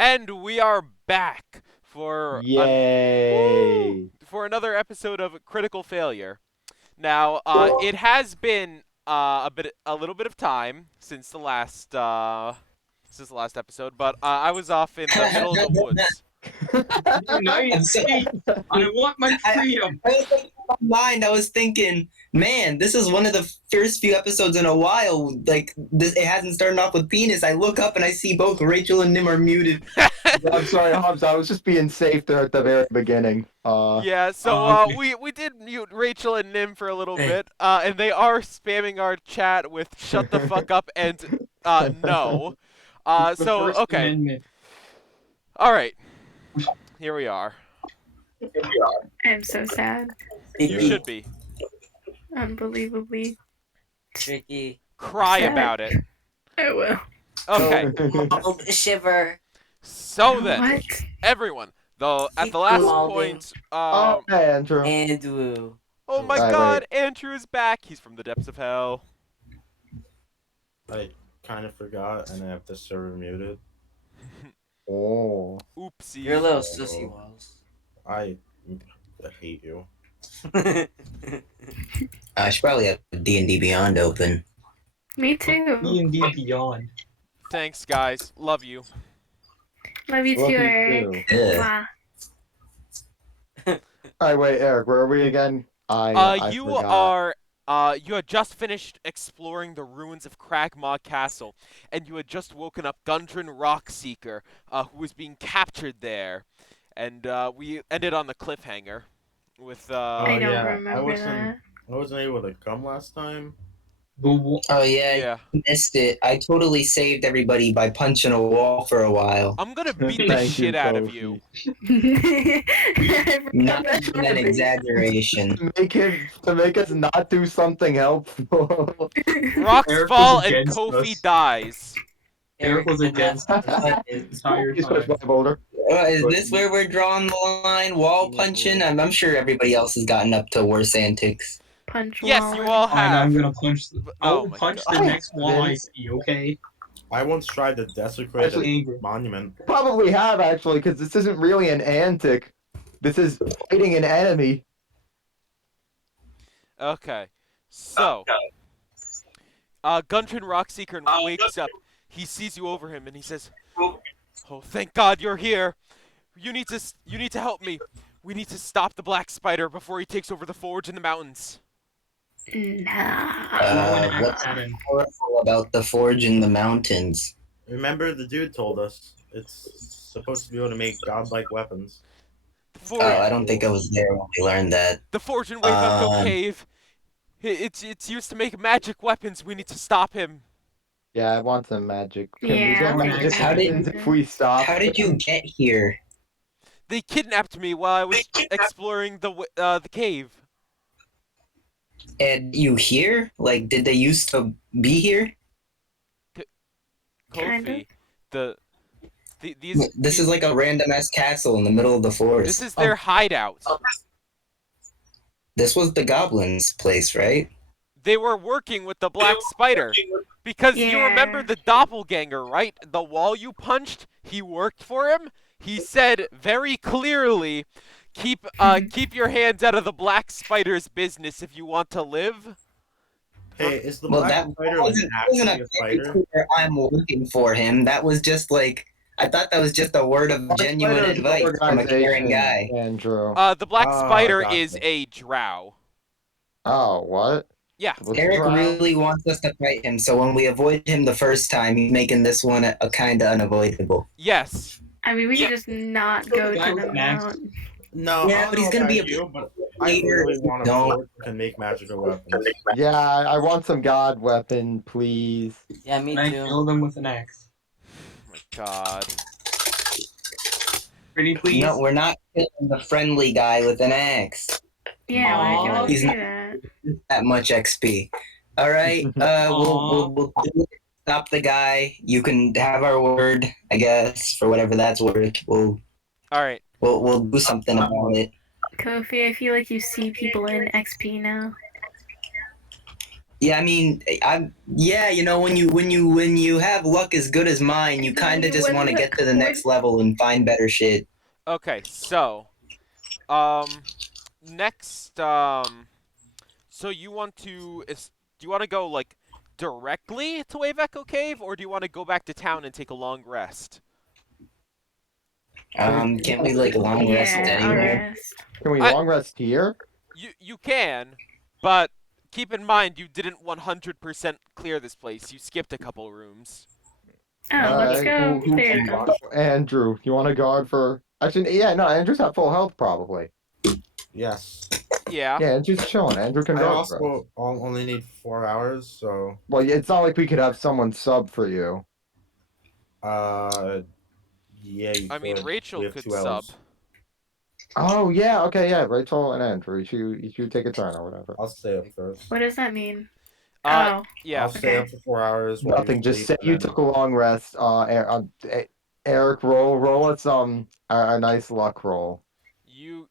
And we are back for Yay! for another episode of Critical Failure. Now, it has been a little bit of time since the last episode, but I was off in the middle of the woods. United I'm so, States. I want my I, freedom. I was thinking in my mind, I was thinking, man, this is one of the first few episodes in a while. Like this, it hasn't started off with penis. I look up and I see both Rachel and Nim are muted. I'm sorry, Hobbs. I was just being safe there at the very beginning. Yeah, so Okay. we did mute Rachel and Nim for a little bit, and they are spamming our chat with "shut the fuck up" and no. The So First okay, Amendment. all right, here we are. I'm so sad. You should be. Unbelievably. Tricky. Cry Sad. about it. I will. Okay, Oh, shiver. so then, What? everyone, though at the last Malden. point, Oh, hey, Andrew. Andrew. oh my Right, God, Andrew is back. He's from the depths of hell. I kind of forgot, and I have the server muted. Oh. Oopsie. You're a little sussy walls. I hate you. I should probably have D&D Beyond open. Me too. D&D Beyond. Thanks, guys. Love you. Love you Love too, you Eric. too. Ugh. Mwah. Alright, wait, Eric, where are we again? I You forgot. you had just finished exploring the ruins of Cragmaw Castle, and you had just woken up Gundren Rockseeker, who was being captured there, and we ended on the cliffhanger with I don't yeah, remember that. I wasn't able to come last time. The Oh yeah, yeah. I missed it. I totally saved everybody by punching a wall for a while. I'm gonna beat the Thank shit you, out of Kofi. you. I Not forgot even about an it. exaggeration. To make us not do something helpful. Rocks Eric fall was and against Kofi us. dies. Eric was and that's- against us the it's- entire You switch time. my boulder. Is this where we're drawing the line? Wall punching? I'm sure everybody else has gotten up to worse antics. Punch Yes, wall. you all Fine, I'm have. gonna punch. Oh I'll my punch God. the next wall I see. Okay. I once tried to desecrate Actually- a Angry. monument. Probably have, actually, because this isn't really an antic. This is fighting an enemy. Okay, so Gundren Rockseeker wakes up. He sees you over him, and he says, "Oh, thank God you're here. You need to help me. We need to stop the Black Spider before he takes over the forge in the mountains." Nah. What's powerful about the forge in the mountains? Remember, the dude told us it's supposed to be able to make godlike weapons. The Oh, forge, I don't think I was there when we learned that. the forge in Waveunco Um, Cave. It's used to make magic weapons. We need to stop him. Yeah, I want some magic. Can we Yeah, get I magic How did- weapons if we stop? How did you get here? They kidnapped me while I was exploring the cave. And you here? Like, did they used to be here? Kinda. Kofi, these This is like a random ass castle in the middle of the forest. this is their hideout. This was the goblins' place, right? They were working with the Black Spider. Because you remember Yeah. the doppelganger, right? The wall you punched, he worked for him. He said very clearly, keep your hands out of the Black Spider's business if you want to live. Hey, is the Well, black that spider like wasn't actually a very spider? clear. I'm looking for him. That was just like I thought that was just a word of genuine Spider's advice from a caring organization, guy. Andrew. The Black Ah, Spider gotcha. is a drow. Oh, what? Yeah. What's Eric wrong? really wants us to fight him, so when we avoid him the first time, he's making this one a kind of unavoidable. Yes. I mean, we could just not go That to was the Max. mountain. No, Yeah, I but don't he's know gonna be about a you, but I leader. really want to Don't. forge and make magical weapons. Yeah, I want some god weapon, please. Yeah, me And I too. kill them with an axe. Oh my God. Pretty please. No, we're not killing the friendly guy with an axe. Yeah, why did you want to He's do not- that? That much XP. All right, we'll do it. Stop the guy. You can have our word, I guess, for whatever that's worth. All right. We'll do something about it. Kofi, I feel like you see people in XP now. Yeah, I mean, yeah, you know, when you have luck as good as mine, you kind of just When want to the get to the next level and find better shit. Okay, so next so you want to do you want to go like directly to Wave Echo Cave, or do you want to go back to town and take a long rest? Can't we like long rest Yeah, I'll anywhere? rest. Can we I- long rest here? You can, but keep in mind you didn't 100% clear this place. You skipped a couple rooms. Oh, let's Alright, go who clear can them. guard? Andrew, you want to guard for? Actually, yeah, no. Andrew's at full health probably. Yes. Yeah. Yeah, Andrew's chilling. Andrew can I guard for us. also only need 4 hours, so Well, yeah, it's not like we could have someone sub for you. yeah, you I mean, could. Rachel We have could 2 sub. hours. Oh yeah, okay, yeah. Rachel and Andrew, you should take a turn or whatever. I'll stay up first. What does that mean? Uh, Oh, yeah. I'll stay okay. up for 4 hours. While Nothing. you Just say sleep, you and then- took a long rest. Eric, roll us a nice luck roll.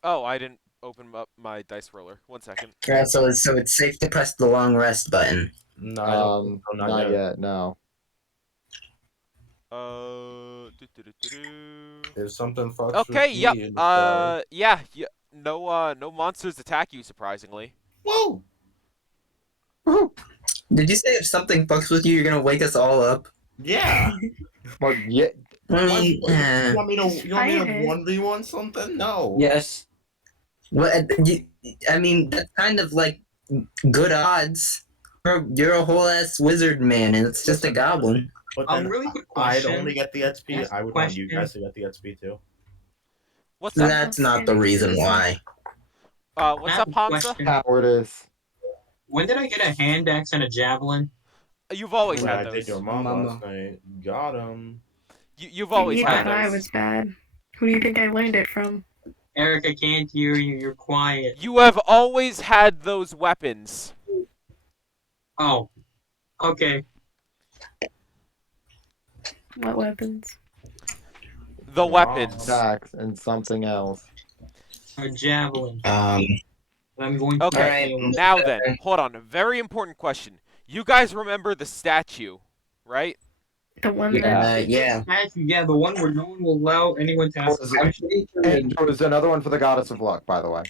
Oh, I didn't open up my dice roller. 1 second. Yeah, so it's safe to press the long rest button. No, I don't think so, Not yet. No. If something fucks Okay, with yep. me, Yeah, no monsters attack you, surprisingly. whoa! Woohoo! Did you say if something fucks with you, you're gonna wake us all up? Yeah. Well, yeah. I mean, You want me to Fired. 1v1 something? No. Yes. I mean, that's kind of like good odds. You're a whole ass wizard man, and it's just a goblin. But then Really quick I'd question. only get the XP. Ask I would want you question. guys to get the XP too. What's up? That's not the reason why. What's I have up, a Hansa? question. Cowardice. When did I get a hand axe and a javelin? You've always When had I those. did your mom Mama. last night. Got him. You've always You had thought I those. was bad. Who do you think I learned it from? Eric, I can't hear you. You're quiet. You have always had those weapons. Oh. Okay. What weapons? The Wow. weapons. Tax and something else. A javelin. Um, I'm going to Okay, Alright. now then, hold on. A very important question. You guys remember the statue, right? The one that. yeah. Yeah, the one where no one will allow anyone to ask Was a it- question. Andrew, there's another one for the Goddess of Luck, by the way.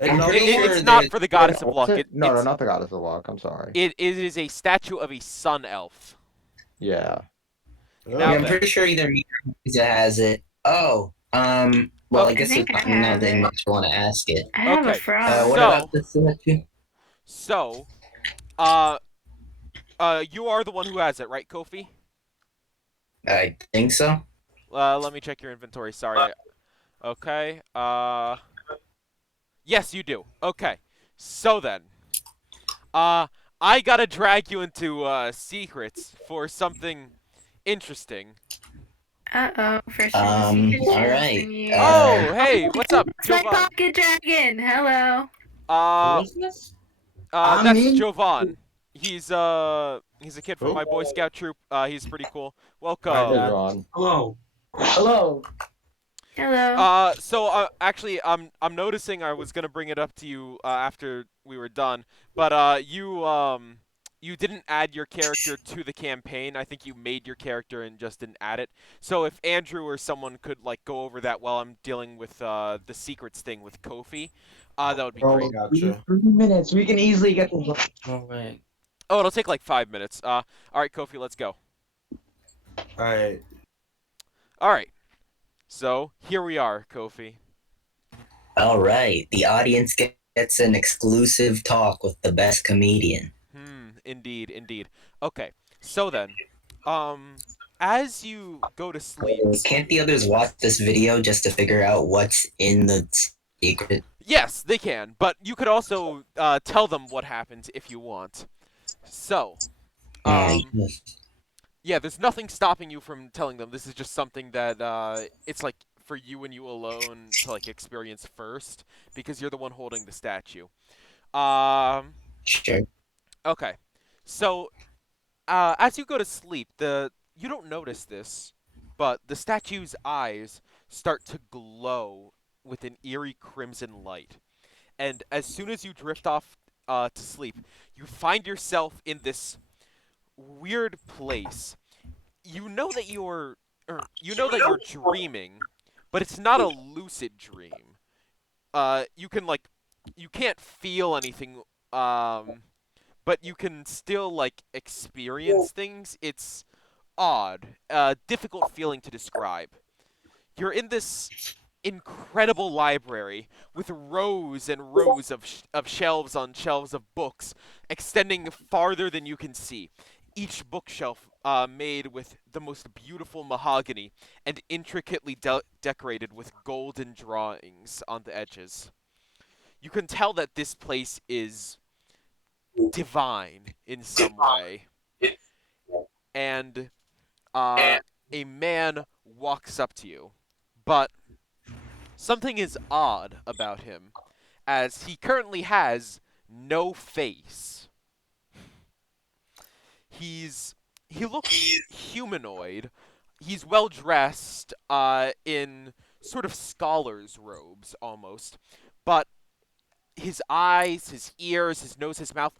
I'm No, pretty sure It's not there's- for the Goddess of Was Luck. it? No, it's, not the Goddess of Luck. I'm sorry. it is a statue of a sun elf. Yeah. Oh, Now I'm then. pretty sure either me or Lisa has it. Oh, well, I guess think it's I not have nothing it. much want to ask it. I have a Okay, frog. What So- about the statue? So, you are the one who has it, right, Kofi? I think so. Let me check your inventory. Sorry. Okay. Yes, you do. Okay. So then, I gotta drag you into secrets for something interesting. Uh-oh. First alright. Oh, hey, what's up, It's my Jovan? pocket dragon. Hello. Who's this? That's mean- Jovan. He's a kid from Who? my Boy Scout troop. He's pretty cool. Welcome. Hi, Hey, Dad. Ron. Hello. Hello. Hello. So actually, I'm noticing I was gonna bring it up to you after we were done, but you didn't add your character to the campaign. I think you made your character and just didn't add it. So if Andrew or someone could like go over that while I'm dealing with the secrets thing with Kofi, that would be great. Gotcha. 3 minutes. We can easily get this. No way. Oh, it'll take like 5 minutes. All right, Kofi, let's go. Alright. All right. So here we are, Kofi. All right. The audience gets an exclusive talk with the best comedian. Indeed, indeed. Okay. So then, as you go to sleep. Can't the others watch this video just to figure out what's in the secret? Yes, they can, but you could also tell them what happened if you want. So, yeah, there's nothing stopping you from telling them. This is just something that it's like for you and you alone to like experience first because you're the one holding the statue. Sure. Okay. So, as you go to sleep, you don't notice this, but the statue's eyes start to glow with an eerie crimson light. And as soon as you drift off to sleep, you find yourself in this weird place. You know that you're dreaming, but it's not a lucid dream. You can like you can't feel anything, but you can still like experience things. It's odd, difficult feeling to describe. You're in this incredible library with rows and rows of shelves on shelves of books extending farther than you can see. Each bookshelf made with the most beautiful mahogany and intricately decorated with golden drawings on the edges. You can tell that this place is divine in some way. And a man walks up to you, but something is odd about him, as he currently has no face. He looks humanoid. He's well dressed, in sort of scholar's robes almost, but his eyes, his ears, his nose, his mouth,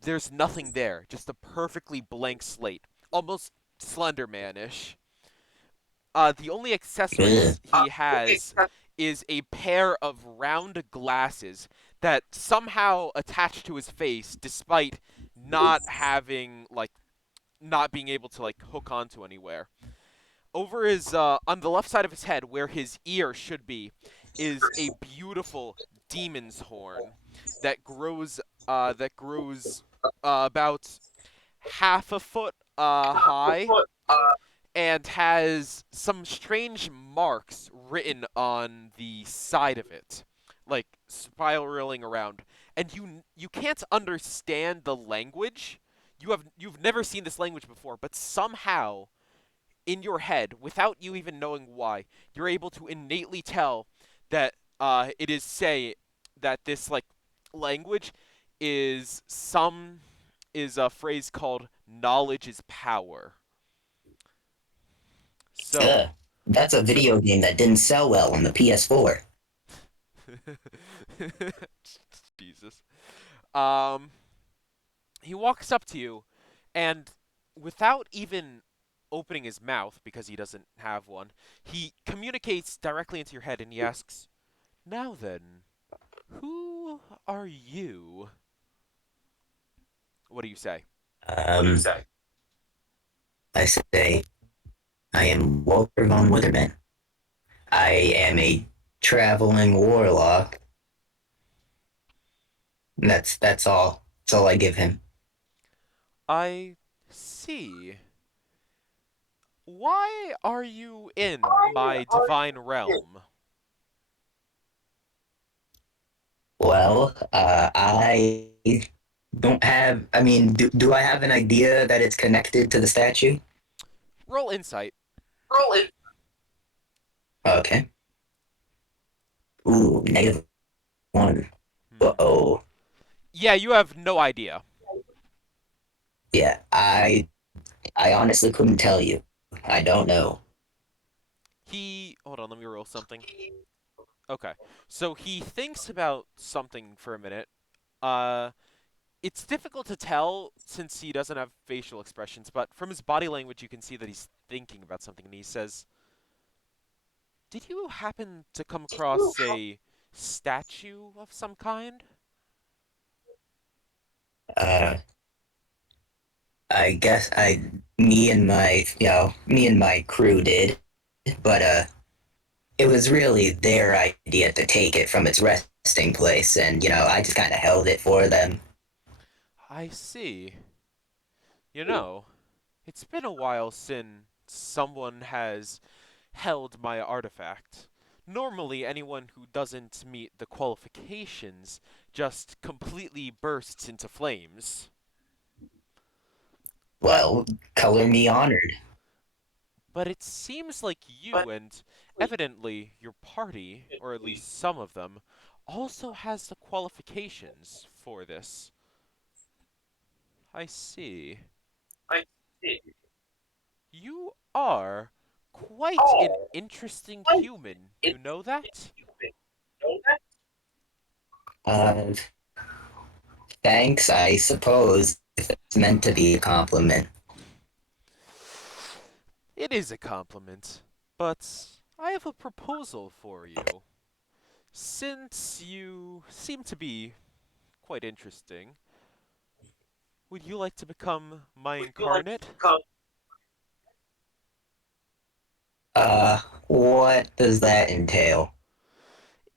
there's nothing there. Just a perfectly blank slate, almost Slenderman-ish. The only accessories he has is a pair of round glasses that somehow attach to his face, despite not being able to like hook onto anywhere. Over his on the left side of his head, where his ear should be, is a beautiful demon's horn that grows about half a foot high and has some strange marks written on the side of it, like spiraling around. And you can't understand the language. You've never seen this language before, but somehow in your head, without you even knowing why, you're able to innately tell that it is say that this like language is a phrase called "knowledge is power." So, That's a video game that didn't sell well on the PS4. Jesus. Um, he walks up to you, and without even opening his mouth, because he doesn't have one, he communicates directly into your head, and he asks, "Now then, who are you?" What do you say? I say, I am Walter von Witherman. I am a traveling warlock. That's all. That's all I give him. I see. Why are you in my divine realm? Well, I don't have. I mean, do I have an idea that it's connected to the statue? Roll insight. Okay. Ooh, -1. Uh-oh. Yeah, you have no idea. Yeah, I honestly couldn't tell you. I don't know. Hold on, let me roll something. Okay. So he thinks about something for a minute. It's difficult to tell since he doesn't have facial expressions, but from his body language you can see that he's thinking about something, and he says, "Did you happen to come across a statue of some kind?" I guess me and my crew did, but it was really their idea to take it from its resting place, and I just kind of held it for them. I see. You know, it's been a while since someone has held my artifact. Normally, anyone who doesn't meet the qualifications just completely bursts into flames. Well, color me honored. But it seems like you and evidently your party, or at least some of them, also has the qualifications for this. I see. You are quite an interesting human. You know that? Uh, thanks, I suppose, if it's meant to be a compliment. It is a compliment, but I have a proposal for you. Since you seem to be quite interesting, would you like to become my incarnate? What does that entail?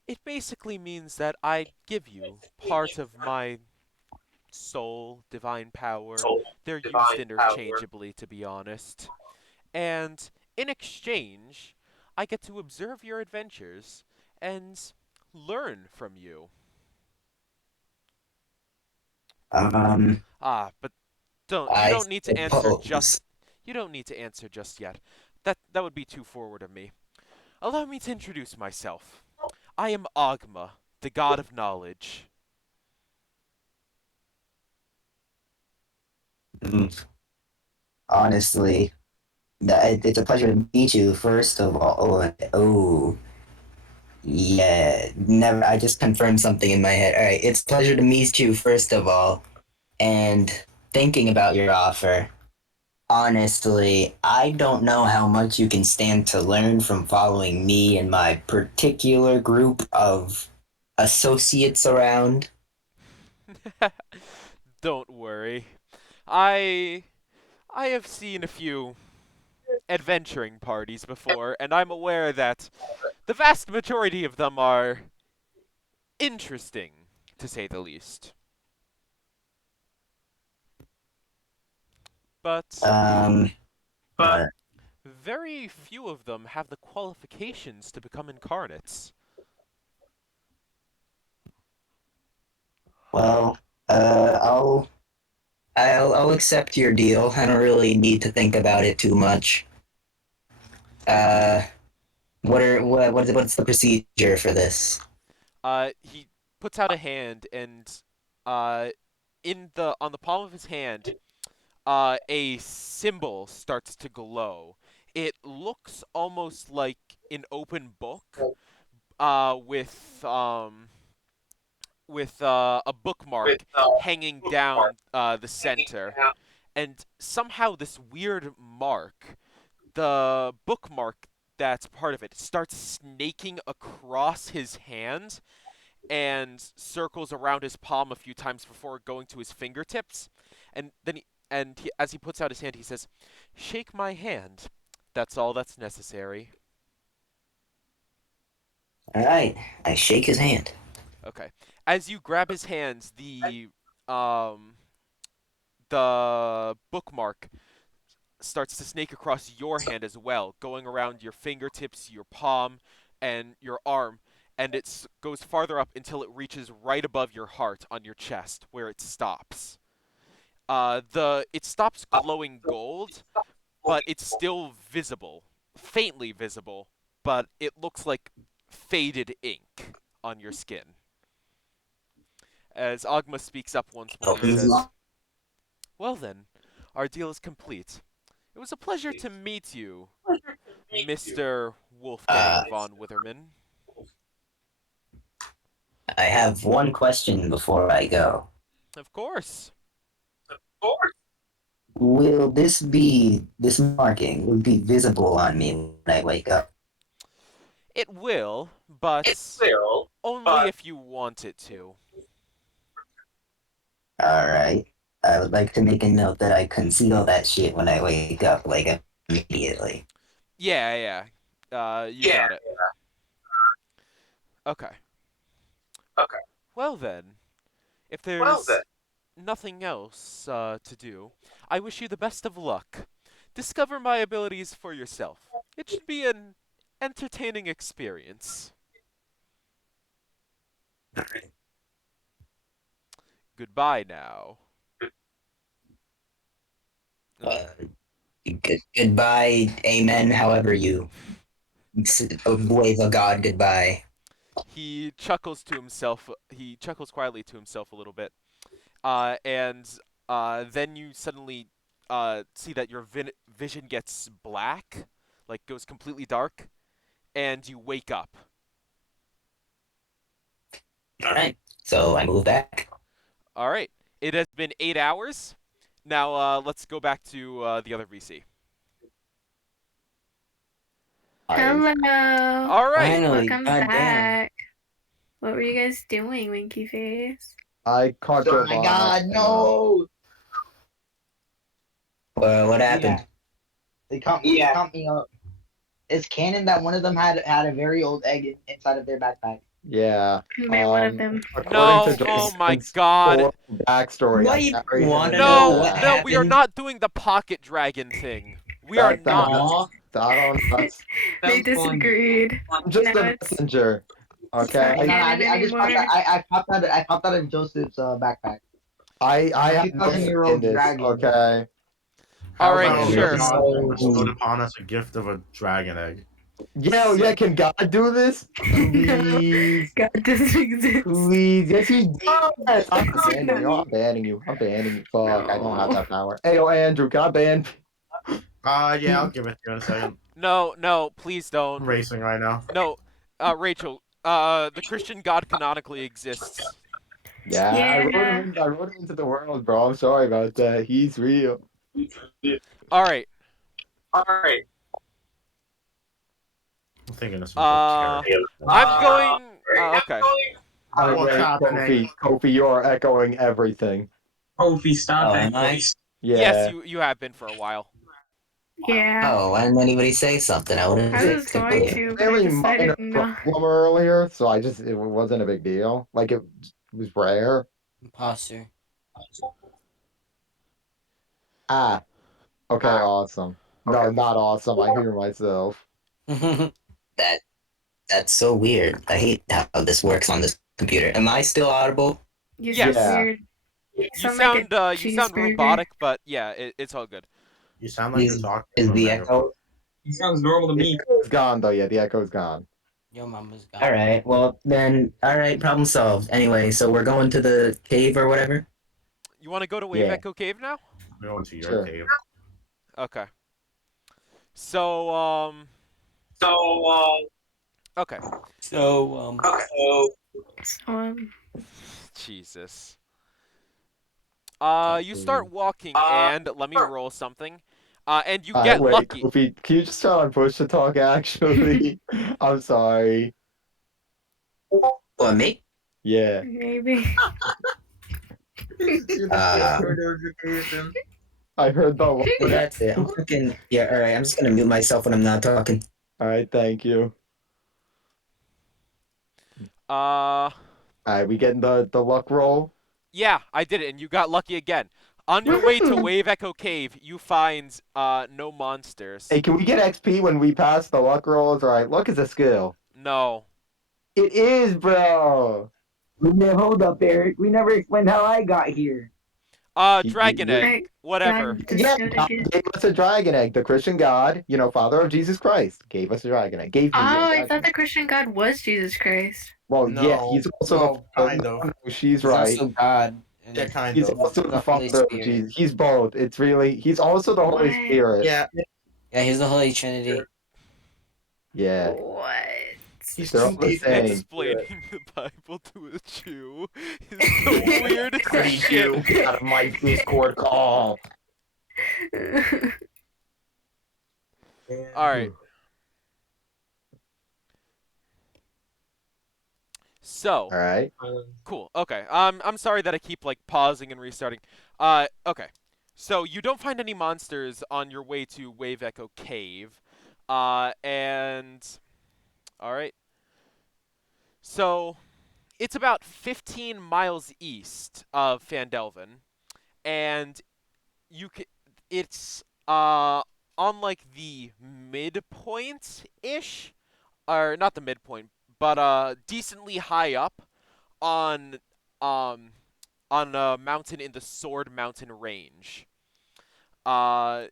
It basically means that I give you part of my soul, divine power. They're used interchangeably, to be honest. And in exchange, I get to observe your adventures and learn from you. But you I don't need to answer suppose. you don't need to answer just yet. That would be too forward of me. Allow me to introduce myself. I am Ogma, the god of knowledge. Mm, honestly, it's a pleasure to meet you, first of all. Oh, yeah, never. I just confirmed something in my head. All right, it's a pleasure to meet you, first of all. And thinking about your offer, honestly, I don't know how much you can stand to learn from following me and my particular group of associates around. Don't worry. I I have seen a few adventuring parties before, and I'm aware that the vast majority of them are interesting, to say the least. But Um, uh, very few of them have the qualifications to become incarnates. well, I'll accept your deal. I don't really need to think about it too much. Uh, what's the procedure for this? He puts out a hand, and uh, on the palm of his hand, a symbol starts to glow. It looks almost like an open book, uh, with um, with a bookmark hanging down the center, and somehow this weird mark, the bookmark that's part of it, starts snaking across his hand and circles around his palm a few times before going to his fingertips. And then as he puts out his hand, he says, "Shake my hand. That's all that's necessary." All right, I shake his hand. Okay. As you grab his hands, um the bookmark starts to snake across your hand as well, going around your fingertips, your palm, and your arm, and it goes farther up until it reaches right above your heart on your chest, where it stops. It stops glowing gold, but it's still visible, faintly visible, but it looks like faded ink on your skin. As Agma speaks up once more, he says, "Well then, our deal is complete. It was a pleasure to meet you, Mr. Uh, Wolfgang von Witherman." I have one question before I go. Of course. Will this marking will be visible on me when I wake up? It will, but only if you want it to. All right. I would like to make a note that I conceal that shit when I wake up, like immediately. Yeah. You got it. Okay. Well then, if there's nothing else to do, I wish you the best of luck. Discover my abilities for yourself. It should be an entertaining experience. Goodbye now. Uh, goodbye, amen. However you wave a god goodbye. He chuckles to himself. He chuckles quietly to himself a little bit, and then you suddenly see that your vision gets black, like goes completely dark, and you wake up. All right. So I move back. All right. It has been 8 hours. Now let's go back to the other VC. Hello. All right. Finally, Welcome goddamn. back. What were you guys doing, Winky Face? I caught Oh your my bomb. god, no! What happened? Yeah. They caught me up. It's canon that one of them had a very old egg inside of their backpack. Yeah. Wait, one of them. According No. to Oh my Jason's God. full backstory, I Wait, carried him wanna in know No, what that. no, we are happened? not doing the pocket dragon thing. We are That- not. Aw, I don't. That's, They sounds fun. disagreed. I'm just Now a it's messenger. not Okay. No, canon I just popped anymore. I popped out of Joseph's backpack. I have no 2,000-year-old in this. dragon. Okay. All How right, about sure. God bestowed upon us a gift of a dragon egg? Yeah, yeah. Can God do this? No. Please, God doesn't exist. please. Yes, He does. I'm banning you. I'm banning you. I'm banning you. Fuck, I don't have No. that power. Hey, yo, Andrew, can I ban? Yeah, I'll give it to you in a second. No, no, please I'm don't. racing right now. No, Rachel. The Christian God canonically exists. Yeah, Yeah. I wrote him into the world, bro. I'm sorry about that. He's real. All right. I'm thinking of some terrible. I'm going. Okay. What's happening? Kofi, you are echoing everything. Kofi, stop Oh, that. am I? Kofi. Yeah. Yes, you have been for a while. Yeah. Oh, why didn't anybody say something? I would have I was fixed it. going to, but I Very decided minor no. problem earlier, so it wasn't a big deal. Like it was rare. Imposter. Ah. Okay, awesome. No, not awesome. I hear myself. That's so weird. I hate how this works on this computer. Am I still audible? You Yes. sound weird. You Sound sound like a you sound cheeseburger. robotic, but yeah, it's all good. You sound like you're Is, talking. is from the a echo? He sounds normal to The me. echo's gone though, yeah, the echo's gone. Your mama's gone. All right. Well, then, all right. Problem solved. Anyway, so we're going to the cave or whatever. You want to go to Wave Yeah. Echo Cave now? I'm going to your Sure. cave. Okay. So okay. So, Jesus. You start walking, and let me roll something. And you get Wait, lucky. Kofi, can you just tell on push to talk actually? I'm sorry. What, me? Yeah. Maybe. I heard the Well, that's it. I'm fucking. Yeah. All right. I'm just gonna mute myself when I'm not talking. Alright, thank you. Alright, we getting the luck roll? Yeah, I did it, and you got lucky again. On your way to Woohoo! Wave Echo Cave, you find no monsters. Hey, can we get XP when we pass the luck rolls? Alright, luck is a skill. No. It is, bro! Hold up, Eric. We never explained how I got here. Dragon you- Egg. Right. Whatever. God Yeah, bestowed a God gift. gave us a dragon egg. The Christian God, Father of Jesus Christ, gave us a dragon egg. Gave me Oh, a I dragon thought egg. the Christian God was Jesus Christ. Well, yeah, No, he's also well, the kind of. no, she's he's right. also God. And Yeah, kind He's of. also The the Holy Father of Spirit. Jesus. He's both. It's really he's also the Holy What? Spirit. Yeah, Yeah, he's the Holy Trinity. Yeah. What? he's They're all too the deep. same. Explaining the Bible to a Jew is the weirdest Pretty shit. Jew. Out of my Discord call. All right. So, All right. cool. Okay. I'm sorry that I keep like pausing and restarting. Okay. So you don't find any monsters on your way to Wave Echo Cave. And all right. So it's about 15 miles east of Fandelvin, and it's on like the midpoint ish, or not the midpoint, but decently high up on um on a mountain in the Sword Mountain range. Uh,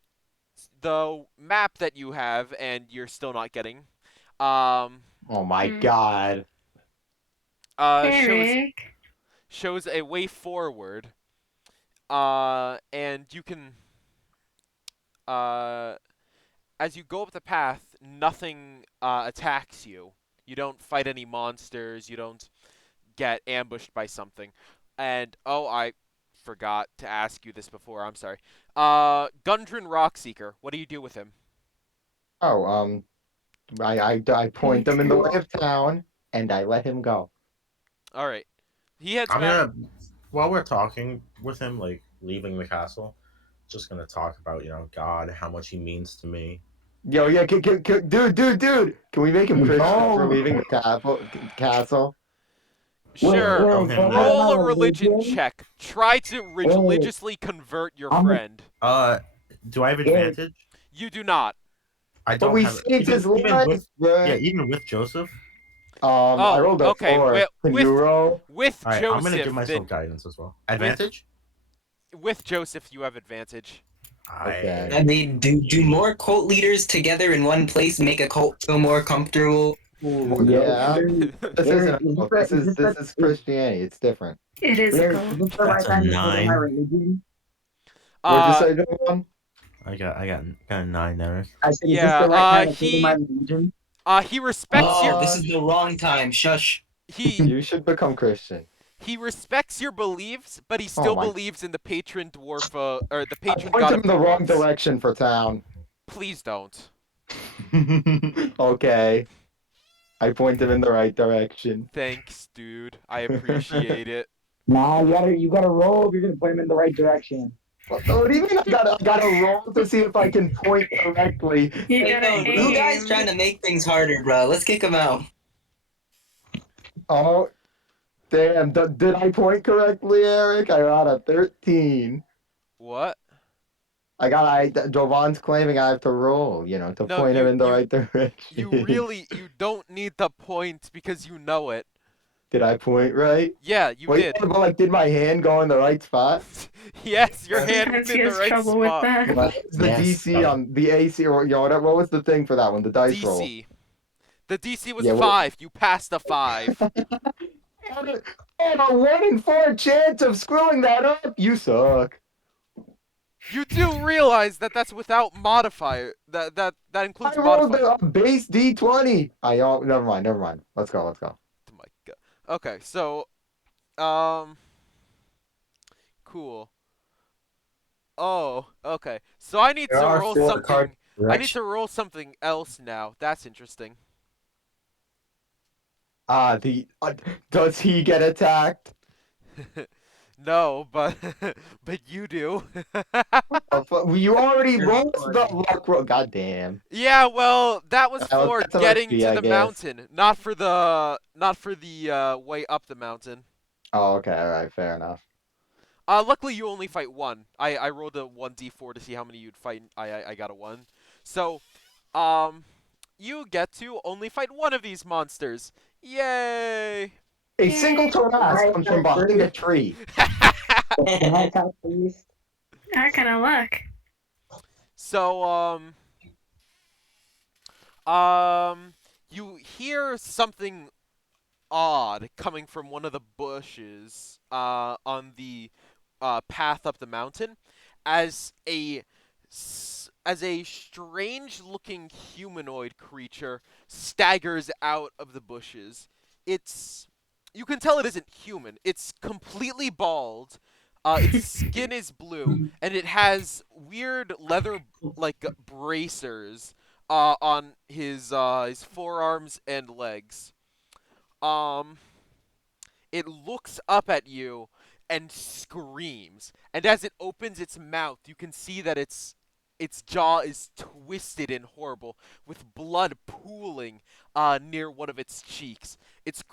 the map that you have, and you're still not getting, um, Oh my Hmm. God. Eric. shows a way forward. And you can, as you go up the path, nothing attacks you. You don't fight any monsters. You don't get ambushed by something. And oh, I forgot to ask you this before. I'm sorry. Gundren Rockseeker, what do you do with him? Oh, I point them in the way of town, and I let him go. All right. He heads I'm back. gonna, while we're talking with him, like leaving the castle, just gonna talk about God, how much he means to me. Yo, yeah, dude, can we make him Christian for No. leaving the castle? Sure. Tell him that. Roll a religion check. Try to religiously convert your friend. Do I have advantage? You do not. I But don't we have saved his even life, with, bro. yeah, even with Joseph. I rolled a okay, 4. Can with- you roll? With All right, Joseph, I'm gonna give myself then, guidance as well. Advantage. with Joseph, you have advantage. Okay. I mean, do more cult leaders together in one place make a cult feel more comfortable? Yeah. This Eric, isn't. This is Christianity. It's different. It is a Eric, cult. is this the right That's a time to go to my 9. religion? What'd you Uh, say, John? I got a 9, Eric. I said, Yeah, is this the right time to go he- to my religion? he respects Oh, your this is the wrong time. Shush. he You should become Christian. he respects your beliefs, but he Oh still my- believes in the patron dwarf or the I patron point god him of in the wrong dwarves. direction for town. Please don't. Okay. I point him in the right direction. Thanks, dude. I appreciate it. Nah, you gotta roll if you're gonna put him in the right direction. What do you mean I gotta roll to see if I can point correctly? You Hey, gotta no, you guys aim. trying to make things harder, bro. Let's kick him out. Oh, damn. Did I point correctly, Eric? I got a 13. What? Jovan's claiming I have to roll, to No, point him in the you- right direction. You don't need the point because you know it. Did I point right? Yeah, you Wait, did. but like, did my hand go in the right spot? Yes, your hand was Sometimes he in the has right trouble spot. with that. What was the Yes. DC on the AC or what was the thing for that one? The dice roll. DC. The DC was Yeah, well- 5. You passed a 5. On a 1 in 4 chance of screwing that up. You suck. You do realize that that's without modifier. That includes I rolled modifier. a base D20. Never mind. Let's go. Oh my god. Okay, so, cool. Oh, okay. So I need There to are roll 4 something. card I need to roll something else now. That's interesting. Does he get attacked? No, but but you do. You already rolled the luck roll. God damn. Yeah, well, that was Oh, for that's a getting lucky, to I the guess. mountain, not for the way up the mountain. Oh, okay. All right. Fair enough. Luckily you only fight one. I rolled a 1d4 to see how many you'd fight. I got a 1. So, you get to only fight one of these monsters. Yay! A single Yay. Taras comes from behind a tree. Can I talk, please? That kind of luck. So, you hear something odd coming from one of the bushes, on the, path up the mountain, as a strange-looking humanoid creature staggers out of the bushes. You can tell it isn't human. It's completely bald. Its skin is blue, and it has weird leather like bracers on his forearms and legs. It looks up at you and screams, and as it opens its mouth, you can see that its jaw is twisted and horrible, with blood pooling near one of its cheeks. Its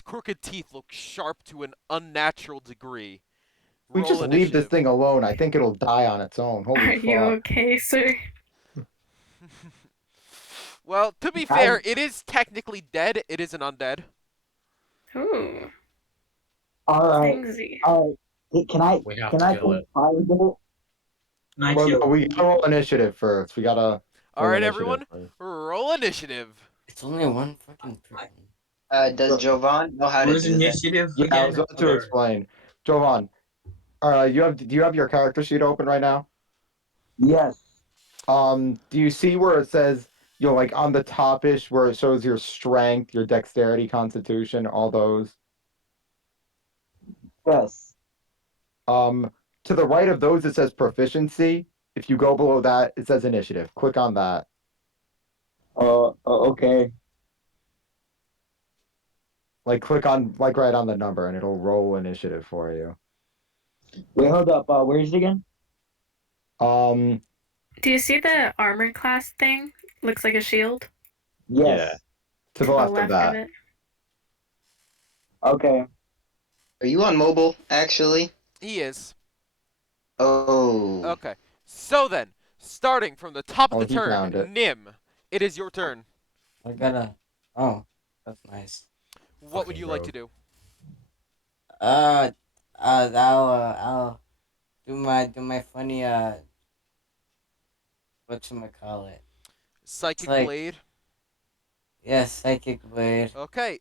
crooked teeth look sharp to an unnatural degree. We Roll just leave this initiative. thing alone. I think it'll die on its own. Holy Are fuck. you okay, sir? Well, to be fair, it is technically dead. It is an undead. Ooh, Alright, thingsy. can I We have can to I kill put it. Firebolt? Nice Well, kill. we gotta roll initiative first. We gotta. All roll right, initiative everyone, first. roll initiative. It's only one fucking person. Does Jovan know how to What is do that? initiative Yeah, I again? was about to explain. Jovan, do you have your character sheet open right now? Yes. Do you see where it says, like on the top-ish where it shows your strength, your dexterity, constitution, all those? Yes. To the right of those, it says proficiency. If you go below that, it says initiative. Click on that. Okay. Like, click on, like, right on the number, and it'll roll initiative for you. Wait, hold up. Where is it again? Um, Do you see the armor class thing? Looks like a shield. Yes. to the left of of that. it. Okay. Are you on mobile, actually? He is. Oh. Okay. So then, starting from the top of Oh, the he found it. turn, Nim, it is your turn. I gotta. Oh, that's nice. What would Fucking you like to rogue. do? I'll do my funny whatchamacallit. Psychic like- Blade. Yes, psychic blade, Okay,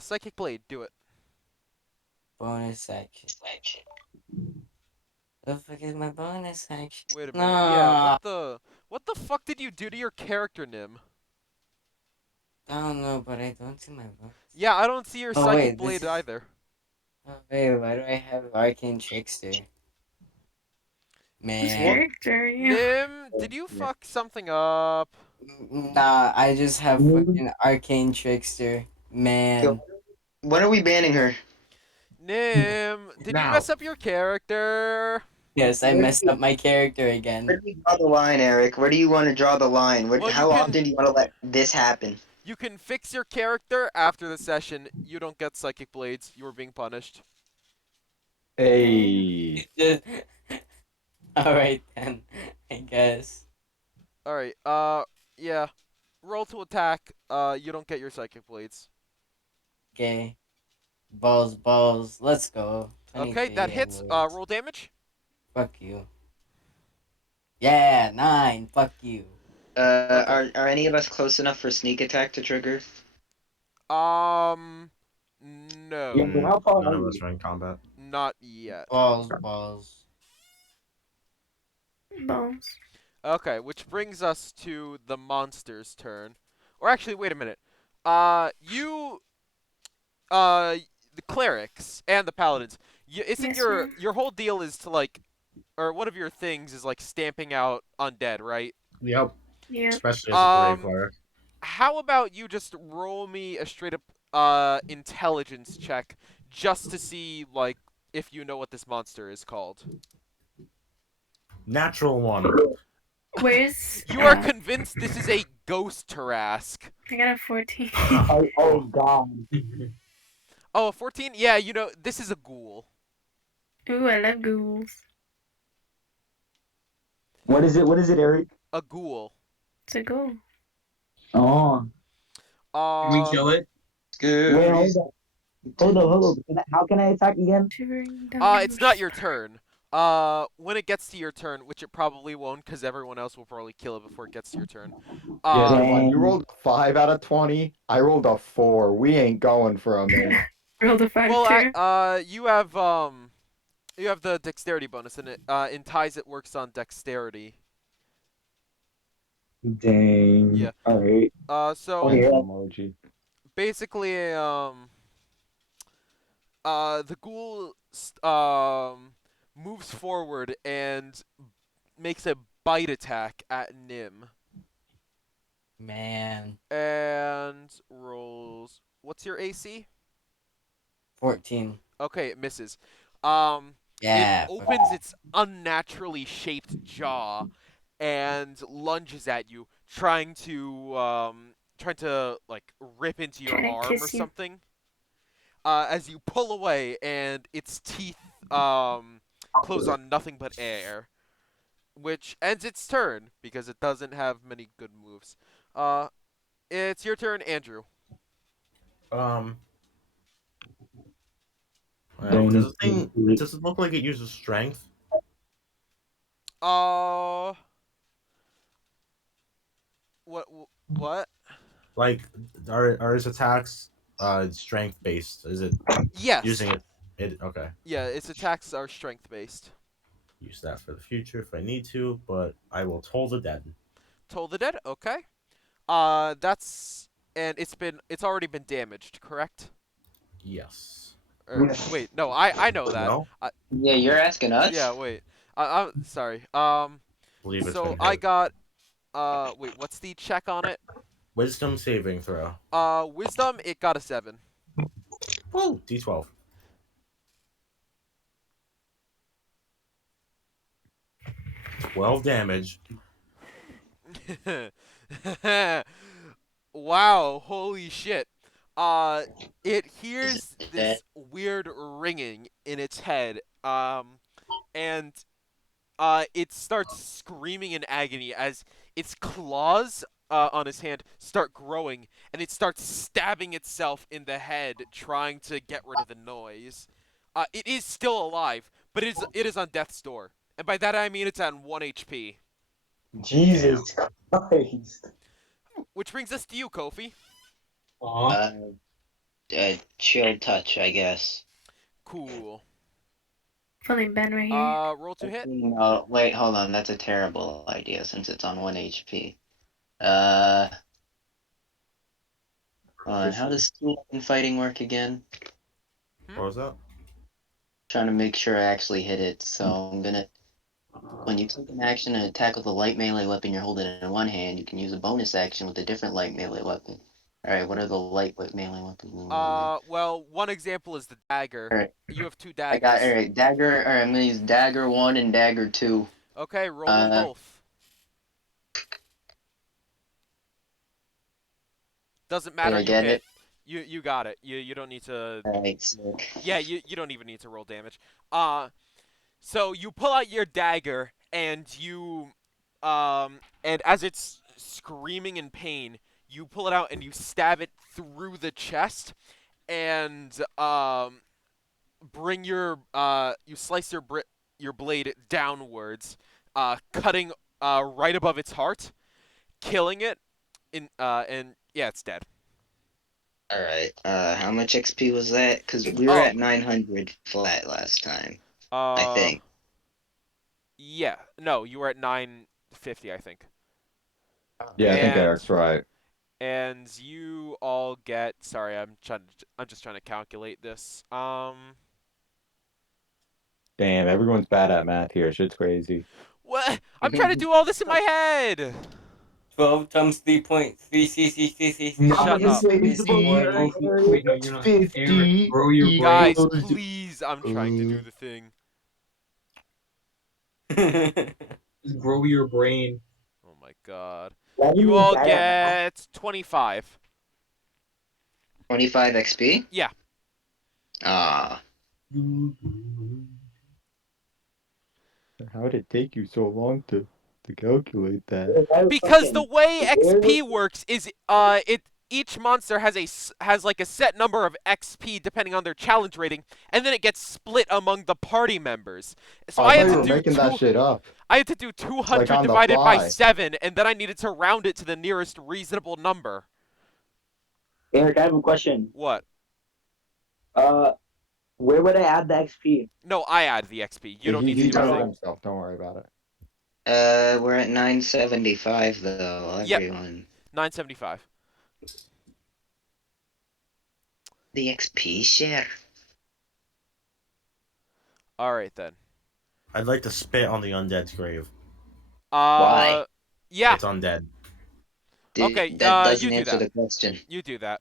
Psychic Blade, do it. bonus action. The fuck is my bonus action? Wait a minute. Yeah, No, what the fuck did you do to your character, Nim? I don't know, but I don't see my bonus. Yeah, I don't see your Oh, Psychic wait, this Blade is- either. Oh wait, why do I have arcane trickster? Whose Man, character are you? Nim, did you fuck something up? nah, I just have fucking arcane trickster. Man, When are we banning her? Nim, did you Now. mess up your character? yes, I messed up my character again. Where do you draw the line, Eric? Where do you want to draw the line? Well, you How can- often do you want to let this happen? You can fix your character after the session. You don't get Psychic Blades. You were being punished. Hey. Alright then, I guess. Alright, yeah. Roll to attack. You don't get your Psychic Blades. Okay. Balls, let's go. Okay, 23 that hits. awards. Roll damage. Fuck you. Yeah, 9, fuck you. Are any of us close enough for sneak attack to trigger? No. Yeah, but how far None are of you? us are in combat. Not yet. Balls. Bones. Okay, which brings us to the monster's turn. Or actually, wait a minute. The clerics and the paladins. Isn't Yes, your ma'am. your whole deal is to like, or one of your things is like stamping out undead, right? Yep. Yeah. Especially as a brave cleric. How about you just roll me a straight up intelligence check just to see like if you know what this monster is called. Natural one. Where's You are convinced this is a ghost Tarask. I got a 14. Oh God. Oh, a 14? Yeah, you know, this is a ghoul. Ooh, I love ghouls. What is it? What is it, Eric? A ghoul. It's a ghoul. Oh. Can we kill it? Wait, hold up. Hold up. How can I attack again? Shivering down It's not your turn. When it gets to your turn, which it probably won't, because everyone else will probably kill it before it gets to your turn. Yeah, Um, Devon, you rolled a 5 out of 20. I rolled a 4. We ain't going for a minute. Rolled a 5 well, too. you have the dexterity bonus, and in ties it works on dexterity. Dang. Yeah. Alright. So Oh, yeah. Emoji. basically, the ghoul moves forward and makes a bite attack at Nim, Man. and rolls. What's your AC? 14. Okay, it misses. Yeah. It opens its unnaturally shaped jaw and lunges at you, trying to like rip into your Trying to arm or kiss you. something. As you pull away, and its teeth close on nothing but air, which ends its turn because it doesn't have many good moves. It's your turn, Andrew. Does it look like it uses strength? What? Like, are his attacks strength based? Is it Yes. using it? Okay. Yeah, its attacks are strength based. Use that for the future if I need to, but I will toll the dead. Toll the dead. Okay. And it's already been damaged, correct? Yes. Wait, no, I know that. No, Yeah, you're asking us. Yeah, wait. I'm sorry. believe it's So been I hit. got wait, what's the check on it? Wisdom saving throw. Wisdom, it got a 7. Woo! D12. 12 damage. Wow, holy shit. It hears Is this weird ringing in its head. And it starts screaming in agony as its claws on his hand start growing, and it starts stabbing itself in the head, trying to get rid of the noise. It is still alive, but it is on death's door, and by that I mean it's at 1 HP. Jesus Christ. Which brings us to you, Kofi. Aw. Chill touch, I guess. Cool. Pulling Ben right here. Roll to hit. No, wait, hold on. That's a terrible idea since it's on 1 HP. How does skill in fighting work again? What was that? Trying to make sure I actually hit it. So I'm gonna. When you take an action and attack with a light melee weapon you're holding in one hand, you can use a bonus action with a different light melee weapon. Alright, what are the light melee weapons? Well, one example is the dagger. Alright. You have 2 I daggers. got, alright, dagger. Alright, I'm gonna use dagger 1 and dagger 2. Okay, roll them both. Doesn't matter. Did I You get hit. it? You got it. You don't need to. Alright, sick. Yeah, you don't even need to roll damage. So you pull out your dagger and and as it's screaming in pain, you pull it out and you stab it through the chest, and bring you slice your blade downwards, cutting right above its heart, killing it, and yeah, it's dead. Alright, how much XP was that? Because we were at 900 flat last time, I think. Yeah, no, you were at 950, I think. Yeah, I think And- Eric's right. And you all get. Sorry, I'm just trying to calculate this. Damn, everyone's bad at math here. Shit's crazy. What? I'm trying to do all this in my head. 12 times 3.3 No, Shut it's up. 50. Wait, no, you're not. 50 Eric, grow your brain. Guys, equals- please, I'm trying to do the thing. Just grow your brain. Oh my god. Why do You all bad at get 25. 25 XP? Yeah. Ah. How did it take you so long to calculate that? math? Because the way Where XP works is each monster has like a set number of XP depending on their challenge rating, and then it gets split among the party members. So I I had thought you to were do making that shit up. I had to do 200 on the divided by fly. 7, and then I needed to round it to the nearest reasonable number. Eric, I have a question. What? Where would I add the XP? No, I add the XP. You don't need to He do done it anything. himself. Don't worry about it. We're at 975 though, Yep. everyone. 975. The XP share. All right then. I'd like to spit on the undead's grave. Why? Yeah, It's undead. Okay, That you doesn't do answer that. the question. you do that.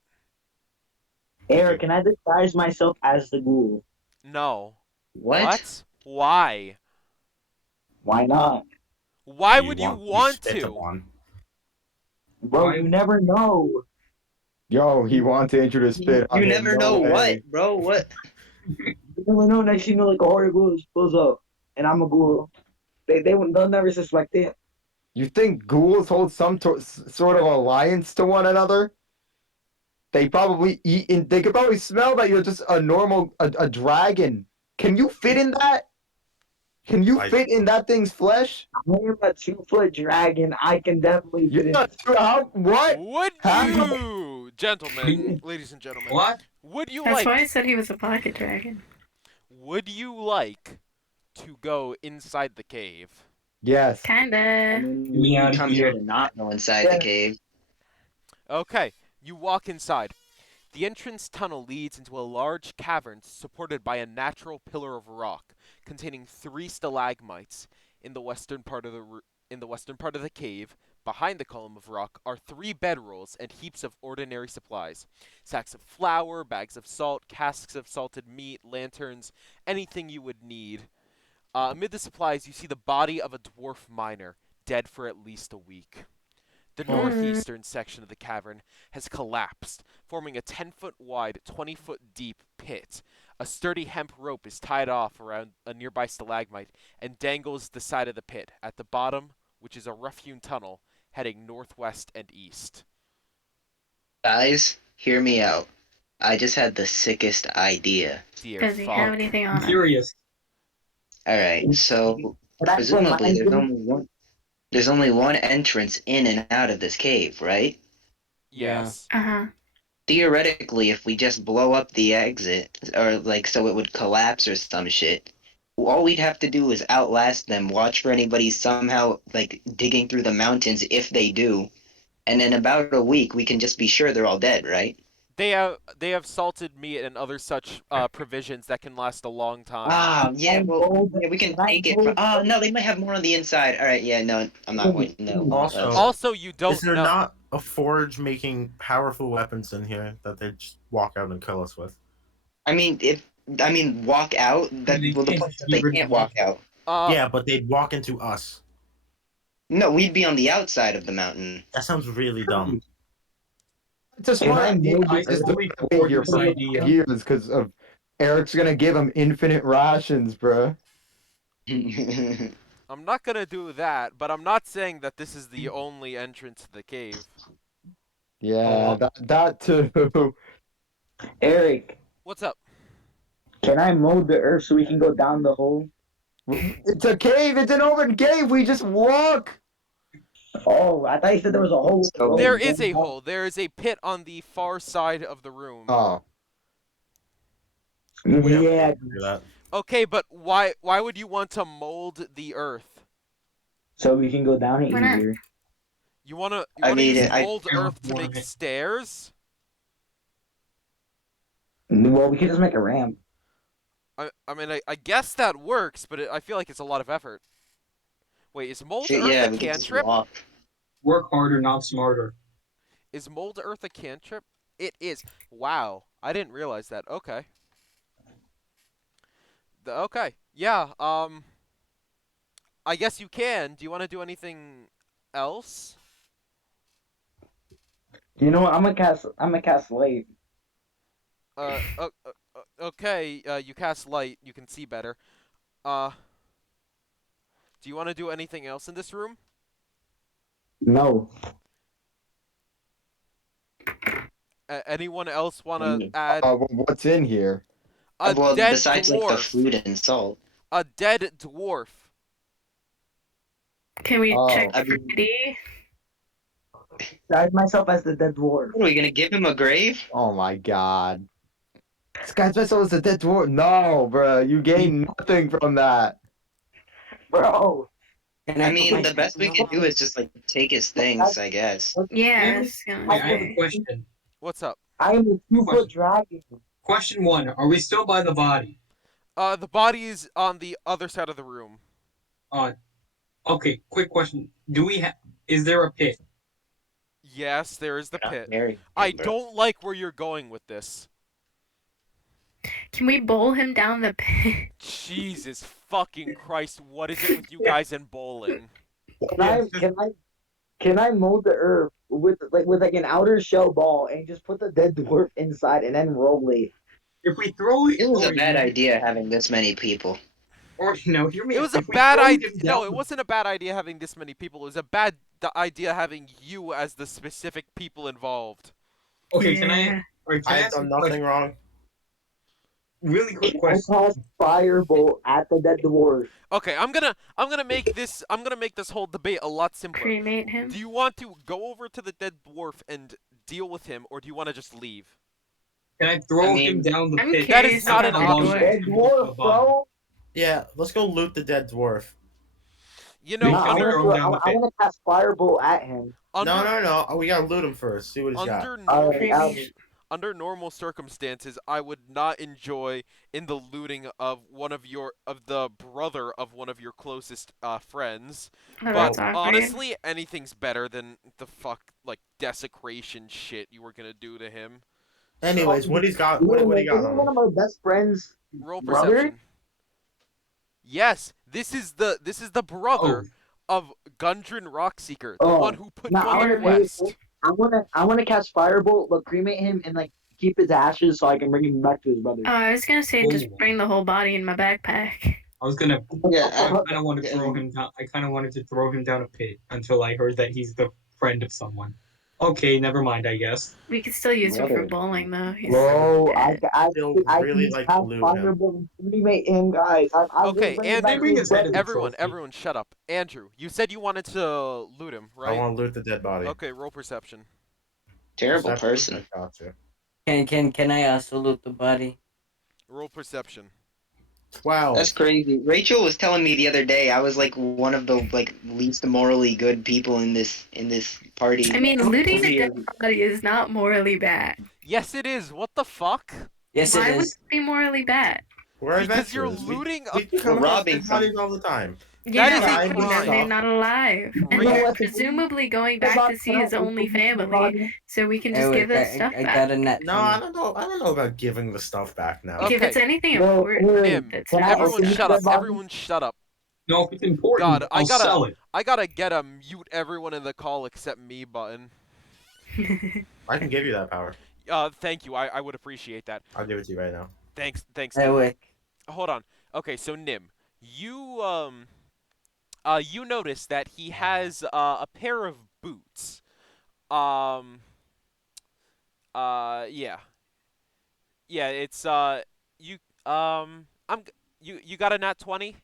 Eric, can I disguise myself as the ghoul? No. What? Why? Why not? Why Do would you want to be want spit to? upon? Bro, Why- you never know. Yo, he wants Andrew to spit on You him. never No know way. what, bro. What? You never know. Next thing you know, like a horror ghoul pulls up, and I'm a ghoul. They'll never suspect it. You think ghouls hold some sort of alliance to one another? They probably eat and they could probably smell that you're just a normal a dragon. Can you fit in that? Can you I- fit in that thing's flesh? I am a 2-foot dragon. I can definitely You're fit in. not sure how what? Would How? you, gentlemen, ladies and gentlemen, What? would you That's like why I said he was a pocket dragon. would you like to go inside the cave? Yes. Kinda. Me out You of come here. here to not go inside the cave. Okay, you walk inside. The entrance tunnel leads into a large cavern supported by a natural pillar of rock containing 3 stalagmites. In the western part of the cave, behind the column of rock, are 3 bedrolls and heaps of ordinary supplies: sacks of flour, bags of salt, casks of salted meat, lanterns, anything you would need. Amid the supplies, you see the body of a dwarf miner, dead for at least a week. The Hmm. northeastern section of the cavern has collapsed, forming a 10-foot wide, 20-foot deep pit. A sturdy hemp rope is tied off around a nearby stalagmite and dangles the side of the pit. At the bottom, which is a rough-hewn tunnel heading northwest and east. Guys, hear me out. I just had the sickest idea. Dear Does he have fuck. anything I'm on him? curious. Alright, so But I presumably remind there's only one entrance in and out of this cave, right? Yeah. Yes. Uh-huh. Theoretically, if we just blow up the exit, or like so it would collapse or some shit, all we'd have to do is outlast them, watch for anybody somehow like digging through the mountains if they do, and in about a week we can just be sure they're all dead, right? They have salted meat and other such provisions that can last a long time. Ah, yeah, well, yeah, we can Can I take it. vote? Oh no, they might have more on the inside. All right, yeah, no, I'm not going. No. Also- Also, you don't Is there know. not a forge making powerful weapons in here that they just walk out and kill us with? I mean, walk out. That They well, the can't point is just they get rid can't of walk them. out. Yeah, but they'd walk into us. No, we'd be on the outside of the mountain. That sounds really dumb. It's a Can smart I idea. move I It's fully been wait support here this for idea. years because of Eric's gonna give him infinite rations, bruh. I'm not gonna do that, but I'm not saying that this is the only entrance to the cave. Yeah, that too. Eric, What's up? can I mold the earth so we can go down the hole? It's a cave. It's an open cave. We just walk. Oh, I thought you said there was a hole. So- There is a hole. There is a pit on the far side of the room. Oh, We don't Yeah, do that. Okay, but why would you want to mold the earth? so we can go down it Why not? easier. You wanna I mean, use I- mold earth to make stairs? Well, we can just make a ramp. I mean, I guess that works, but I feel like it's a lot of effort. Wait, is mold Shit, earth yeah, a we can just cantrip? walk. Work harder, not smarter. Is mold earth a cantrip? It is. Wow, I didn't realize that. Okay. Okay. Yeah. I guess you can. Do you want to do anything else? You know what? I'm gonna cast light. Okay. You cast light. You can see better. Do you want to do anything else in this room? No. Anyone else want to add what's in here? a Well, dead besides like the dwarf? food and salt. A dead dwarf. Can we Oh. check I for mean- D? Disguise myself as the dead dwarf. What, are we gonna give him a grave? Oh my god. This guy's vessel is a dead dwarf. No, bruh. You gain nothing from that. Bro. Can I put mean, my the best we thing can on? do is just like take his things, I guess. Yeah, it's I gonna have a say. question. What's up? I am a 2-foot dragon. Question 1: Are we still by the body? The body is on the other side of the room. Okay. Quick question: Is there a pit? Yes, there is the Not pit. very I good, bro. don't like where you're going with this. Can we bowl him down the pit? Jesus fucking Christ, what is it with you guys and bowling? Can I mold the earth with like an outer shell ball and just put the dead dwarf inside and then roll it? If we throw it, It was a bad idea having this many people. Or no, hear me. It was a If we bad throw idea. him No, down it wasn't a bad idea having this many people. It was a bad idea having you as the specific people involved. Okay, can I? Yeah. Or can I I've ask a done nothing wrong. really quick I question? cast firebolt at the dead dwarf. Okay, I'm gonna make this whole debate a lot simpler. Cremate him? Do you want to go over to the dead dwarf and deal with him, or do you want to just leave? Can I throw I mean- him down the I'm pit? That is curious not about an the option. door. Dead dwarf, bro. Yeah, let's go loot the dead dwarf. You know, No, Nah, I under, wanna- down the I want to cast firebolt at him. under, No. We gotta loot him first. See what he's got. under Alright, normal, I'll- under normal circumstances, I would not enjoy in the looting of the brother of one of your closest friends. Oh, But that's awkward. honestly, anything's better than the desecration shit you were gonna do to him. Anyways, what he's got? What he got Isn't on one him? of my best friends Roll brother? perception. Yes, this is the brother of Gundren Rockseeker, the Oh, one who put no, you I on your wanna- quest. I wanna cast Firebolt, but cremate him and like keep his ashes so I can bring him back to his brother. Oh, I was gonna say just Ooh. bring the whole body in my backpack. I was gonna. Yeah, I kind of want to throw him down. I kind of wanted to throw him down a pit until I heard that he's the friend of someone. Okay, never mind. I guess. We could still use him for Brother. bowling though. He's Bro, dead. I Still I really can like cast to loot him. Firebolt and cremate him, guys. I Okay, bring him back Andrew, to his brother. everyone, trophy. everyone, shut up. Andrew, you said you wanted to loot him, I right? want to loot the dead body. Okay, roll perception. Terrible Perception? person. I gotcha. Can I also loot the body? Roll perception. 12. That's crazy. Rachel was telling me the other day I was like one of the least morally good people in this party. I mean, looting a Here. dead body is not morally bad. Yes, it is. What the fuck? Yes, Why it would is. it be morally bad? We're Because you're adventurers. looting We a. come across robbing dead bodies all the time. Yeah, That is a because crime. they're not alive. And Rachel- they're presumably going back to see his only family, so we can just give that stuff I back. got a net. No, I don't know. I don't know about giving the stuff back now. Okay. If it's anything No, important, Nim, that's can I everyone also shut use up. the body? Everyone shut up. No, if it's important, God, I'll sell it. I gotta get a mute everyone in the call except me button. I can give you that power. Thank you. I would appreciate that. I'll give it to you right now. Thanks. Hey, Nim. wait. Hold on. Okay, so Nim, you you notice that he has a pair of boots. Yeah. Yeah, it's you got a nat 20?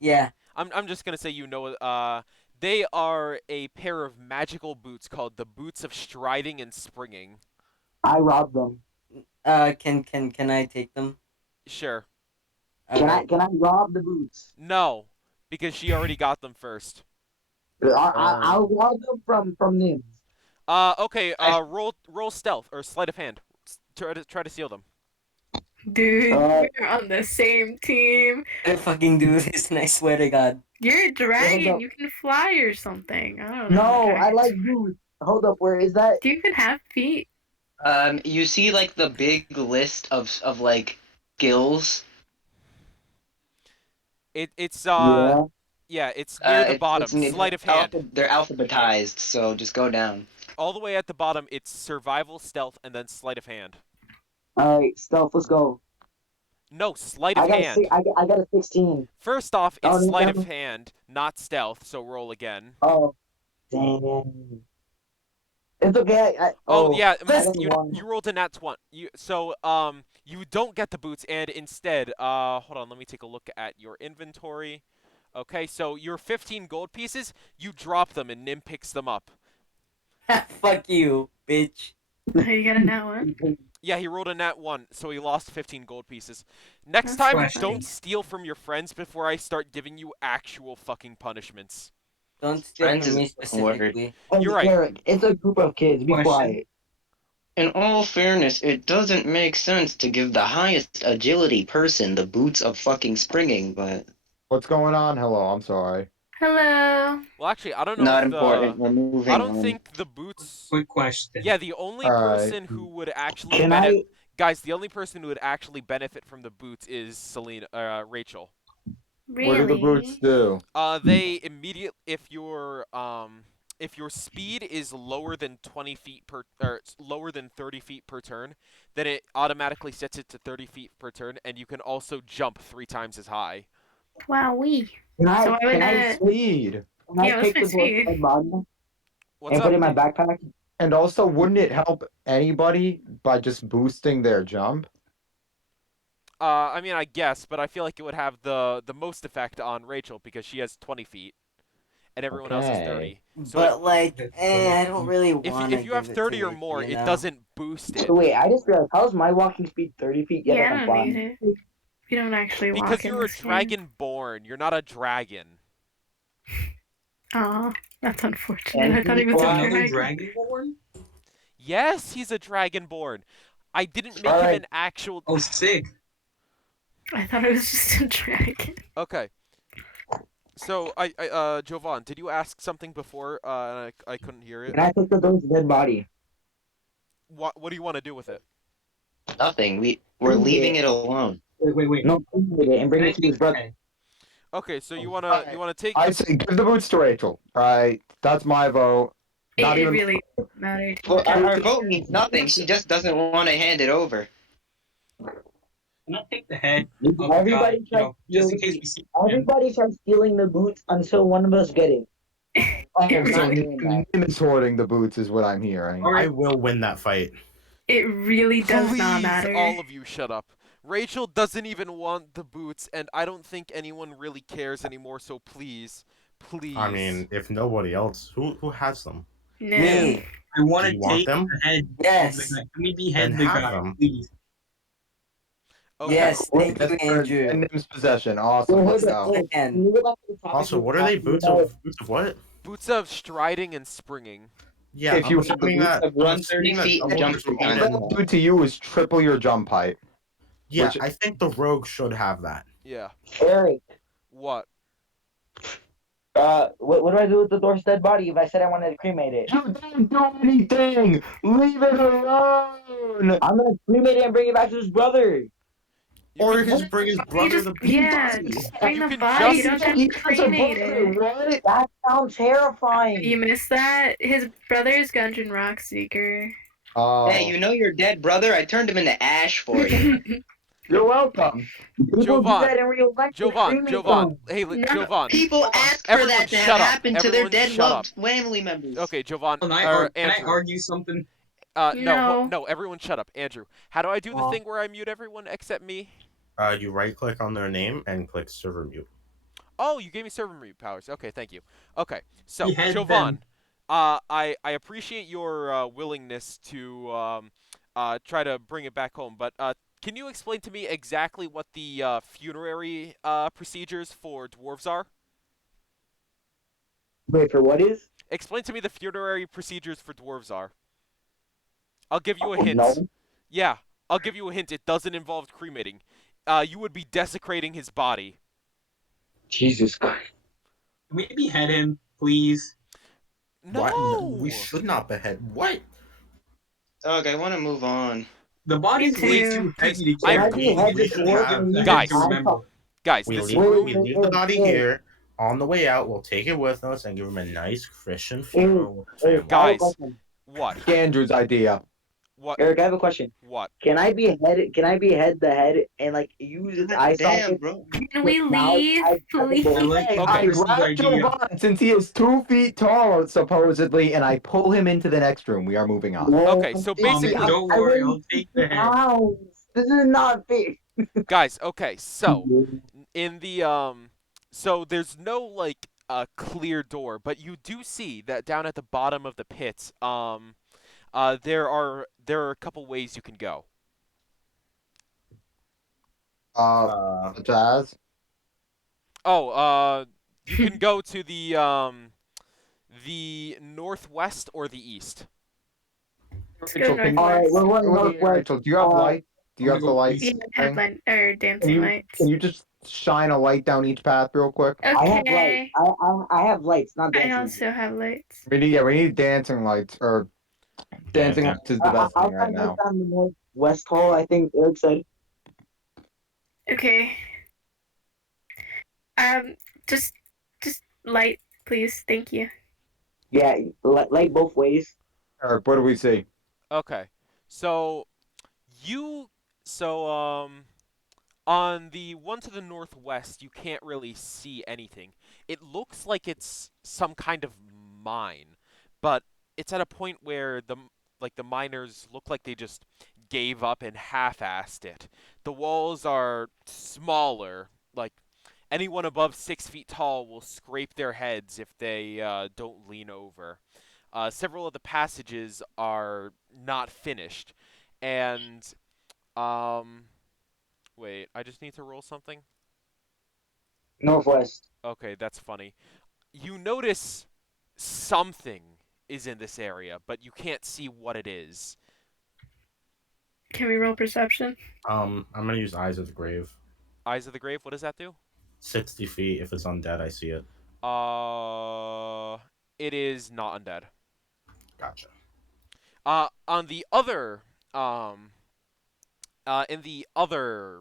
Yeah. I'm just gonna say they are a pair of magical boots called the Boots of Striding and Springing. I robbed them. Can I take them? Sure. Okay. Can I rob the boots? No, because she already got them first. I'll rob them from Nim. Okay. Roll stealth or sleight of hand. Try to steal them. Dude, we're on the same team. I fucking do this, and I swear to God. You're a up. dragon. You can fly or something. I don't know. No, I dragons. like boots. Hold up, where is that? Do you even have feet? You see like the big list of like skills. It's Yeah. yeah, it's near the bottom. Sleight of hand. They're alphabetized, so just go down. All the way at the bottom, it's survival, stealth, and then sleight of hand. All right, stealth. Let's go. No, sleight I of got hand. I got a 16. First off, Oh, it's no, sleight no. of hand, not stealth. So roll again. Oh, dang. It's okay. Oh, yeah, I got you one. rolled a nat 20. You don't get the boots, and instead, hold on, let me take a look at your inventory. Okay, so your 15 gold pieces, you drop them, and Nim picks them up. Fuck you, bitch. Oh, you got a nat one? Yeah, he rolled a nat 1, so he lost 15 gold pieces. Next That's time, Question. don't steal from your friends before I start giving you actual fucking punishments. Don't steal Friends from me is a word. specifically. You're right. Eric, it's a group of kids. Be Question. quiet. In all fairness, it doesn't make sense to give the highest agility person the boots of fucking springing, but What's going on? Hello, I'm sorry. Hello. Well, actually, I don't know not if important. We're moving I don't on. think the boots... Quick question. Yeah, the only Alright. person who would actually Can benefit... I? Guys, the only person who would actually benefit from the boots is Rachel. Really? What do the boots do? They immediately... If your speed is lower than 20 feet per... or lower than 30 feet per turn, then it automatically sets it to 30 feet per turn, and you can also jump 3 times as high. Wowee. Can I? So I would, Can I? Speed. Can I Yeah, what's take my this speed? dead body What's and up? put it in my backpack? And also, wouldn't it help anybody by just boosting their jump? I mean, I guess, but I feel like it would have the most effect on Rachel because she has 20 feet, and everyone else has 30. So But like, I don't really if want to. you have 30 or more, it doesn't boost it So wait, I just realized, how's my walking speed 30 feet? Yet Yeah, I'm I don't flying. need it. You don't actually walk because in you're a this game. dragonborn. You're not a dragon. Aw, that's unfortunate. I And thought he was Oh, a another dragon. dragonborn? Yes, he's a dragonborn. I didn't make him Alright. an actual. Oh, sick. I thought it was just a dragon. Okay. So Jovan, did you ask something before? And I couldn't hear it. Can I take the dog's dead body? What do you want to do with it? Nothing. We're leaving it alone. Wait. No, cremate it and bring Can I it to his take brother. that? Okay, so you wanna Alright. take? I say give the boots to Rachel. Alright, that's my vote. Not It even. really doesn't matter. Well, our vote means nothing. She just doesn't want to hand it over. Can I take the head of the Everybody guy, tries just in stealing- case we see him? Everybody starts stealing the boots until one of us get it. Oh, It so really- doing Nim is hoarding the boots, is what I'm hearing. All I right. will win that fight. It really does Please, not matter. all of you, shut up. Rachel doesn't even want the boots, and I don't think anyone really cares anymore. So please, please. I mean, if nobody else, who has them? No. Me. I want Do to you want take them? the head of the Yes. guy. Can we behead Then the have guy, them. please? Okay. Yes, thank you, That's in Andrew. Nim's possession. Awesome. Let's go. And Also, what are they? Boots of what? Boots of striding and springing. Yeah, If I'm you assuming have that. run I'm 30 assuming that feet and double jump district 10. All cannon- they'll do to you is triple your jump height. Yeah, Which- I think the rogue should have that. Yeah. Eric, What? what do I do with the dwarf's dead body if I said I wanted to cremate it? You don't do anything. Leave it alone. I'm gonna cremate it and bring it back to his brother. You Or can- just bring his You brother just, the yeah, body. just bring You the can body. You just- don't have He to has a cremate brother. it. What? That sounds terrifying. You missed that? His brother's Gundren Rockseeker. Oh, Hey, you know your dead brother? I turned him into ash for you. you're welcome. People do Jovan, that in real life. They Jovan, cremate Jovan. them. Hey, No. Jovan. People ask for Everyone that to shut up. happen to their Everyone dead shut loved family members. Okay, Jovan. Can Or I Andrew. argue something? No, everyone shut up. Andrew, how do I do the Oh. thing where I mute everyone except me? You right click on their name and click server mute. Oh, you gave me server mute powers. Okay, thank you. Okay, so Behead Jovan, them. I appreciate your willingness to try to bring it back home, but can you explain to me exactly what the funerary procedures for dwarves are? Wait, for what is? Explain to me the funerary procedures for dwarves are. I'll give you a hint. No. Yeah, I'll give you a hint. It doesn't involve cremating. You would be desecrating his body. Jesus Christ. Can we behead him, please? No. What? We should not behead. What? Doug, I want to move on. The body's Me way too. too heavy to I- carry. Can I behead should the dwarf have- and use Guys. his eye for- Guys, We this leave, Wait, we wait, leave the wait, body wait. here. On the way out, we'll take it with us and give him a nice Christian funeral with the Hey, family. Guys. I have a question. what? Andrew's idea. What? Eric, I have a question. What? Can I behead the head and like use its eye Damn, socket? bro. Can we Now leave, I- please? I like Hey, the I Chris's grab idea. Jovan since he is 2 feet tall, supposedly, and I pull him into the next room. We are moving on. Okay, so basically- Don't I worry, really- I'll take the head. Ow, this is not fair. Guys, okay, so in the so there's no like clear door, but you do see that down at the bottom of the pit, there are a couple ways you can go. Jazz. Oh, you can go to the northwest or the east. Let's go Rachel, can you- All right, we're going Rachel, northwest. do you have light? Do you I'm have the gonna go light? east. Yeah, thing? headline or Can dancing you, lights. can you just shine a light down each path real quick? I have Okay. lights. I have lights, not I dancing. also have lights. We need dancing lights, or dancing Yeah. lights is the best I'll thing right find now. lights on the northwest hall. I think Eric said. Okay. Just light, please. Thank you. Yeah, light both ways. Eric, what do we see? Okay. So on the one to the northwest, you can't really see anything. It looks like it's some kind of mine, but it's at a point where the miners look like they just gave up and half-assed it. The walls are smaller, like anyone above 6 feet tall will scrape their heads if they don't lean over. Several of the passages are not finished, and wait, I just need to roll something. Northwest. Okay, that's funny. You notice something is in this area, but you can't see what it is. Can we roll perception? I'm gonna use Eyes of the Grave. Eyes of the Grave, what does that do? 60 feet. If it's undead, I see it. It is not undead. Gotcha. On the other, in the other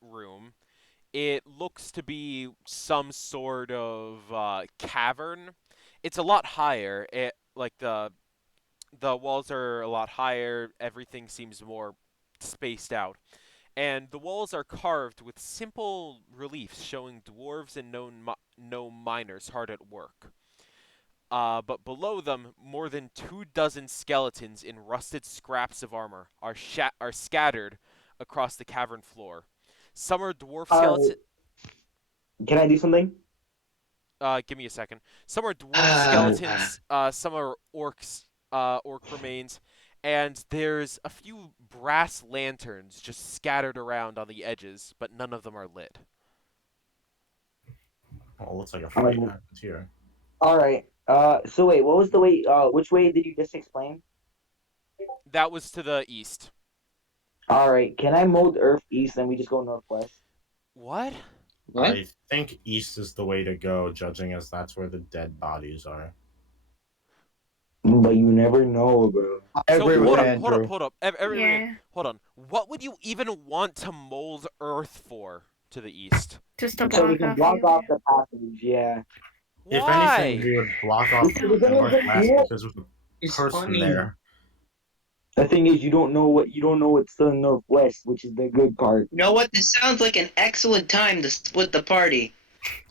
room, it looks to be some sort of cavern. It's a lot higher. The walls are a lot higher. Everything seems more spaced out. And the walls are carved with simple reliefs showing dwarves and gnome miners hard at work. But below them, more than 24 skeletons in rusted scraps of armor are scattered across the cavern floor. Some are dwarf skeletons. Can I do something? Give me a second. Some are dwarf skeletons. Some are orcs. Orc remains, and there's a few brass lanterns just scattered around on the edges, but none of them are lit. Well, it looks like a fight happens here. All right. So wait, what was the way? Which way did you just explain? That was to the east. All right. Can I mold Earth east and we just go northwest? What? What? I think east is the way to go, judging as that's where the dead bodies are. But you never know, bro. I agree with hold Andrew. up. Yeah. Hold on. What would you even want to mold Earth for to the east? Just to So we block can off. block the- off the passage. Yeah. If Why? anything, we would block off the We're gonna northwest get- because of the It's person funny. there. The thing is, you don't know what's to the northwest, which is the good part. You know what? This sounds like an excellent time to split the party.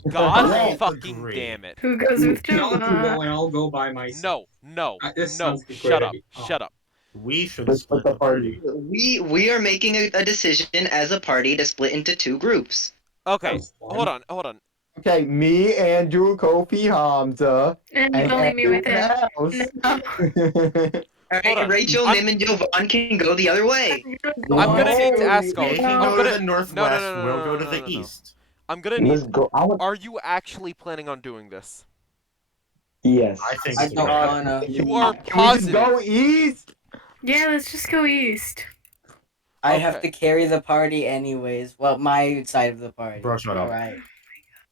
God Right. fucking Agree. damn it. Who goes with Y'all can go Jova? and I'll go by myself. No. This sounds like a great Shut up. idea. Oh. Shut up. We should Let's split split the the party. party. We are making a decision as a party to split into 2 groups. Okay. Sounds fun. Hold on. Okay, me, Andrew, Kofi, Hamza, And and only me with him. everyone No. else. All Hold right, on. Rachel, Nim, and Jovan can go the other way. I'm gonna need to ask They Kofi. can I'm go to gonna. the northwest. no, We'll go to no, the no. east. I'm gonna Let's need. go. Are you actually planning on doing this? Yes. I think I it's a don't great idea. wanna. You are Can we just positive. go east? Yeah, let's just go east. I have Okay. to carry the party anyways. Well, my side of the party. Bro, shut up. Alright.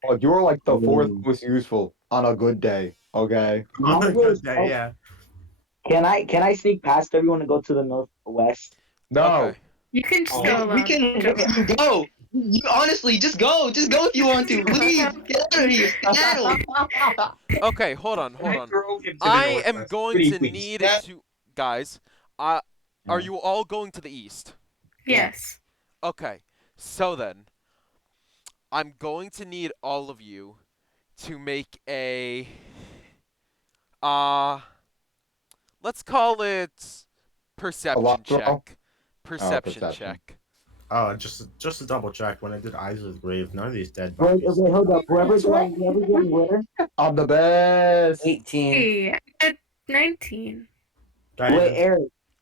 Oh, you're like the fourth most useful on a good day. Okay. On a I'm good good. day, yeah. Can I sneak past everyone and go to the northwest? No. Okay. You can just Oh. go alone. We can Jova. go. You honestly just go if you want to. Please get out of here. Skedaddle. Okay. Hold on. I throw him to the I am northwest. going Pretty to please. need Yeah. to. Guys, are you all going to the east? Yes. Okay. So then, I'm going to need all of you to make a. Let's call it perception walk through? check. Perception perception. check. Just to double check, when I did Eyes of the Grave, none of these dead Wait, bodies. wait, hold up. Whoever's going where? I'm the best. 18. Hey, I got 19. Guys, Wait,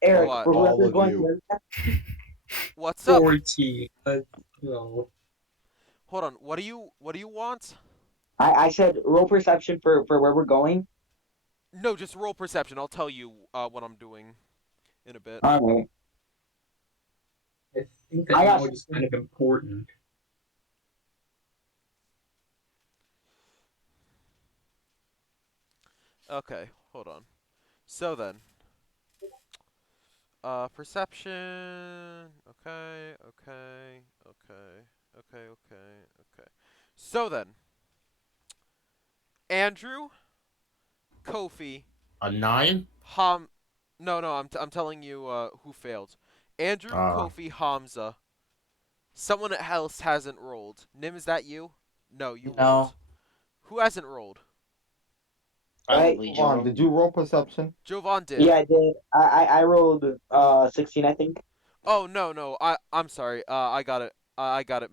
Eric, What? for All whoever's of going you. where? What's up? 40. No. Hold on. What do you want? I said roll perception for where we're going. No, just roll perception. I'll tell you what I'm doing in a bit. Alright. I think that I got- knowledge is kind of important. Okay, hold on. So then, perception. Okay. So then, Andrew, Kofi, a 9? No, I'm telling you who failed. Andrew, Kofi, Hamza. Someone else hasn't rolled. Nim, is that you? No, you No. rolled. Who hasn't rolled? Probably Hold on, Joe. did you roll perception? Jovan did. Yeah, I did. I rolled 16, I think. Oh no, I'm sorry. I got it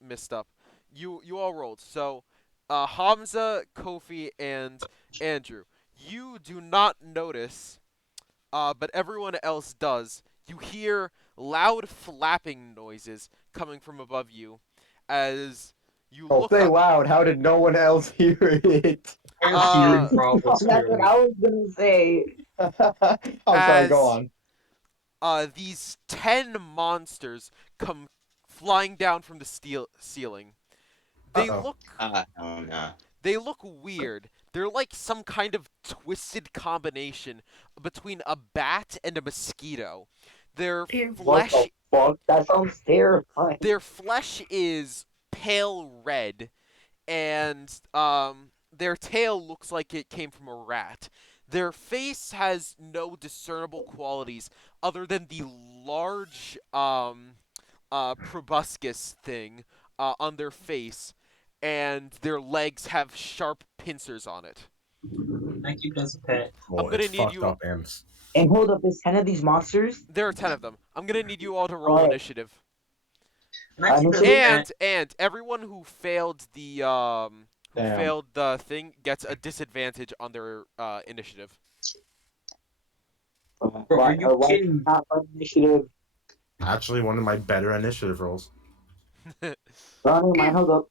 mixed up. You all rolled. So, Hamza, Kofi, and Andrew. You do not notice, but everyone else does. You hear loud flapping noises coming from above you, as you Oh, look say up. loud. How did no one else hear it? I have hearing Uh, problems, That's what clearly. I was gonna say. I'm sorry, go as on. these 10 monsters come flying down from the steel ceiling. They Uh-oh. look Oh no. they look weird. They're like some kind of twisted combination between a bat and a mosquito. Their Ew. What flesh the fuck? That sounds terrifying. their flesh is pale red, and their tail looks like it came from a rat. Their face has no discernible qualities other than the large proboscis thing on their face, and their legs have sharp pincers on it. I keep it as a pet. I'm gonna it's need fucked you. up imps. And hold up, there's 10 of these monsters? There are 10 of them. I'm gonna need you all to roll Alright. initiative. And I keep it as a pet. And everyone who failed the Damn. thing gets a disadvantage on their initiative. Bro, are you Why kidding? not run initiative? Actually, one of my better initiative rolls. Ronnie, mine, hold up.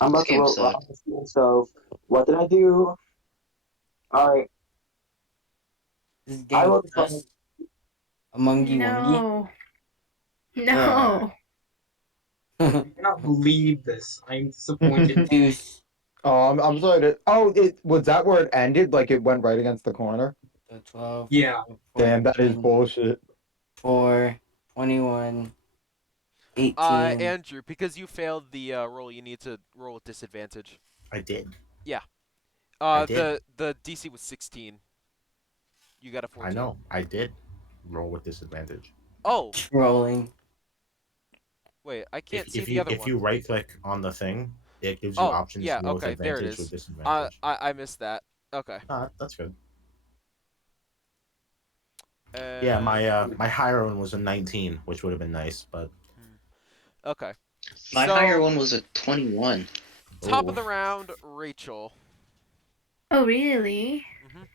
I'm about to Game roll sucked. initiative, so what did I do? Alright, This I game rolled sucks. Among you No. Yeah. No. I cannot believe this. I'm disappointed. Deuce. Oh, I'm sorry. It was that where it ended? Like it went right against the corner? So 12. Yeah. Damn, that is 14, bullshit. 4, 21, 18. Andrew, because you failed the roll, you need to roll with disadvantage. I did. Uh, did. the DC was 16. You got a 14. I know. I did roll with disadvantage. Oh, Trolling. wait, I can't see If the you other if one. you right click on the thing, it gives you Oh, options yeah, to roll with okay, there it advantage or is. disadvantage. I missed that. Okay. That's good. And, Yeah, my higher one was a 19, which would have been nice, but Okay. My So, higher one was a 21. top of Ooh. the round, Rachel. Oh, really? Mhm.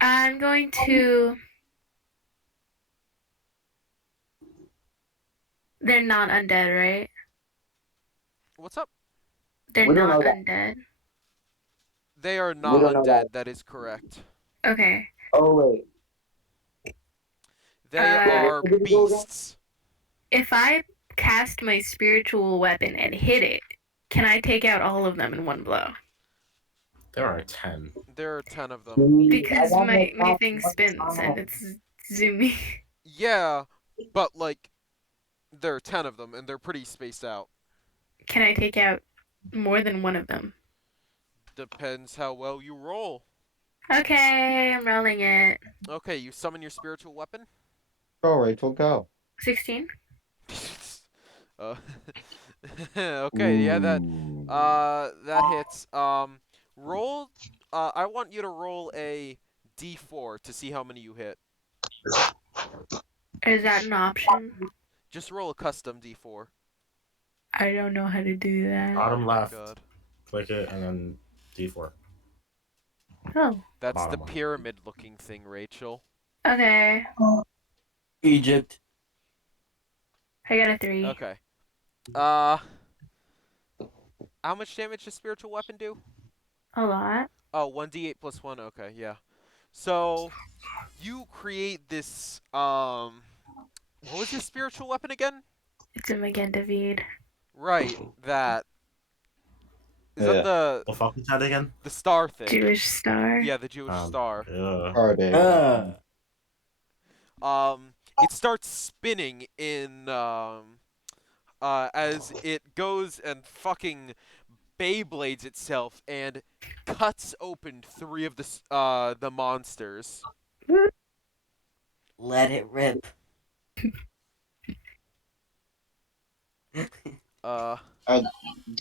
I'm going to. They're not undead, right? What's up? They're We don't not know that. undead. They are not don't know undead. that. That is correct. Okay. Oh, wait. They Uh, are What did we do again? beasts. If I cast my spiritual weapon and hit it, can I take out all of them in one blow? There are 10. There are 10 of them. Because I want my to thing one spins time. and it's zooming. Yeah, but like, there are 10 of them, and they're pretty spaced out. Can I take out more than one of them? Depends how well you roll. Okay, I'm rolling it. Okay, you summon your spiritual weapon. Go, Rachel, go. 16. uh, okay, yeah, that hits. Roll. I want you to roll a D4 to see how many you hit. Is that an option? Just roll a custom D4. I don't know how to do that. Bottom left, God. click it, and then D4. Oh, That's Bottom the one. pyramid-looking thing, Rachel. okay. Egypt. I got a 3. Okay. How much damage does spiritual weapon do? A lot. Oh, 1d8 plus 1. Okay, yeah. So, you create this, what was your spiritual weapon again? It's a Magenta Veed. Right, that. Is Yeah. that The fuck is that again? the star thing? Jewish star. Yeah, the Jewish star. Yeah. It starts spinning in, as it goes and fucking Beyblades itself and cuts open 3 of the monsters. Let it rip.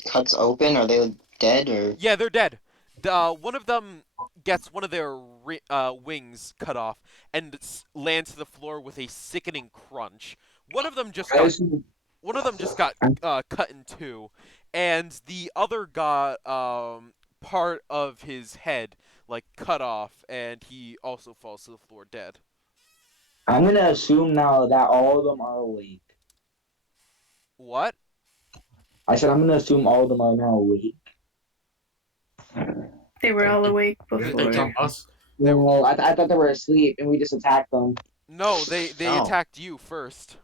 Cuts open? Are they dead or? Yeah, they're dead. One of them gets one of their wings cut off and lands to the floor with a sickening crunch. One of them just got cut in 2, and the other got part of his head like cut off, and he also falls to the floor dead. I'm gonna assume now that all of them are awake. What? I said I'm gonna assume all of them are now awake. They were all awake Didn't they before. jump us? Well, I thought they were asleep and we just attacked them. No, they No. attacked you first.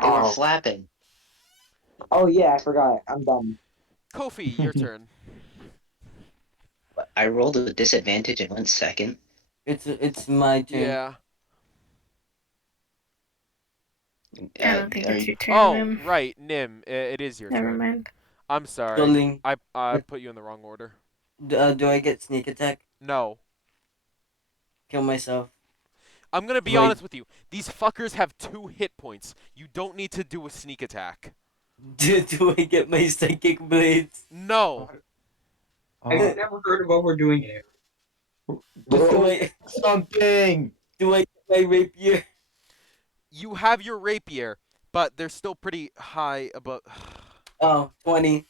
They were Oh. flapping. Oh yeah, I forgot. I'm dumb. Kofi, your turn. I rolled a disadvantage in 1 second. It's my turn. Yeah. I don't think Are it's you- your turn. Oh, Nim. right, Nim. It is your Never turn. mind. I'm sorry. Darling, I put you in the wrong order. do I get sneak attack? No. Kill myself. I'm gonna be Wait. honest with you. These fuckers have 2 hit points. You don't need to do a sneak attack. Do I get my psychic blades? No. I've never heard of overdoing it. Do Bro, I something. do I get my rapier? You have your rapier, but they're still pretty high above. Oh, 20.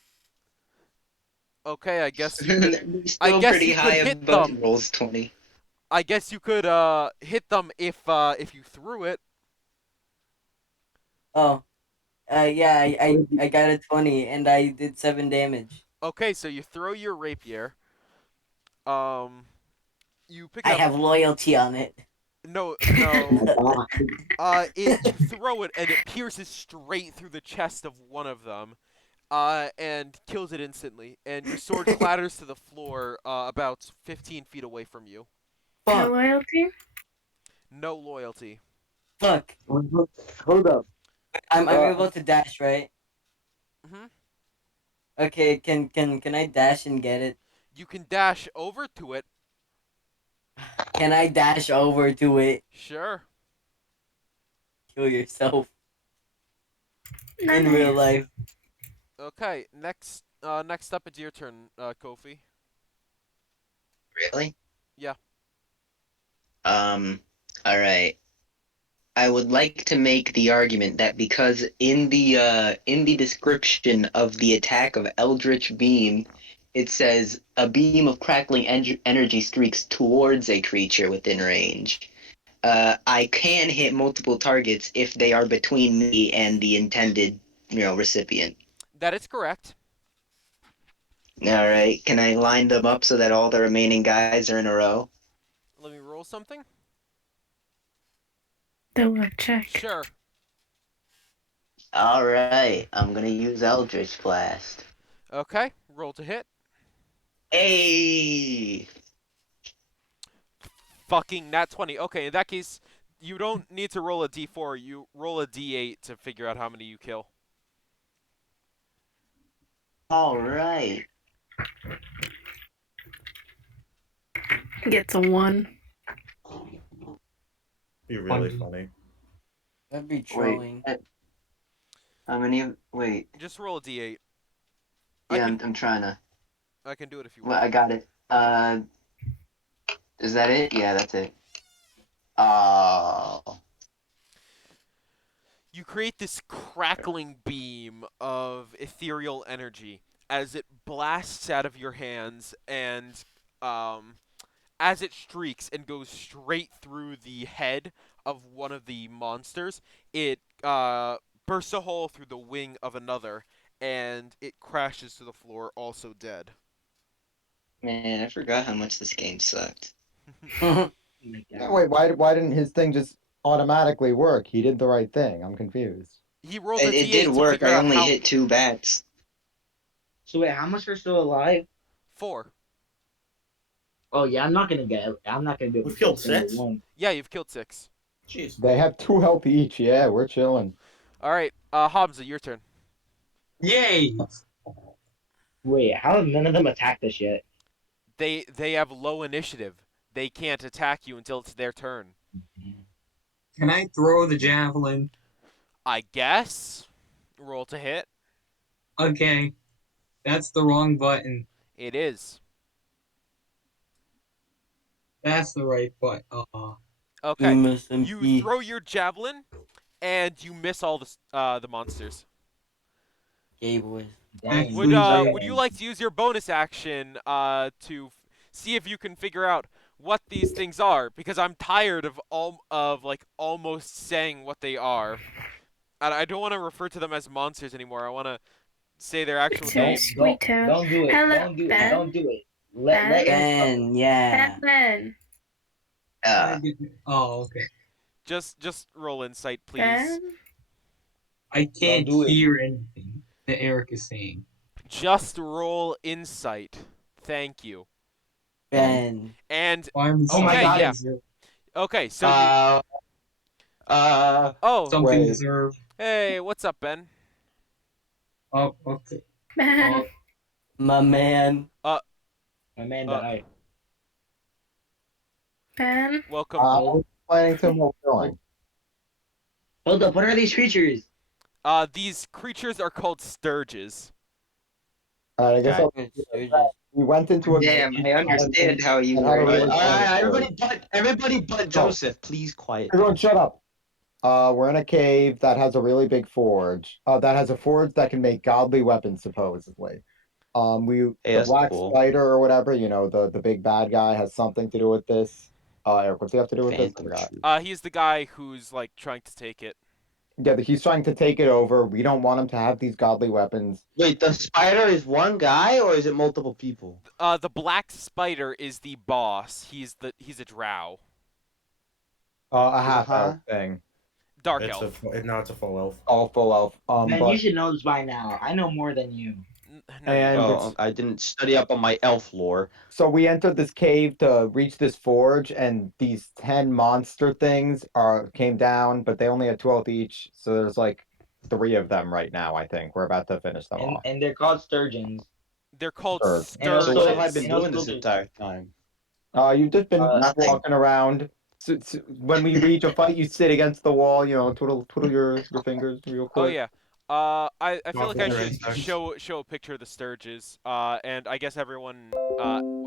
Okay, I guess you could. Still guess pretty you could high hit above them. rolls 20. I guess you could hit them if you threw it. Oh. Yeah, I got a 20 and I did 7 damage. Okay, so you throw your rapier. You pick I up. have loyalty on it. No. Ah, You throw it and it pierces straight through the chest of one of them, and kills it instantly. And your sword clatters to the floor, about 15 feet away from you. No Fuck. loyalty? No loyalty. Fuck. Hold up. I'm able to dash, right? Mhm. Okay, can I dash and get it? You can dash over to it. Can I dash over to it? Sure. Kill yourself Nice. in real life. Okay. Next up, it's your turn, Kofi. Really? Yeah. Alright. I would like to make the argument that because in the description of the attack of Eldritch Beam, it says a beam of crackling energy streaks towards a creature within range. I can hit multiple targets if they are between me and the intended, recipient. That is correct. Alright, can I line them up so that all the remaining guys are in a row? Let me roll something. Do a check. Sure. Alright, I'm gonna use Eldritch Blast. Okay. Roll to hit. Hey! Fucking nat 20. Okay, in that case, you don't need to roll a d4. You roll a d8 to figure out how many you kill. Alright. Gets a 1. Be really Funny. funny. That'd be trolling. How many? Wait. Just roll a d8. Yeah, I'm trying to. I can do it if you Well, want. I got it. Is that it? Yeah, that's it. Oh. You create this crackling beam of ethereal energy as it blasts out of your hands, and as it streaks and goes straight through the head of one of the monsters, it bursts a hole through the wing of another, and it crashes to the floor, also dead. Man, I forgot how much this game sucked. No, wait, why didn't his thing just automatically work? He did the right thing. I'm confused. He rolled a It d8 did to work. figure I out only how. hit 2 bats. So wait, how much are still alive? 4. Oh yeah, I'm not gonna do it. We've killed single 6? one. Yeah, you've killed 6. Jeez. They have 2 health each. Yeah, we're chilling. All right, Hamza, your turn. Yay! Wait, how have none of them attacked us yet? They have low initiative. They can't attack you until it's their turn. Can I throw the javelin? I guess. Roll to hit. Okay. That's the wrong button. It is. That's the right button. Okay. MSMP. You throw your javelin, and you miss all the monsters. Gay boys. Dang. Would you like to use your bonus action to see if you can figure out what these things are? Because I'm tired of almost saying what they are. And I don't want to refer to them as monsters anymore. I want to say their actual It's your name. sweet town. Don't do it. Hello, Don't do it. Ben. Don't do it. Let Ben, yeah. Ben. Oh, okay. Just roll insight, please. Ben. I can't do it. hear anything that Eric is saying. Just roll insight. Thank you. Ben. And Why am I Oh my okay, God, yeah. deserve- Okay, so you. Oh, something Wait. deserved. hey, what's up, Ben? Oh, okay. Ben. My man. My man Uh, died. Ben. Welcome. I'm planning to move on. Hold up, what are these creatures? These creatures are called sturges. I guess we went into a. Damn, I understand how you and had a were. really Everybody but Go. Joseph, please quiet. Everyone, shut up. We're in a cave that has a really big forge. That has a forge that can make godly weapons, supposedly. The that's black cool. spider or whatever, the big bad guy has something to do with this. Eric, what's he have to do with this? I Phantom forgot. Troop. He's the guy who's like trying to take it. Yeah, he's trying to take it over. We don't want him to have these godly weapons. Wait, the spider is one guy or is it multiple people? The black spider is the boss. He's a drow. A half Uh-huh. elf thing. Dark It's elf. it's a full elf. All full elf. Man, But you should know this by now. I know more than you. No, And you don't. it's- I didn't study up on my elf lore. so we entered this cave to reach this forge, and these 10 monster things came down, but they only had 12 each. So there's like 3 of them right now, I think. We're about to finish them off. And they're called sturgeons. They're called Sure. So So what have I sturges. been You know, doing this soldiers- entire time? You've just been Nothing. walking around. So when we reach a fight, you sit against the wall, twiddle your fingers real quick. Oh yeah. I feel like I Popular should insects. show a picture of the sturges. And I guess everyone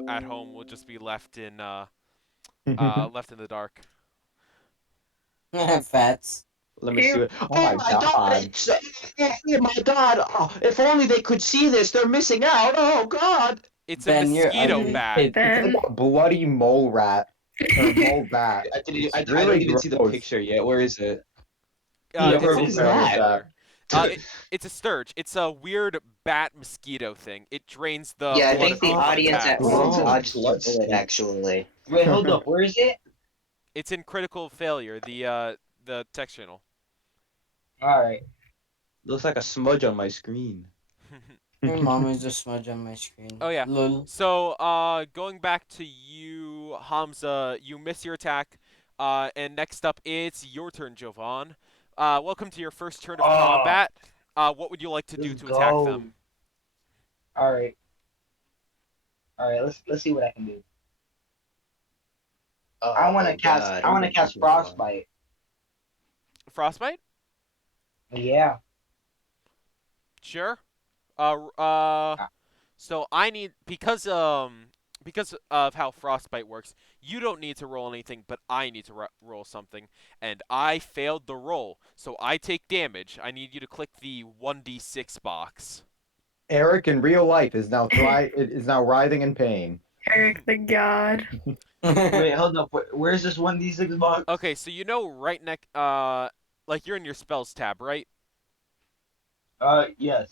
at home will just be left in left in the dark. Fats. Let me see what. Oh my God. it's- oh my god! Oh, if only they could see this. They're missing out. Oh god! It's Ben, a you're mosquito ugly. bat. It's like a bloody mole rat or mole bat. I It's don't really even see the gross. picture yet. Where is it? Uh, Yeah, it's, where in- is Where that? it's a sturge. It's a weird bat mosquito thing. It drains the Yeah, I blood think the from audience at attacks. home Oh, watched blood it, stain. actually. Wait, hold up, where is it? It's in critical failure. The text channel. Alright. Looks like a smudge on my screen. Your mom is a smudge on my screen. Oh, yeah. Lol. So, going back to you, Hamza, you miss your attack. And next up, it's your turn, Jovan. Welcome to your first turn of Oh. combat. What would you like to do Let's to attack go. them? Alright. Alright, let's see what I can do. I wanna cast frostbite. Frostbite? Yeah. Sure. So I need because of how frostbite works, you don't need to roll anything, but I need to roll something, and I failed the roll, so I take damage. I need you to click the 1d6 box. Eric in real life is now writhing in pain. Eric the God. Wait, hold up. Where's this 1d6 box? Okay, so right next, like you're in your spells tab, right? Yes.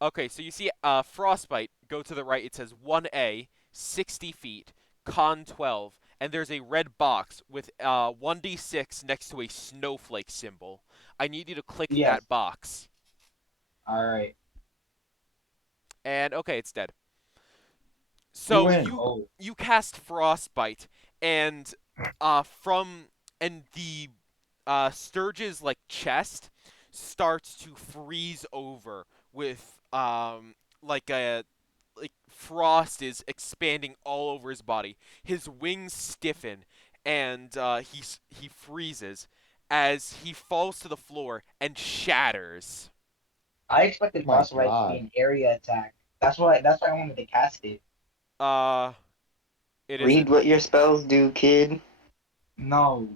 Okay, so you see frostbite. Go to the right. It says 1A, 60 feet, con 12, and there's a red box with 1d6 next to a snowflake symbol. I need you to click Yes. that box. Alright. And okay, it's dead. So win. you cast frostbite, and the Sturge's like chest starts to freeze over with like frost is expanding all over his body. His wings stiffen, and he freezes as he falls to the floor and shatters. I expected My frostbite to God. be an area attack. That's why I wanted to cast it. It Read isn't. what your spells do, kid. No.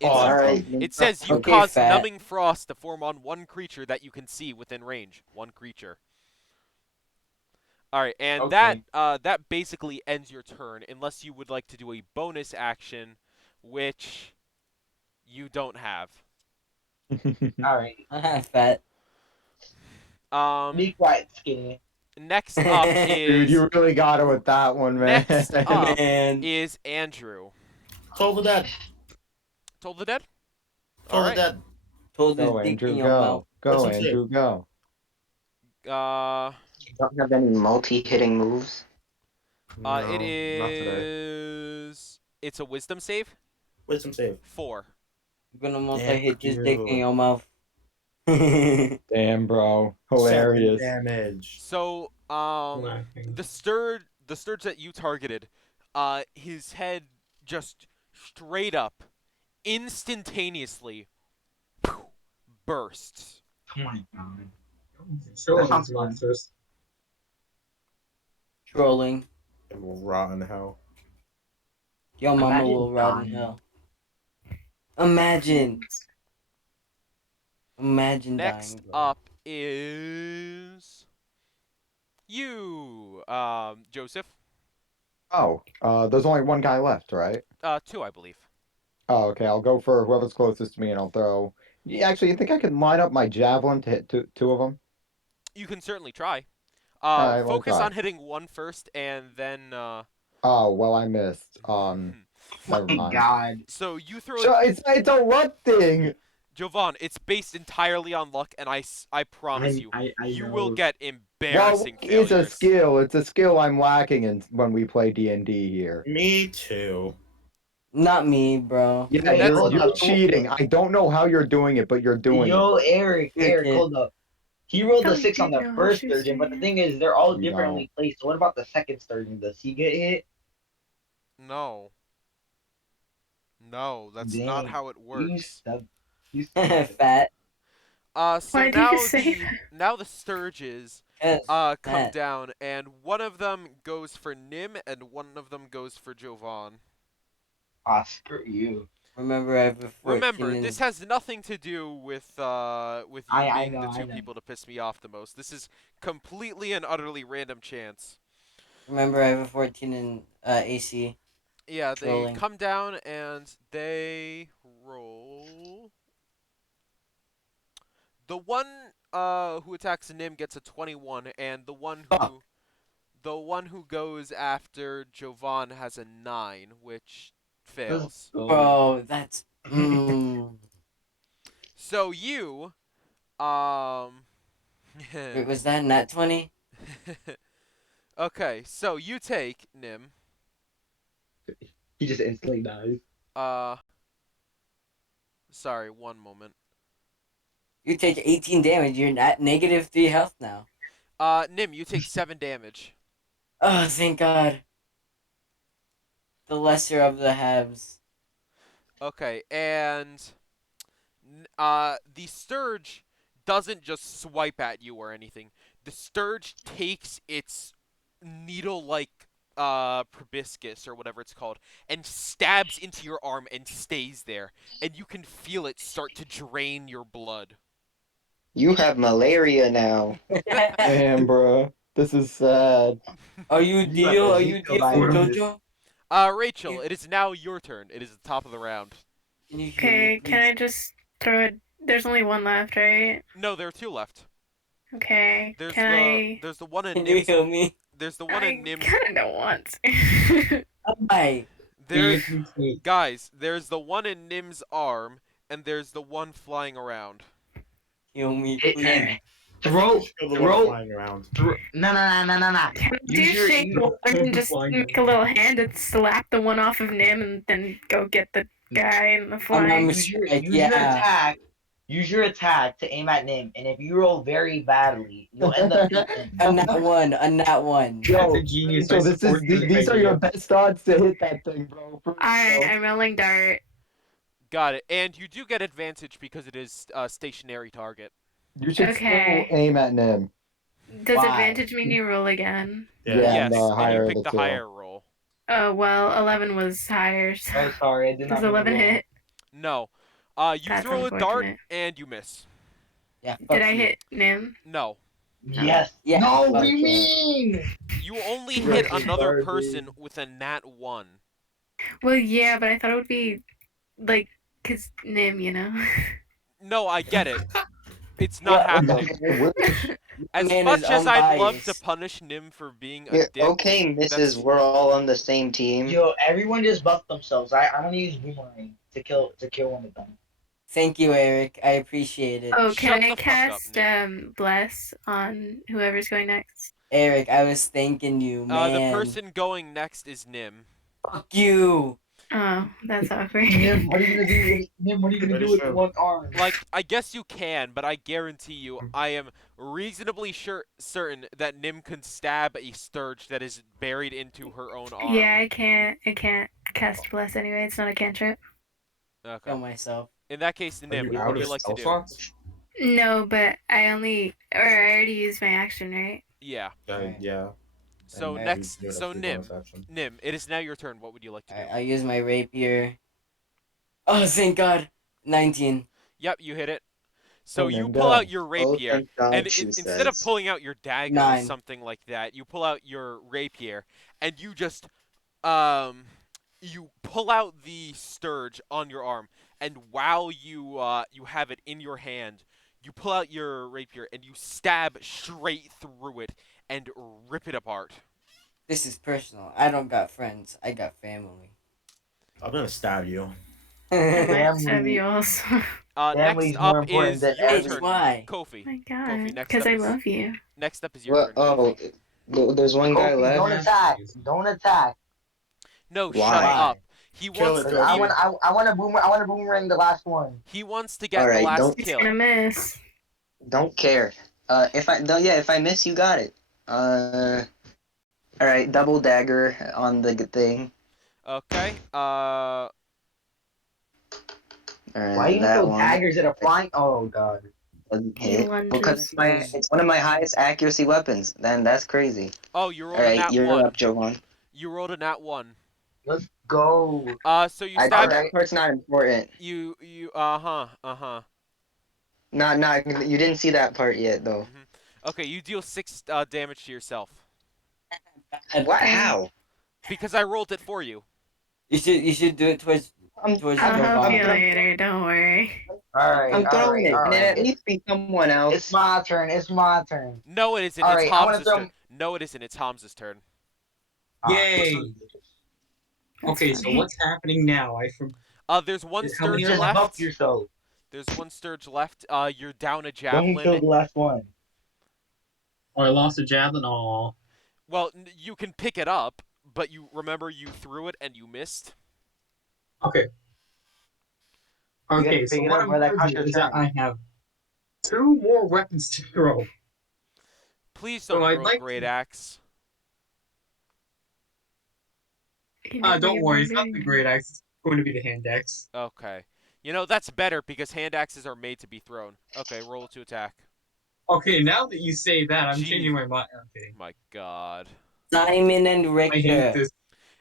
It's- Alright. It says you Okay, cause fat. numbing frost to form on one creature that you can see within range. One creature. All right, and Okay. that basically ends your turn, unless you would like to do a bonus action, which you don't have. Alright. Fat. Be quiet, skinny. Next up Dude, is you really got it with that one, man. next up Man. is Andrew. Toll the dead. Toll the Dead? Toll the Alright. dead. Told his Go, dick Andrew, in your mouth. go. Go, That's what Andrew, go. You don't have any multi-hitting moves. It No, not today. is... It's a wisdom save? Wisdom save. 4. I'm gonna multi Damn hit this dick in you. your mouth. Damn, bro. 7 Hilarious. damage. So, Laughing. the Sturge that you targeted, his head just straight up, instantaneously, bursts. Oh my god. Show That us sounds these fun. monsters. Trolling. It will rot in hell. Your mama Imagine will rot in dying. hell. Imagine. Imagine Next dying. Bro. up is you, Joseph. Oh, there's only one guy left, right? 2, I believe. Oh, okay. I'll go for whoever's closest to me, and I'll throw. Yeah, actually, you think I can line up my javelin to hit two of them? You can certainly try. Alright, we'll Focus try. on hitting one first, and then, Oh, well, I missed. Never My mind. god. So you throw So it's a luck thing. Jovan, it's based entirely on luck, and I promise you, I you will know. get Well, embarrassing it's failures. a skill. It's a skill I'm lacking in when we play D&D here. Me too. Not me, bro. Yeah, Wait, you're, hold you're up. cheating. I don't know how you're doing it, but you're doing Yo, Eric, Good kid. hold up. He rolled a Don't 6 on you the know first she's sturgeon, but the saying? thing is, they're all You differently placed. So what about the second sturgeon? Does he get hit? No. No, that's not Dang, how it You works. stub. You stub. Fat. So Why did now you say the that? now the Sturges Yes. come Fat. down, and one of them goes for Nim, and one of them goes for Jovan. Ah, screw you. Remember, I have a 14 Remember, and- this has nothing to do with you I being know, the I two know. people to piss me off the most. This is completely and utterly random chance. Remember, I have a 14 in AC. Yeah, they Trolling. come down and they roll. The one who attacks Nim gets a 21, and the one who goes after Jovan has a 9, which fails. Bro, that's. Mm. So you, Wait, was that nat 20? okay, so you take Nim. He just instantly dies. Sorry, one moment. You take 18 damage. You're at negative 3 health now. Nim, you take 7 damage. Oh, thank God. The lesser of the halves. Okay, and the Sturge doesn't just swipe at you or anything. The Sturge takes its needle-like proboscis or whatever it's called and stabs into your arm and stays there, and you can feel it start to drain your blood. You have malaria now. Damn, bro. This is sad. Are you Dio? Are you Dio from JoJo? Rachel, it is now your turn. It is the top of the round. Can you hear Okay, me, can I just throw it? There's only one left, right? No, there are 2 left. Okay. There's Can I? there's the one in Can you Nim's. heal me? There's the one I in Nim's. kind of want to. Hi. There, guys, there's the one in Nim's arm, and there's the one flying around. Heal me, Hit please. him. Throw. The one Throw. flying around. No. Can I do Use your- shake use- and just make a little hand and slap the one off of Nim and then go get the guy in the I'm flying? Use your Yeah. attack. Use your attack to aim at Nim, and if you roll very badly, you'll end up beating him. A nat 1. A nat 1. Yo, That's a genius. So I this is support your these are idea. your best odds to hit that thing, bro. For Alright, real. I'm rolling dart. Got it. And you do get advantage because it is a stationary target. You should Okay. still aim at Nim. Does Why? advantage mean you roll again? Yeah. Yeah. Yes, and the and higher you of pick the the two. higher roll. Oh, well, 11 was higher. So Oh, sorry, I did not. does 11 mean to roll. hit? No. You That's throw a dart unfortunate. and you miss. Yeah, fuck Did I you. hit Nim? No. Yes. Yeah, No, fuck we you. mean. You only You're hit so another garbage. person with a nat 1. Well, yeah, but I thought it would be, like, 'cause Nim, you know? No, I get it. It's not What? happening. As Man much is as I'd love to unbiased. punish Nim for being a Yeah, dick, okay, that's Mrs. We're all on the same team. Yo, everyone just buff themselves. I'm gonna use boomerang to kill one of them. Thank you, Eric. I appreciate it. Oh, Shut can I the fuck up, cast Nim. bless on whoever's going next? Eric, I was thanking you, man. The person going next is Nim. Fuck you. Oh, that's awkward. Nim, what are you gonna do? Nim, what are you gonna Pretty do with sure- one arm? Like, I guess you can, but I guarantee you, I am reasonably certain that Nim can stab a Sturge that is buried into her own arm. Yeah, I can't cast bless anyway. It's not a cantrip. Kill Okay. myself. In that case, Nim, you what out would you of like to spell do? slots? No, but I already used my action, right? Yeah. Alright. Yeah. So And next, you would have so to do Nim, bonus action. Nim, it is now your turn. What would you like to do? Alright, I'll use my rapier. Oh, thank God. 19. Yep, you hit it. So Oh, you Nim, pull go. out your Oh, rapier, thank God, and she instead of says. pulling out your dagger or 9. something like that, you pull out your rapier, and you just you pull out the Sturge on your arm, and while you have it in your hand, you pull out your rapier and you stab straight through it and rip it apart. This is personal. I don't got friends. I got family. I'm gonna stab you. I might Family. stab you also. Family's Next more up important is than your H, turn, why? Kofi. My Kofi, God, next because up I is love you. next up is your What? turn. Oh, Kofi. there's one guy Kofi, left. don't attack. Don't attack. No, Why? shut Why? up. He Kill wants it, to, Kofi. I want to boomerang the last one. he wants to get the Alright, last don't- He's kill. gonna miss. Don't care. If I miss, you got it. Alright, double dagger on the thing. Okay. Alright, Why you that throw one daggers at a flying? Oh God. doesn't He hit lunges. because it's one of my highest accuracy weapons. Then that's crazy. Oh, you rolled a Alright, nat you're 1. up, Johan. You rolled a nat 1. Let's go. So you stab That part's not important. you uh-huh. Not you didn't see that part yet though. Okay, you deal 6 damage to yourself. What? How? Because I rolled it for you. You should do it towards I'll Jovan. help you later. Don't worry. I'm throwing it. Can it at least be someone else? It's my turn. It's my turn. No, it isn't. All It's right, I wanna Hamza's throw- turn. No, it isn't. It's Hamza's turn. Yay! That's Okay, so funny. what's happening now? There's one How many Sturge are Just left? buff yourself. There's one Sturge left. You're down a Don't kill javelin. the last one. Oh, I lost a javelin. Aw. Well, you can pick it up, but you remember you threw it and you missed. Okay. You gotta Okay, so pick it what up I'm where that gonna costs do your is that turn. I have 2 more weapons to throw. Please So don't I'd throw a like great to- axe. You know Don't me, worry, it's not baby. the great axe. It's going to be the hand axe. Okay. You know, that's better because hand axes are made to be thrown. Okay, roll to attack. Okay, now that you say that, I'm Gee. changing my mind. Okay, My god. Simon and I hate Richter. this.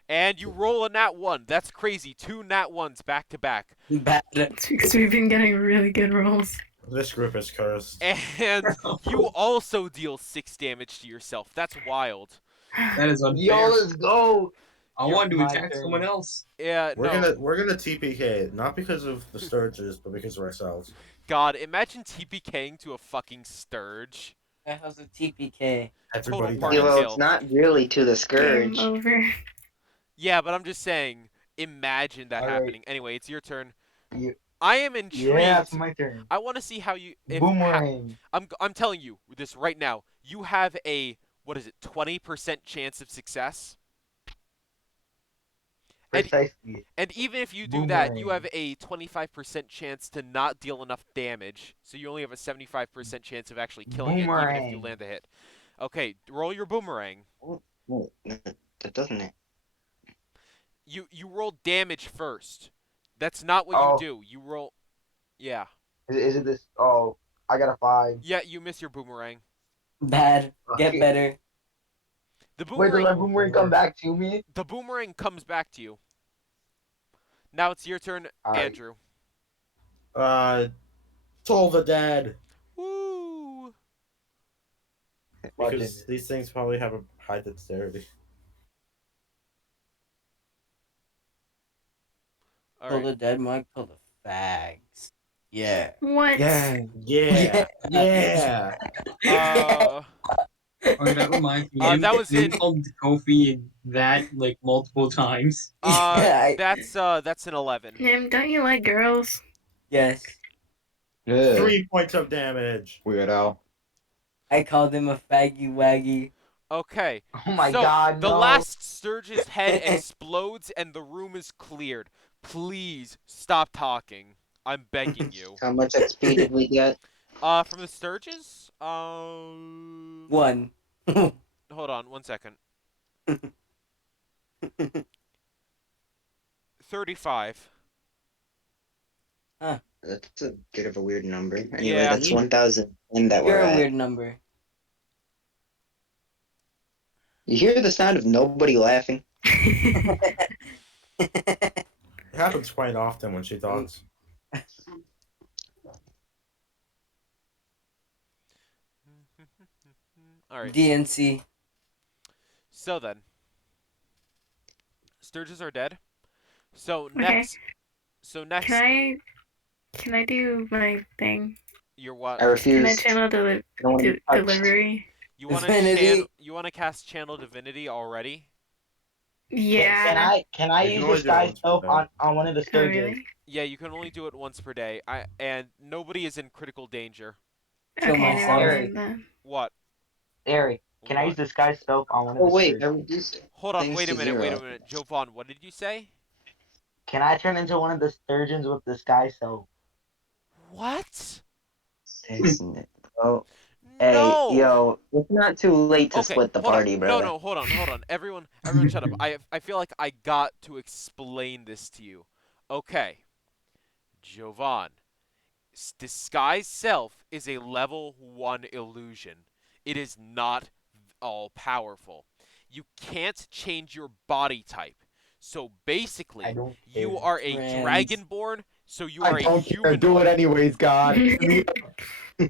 And you roll a nat 1. That's crazy. 2 nat 1s back to back. Bad. It's because we've been getting really good rolls. This group is cursed. And you also deal 6 damage to yourself. That's wild. That is unfair. Yo, let's go. I wanted to my attack turn. someone else. Yeah, We're no. gonna TPK, not because of the Sturges, but because of ourselves. God, imagine TPKing to a fucking Sturge. The hell's a TPK? Everybody party Yeah, well, kill. it's not really to the Game scourge. over. Yeah, but I'm just saying, imagine that Alright. happening. Anyway, it's your turn. You- I am intrigued. Yeah, it's my turn. I want to see how you. Boomerang. I'm telling you this right now. You have a 20% chance of success. And, Precisely. and even if you do that, you Boomerang. have a 25% chance to not deal enough damage. So you only have a 75% chance of actually killing it, even if you Boomerang. land a hit. Okay, roll your boomerang. No, that doesn't it? You roll damage first. That's not what Oh. you do. You roll. Yeah. Is it this? Oh, I got a 5. Yeah, you miss your boomerang. Bad. Get Okay. better. The Wait, does boomerang. my boomerang come back to me? The boomerang comes back to you. Now it's your turn, Alright. Andrew. Toll the dead. Woo! Because these things probably have a high dexterity. All Kill right. the dead, might kill the fags. Yeah. What? Yeah. Yeah. Yeah. Oh, that reminds me. That was Nim in. called Kofi that like multiple times. That's an 11. Nim, don't you like girls? Yes. Yeah. 3 points of damage. Weirdo. I called him a faggy waggy. Okay. Oh my So, god, the no. last Sturge's head explodes and the room is cleared. Please stop talking. I'm begging you. How much XP did we get? From the Sturges? 1. Hold on, 1 second. 35. That's a bit of a weird number. Anyway, Yeah. that's 1,010 that You're we're a at. weird number. You hear the sound of nobody laughing? It happens quite often when she talks. Alright. DNC. So then. Sturges are dead. So Okay. next. So next. Can I do my thing? You're what? I Can I refuse. channel I don't want to be touched. delivery? You want to Divinity. You want to cast Channel Divinity already? Yeah. Can I You use can only this do it guy's once soap per on one of the Oh, Sturges? really? Yeah, you can only do it once per day. And nobody is in critical danger. Kill Okay, myself. never mind then. What? Eric, can I What? use this guy's soap on one of Oh the wait, I Sturges? reduced it. Hold on, Things wait a to minute, wait a zero. minute. Jovan, what did you say? Can I turn into one of the sturgeons with this guy's soap? What? Isn't it? Oh, hey, No! yo, it's not too late to Okay, split the hold party, on. brother. No, hold on. Everyone shut up. I feel like I got to explain this to you. Okay. Jovan, disguise self is a level 1 illusion. It is not all powerful. You can't change your body type. So basically, I don't you care. are a Trans. dragonborn, so you I are a don't care. Do it humanoid. anyways, God.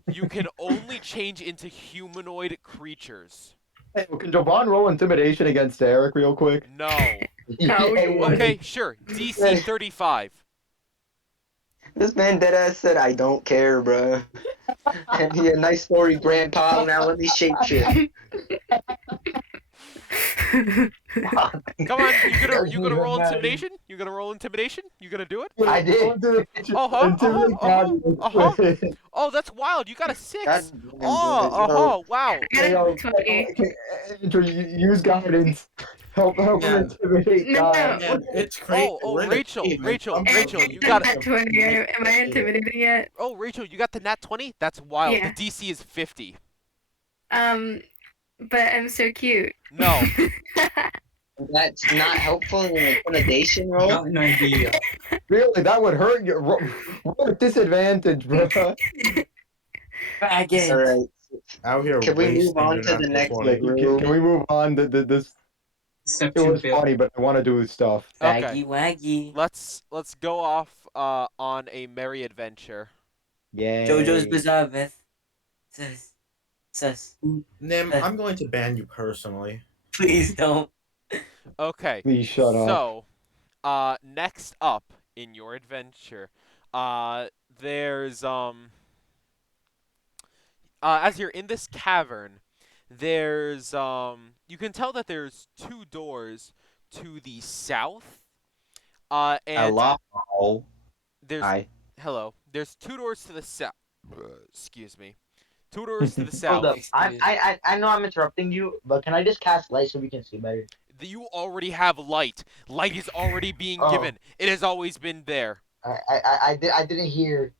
You can only change into humanoid creatures. Hey, can Jovan roll intimidation against Eric real quick? No. No, you wouldn't. Okay, sure. DC 35. This man deadass said, "I don't care, bro." And he a nice story, grandpa. Now let me shape shit. Come on, you gonna roll intimidation? You gonna roll intimidation? You gonna do it? I did. Oh, that's wild. You got a 6. God damn, Oh, wow. I got a 20. Andrew, use guidance. Help him Yeah. intimidate No, God. no. Man, it's crazy. Oh, We're in a Rachel, cave, and Rachel, somehow Rachel, these you I got got it. that 20. Am I intimidated yet? Oh, Rachel, you got the nat 20? That's wild. Yeah. The DC is 50. But I'm so cute. No. That's not helpful in an intimidation I roll. got an idea. Really, that would hurt you. Roll at disadvantage, bro. Faggot. All right. out here Can we move wasting on your to the natural next 20. room? Can we move on? This it Deception was failed. funny, but I want to do stuff. Okay. Faggy waggy. Let's go off on a merry adventure. Yay. JoJo's Bizarre Myth. Sus. Nim, I'm going to ban you personally. Please don't. Please Okay. shut up. So, next up in your adventure, there's as you're in this cavern, there's you can tell that there's 2 doors to the south. And Hello. there's Hi. hello. There's 2 doors to the south. Excuse me. 2 doors to the Hold south. up. I know I'm interrupting you, but can I just cast light so we can see better? You already have light. Light is already being Oh. given. It has always been there. I didn't hear.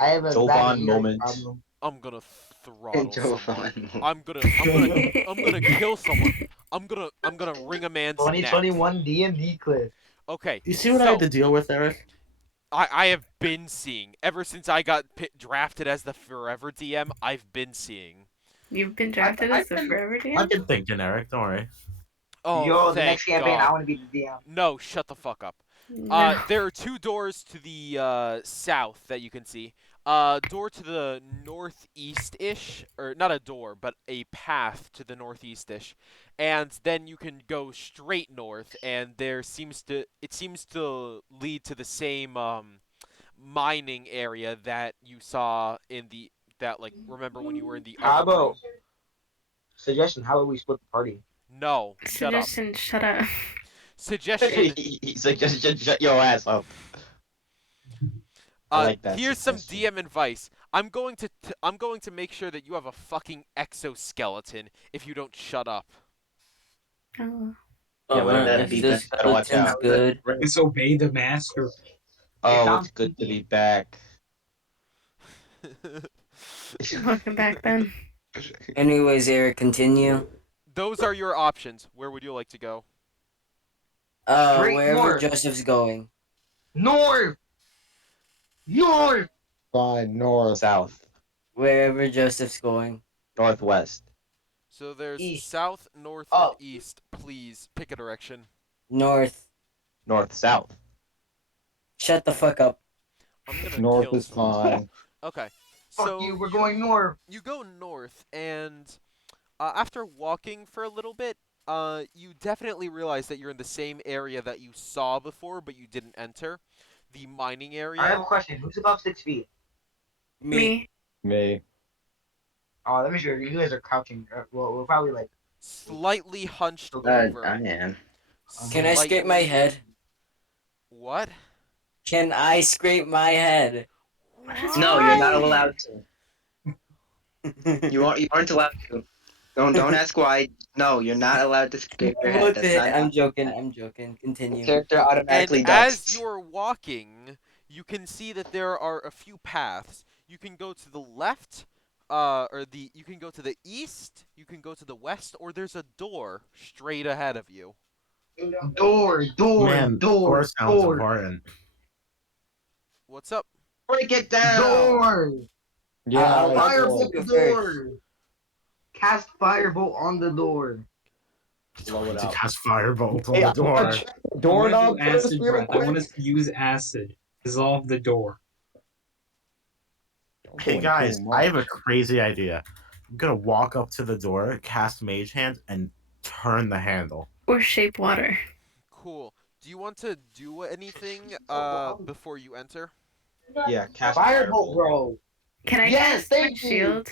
I have a Jovan bad hearing moment. problem. I'm gonna throttle someone. Jovan. I'm gonna kill someone. I'm gonna wring a man's neck. 2021 D&D clip. Okay. You see what I so had to deal with, Eric? I have been seeing ever since I got drafted as the Forever DM. I've been seeing. You've been drafted as the Forever I've DM? been thinking, Eric. Don't worry. Oh, Yo, the thank next campaign, God. I want to be the DM. No, shut the fuck up. No. There are 2 doors to the south that you can see. Door to the northeast-ish, or not a door, but a path to the northeast-ish, and then you can go straight north, and it seems to lead to the same mining area that you saw in remember when you were in the How other room? about suggestion? How about we split the party? No, shut up. Suggestion, shut up. Suggestion. He's like, just shut your ass up. I like that Here's some suggestion. DM advice. I'm going to make sure that you have a fucking exoskeleton if you don't shut up. Oh. Yeah, wouldn't that be best? Gotta watch Skeleton's out. good. Disobey the master. Oh, it's good to be back. Welcome back then. Anyways, Eric, continue. Those are your options. Where would you like to go? Straight Wherever north. Joseph's going. North. North. Fine, north. South, Wherever Joseph's going. northwest. So there's East. south, north, Up. and east. Please pick a direction. North. North, south. Shut the fuck up. I'm gonna North kill is someone. fine. Okay. Fuck So you. We're going north. you go north, and after walking for a little bit, you definitely realize that you're in the same area that you saw before, but you didn't enter. The mining area. I have a question. Who's above 6 feet? Me. Me. Oh, let me show you. You guys are crouching. Well, we're probably like. Slightly hunched I over. am. Can I scrape my Slightly- head? What? Can I scrape my head? No, you're not allowed to. You aren't allowed to. Don't ask why. No, you're not allowed to scrape your head. What That's the- not I'm joking. Continue. character automatically And does. as you're walking, you can see that there are a few paths. You can go to the left, you can go to the east, you can go to the west, or there's a door straight ahead of you. Door. Man, door sounds important. What's up? Break it down. Door. Yeah, I Firebolt go the first. door. Cast firebolt on the door. Blow it To out. cast firebolt on Hey, the I door. wanna check the doorknob I want to do first acid real breath. I want quick. us to use acid. Dissolve the door. Hey guys, I have a crazy idea. I'm gonna walk up to the door, cast Mage Hand, and turn the handle. Or shape water. Cool. Do you want to do anything before you enter? Yeah, cast Firebolt, bro. Can I Yes, cast my thank you. shield?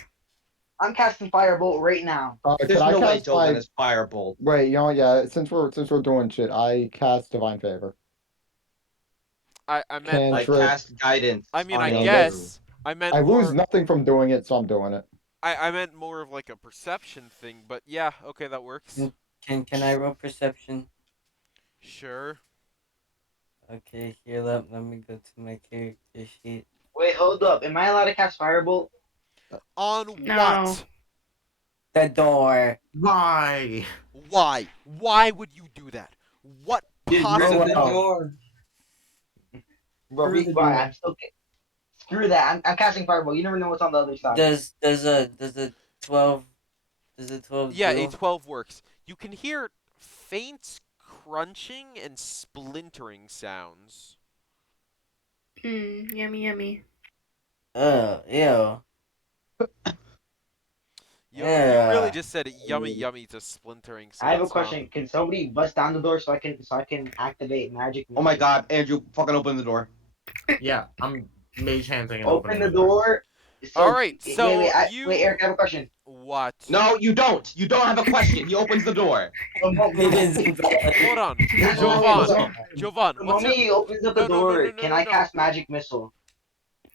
I'm casting firebolt right now. There's Can I no way cast Joven my... is firebolt. Wait, you know what? Yeah, since we're doing shit, I cast Divine Favor. I meant Can- Like Trip. cast guidance. I mean on I the guess I meant I more lose nothing from doing it, so I'm doing it. I meant more of like a perception thing, but yeah, okay, that works. Can I roll perception? Sure. Okay, here let me go to my character sheet. Wait, hold up. Am I allowed to cast firebolt? On No. what? The door. Why? Why? Why would you do that? What Get rid possible? of the Wow. door. Bro, Screw the be quiet. door. I'm still. Screw that. I'm casting firebolt. You never know what's on the other side. Does a 12 Yeah, do? a 12 works. You can hear faint crunching and splintering sounds. Yummy, yummy. Oh, ew. You Yeah. really just said yummy yummy to splintering sounds. I have a huh? question. Can somebody bust down the door so I can activate magic? Oh my god, Andrew, fucking open the door. Yeah, I'm Mage Handing and Open opening the door. So, Alright, so wait, Eric, I have a question. What? No, you don't. You don't have a question. He opens the door. Hold on. Jovan. Jovan, The what's moment your... he opens up the No, no, no, door, no, can no, I no. cast magic missile?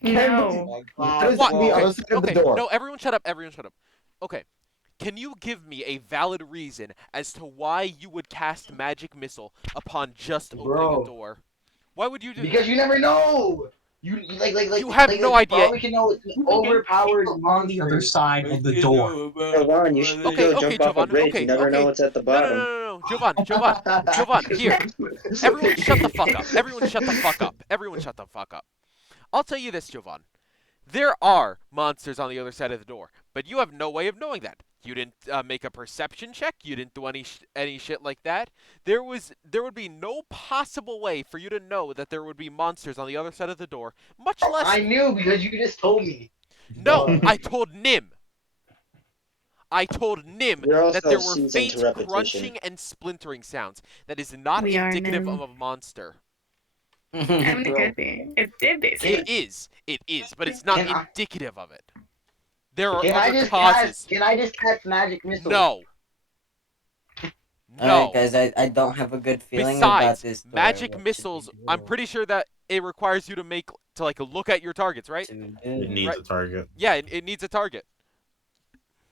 No. What is What? on the Okay, other side of the okay. door? No, everyone shut up. Everyone shut up. Okay. Can you give me a valid reason as to why you would cast magic missile upon just opening Bro. a door? Why would you do Because that? you never know. You You have no idea. For all we can know, it's an overpowered On the other monster. side of the door. Jovan, you should Okay, go okay, jump off a Jovan, bridge. okay, You never okay. know what's at the No, no, no, bottom. no, no, Jovan, here. Everyone shut the fuck up. Everyone shut the fuck up. Everyone shut the fuck up. I'll tell you this, Jovan. There are monsters on the other side of the door, but you have no way of knowing that. You didn't make a perception check. You didn't do any shit like that. There would be no possible way for you to know that there would be monsters on the other side of the door, much less... I knew because you just told me. No, I told Nim. I told Nim You're also that there were seasoned faint to repetition. crunching and splintering sounds. That is not We are indicative Nim. of a monster. I mean, it could be. It did basically. It is, but it's not Can I- indicative of it. There are Can I other just causes. catch magic missiles? No. Alright, No. guys, I don't have a good feeling about Besides, this story. magic What should missiles, we I'm do? pretty sure that it requires you to like look at your targets, right? Should we It do? needs Right. a target. Yeah, it needs a target.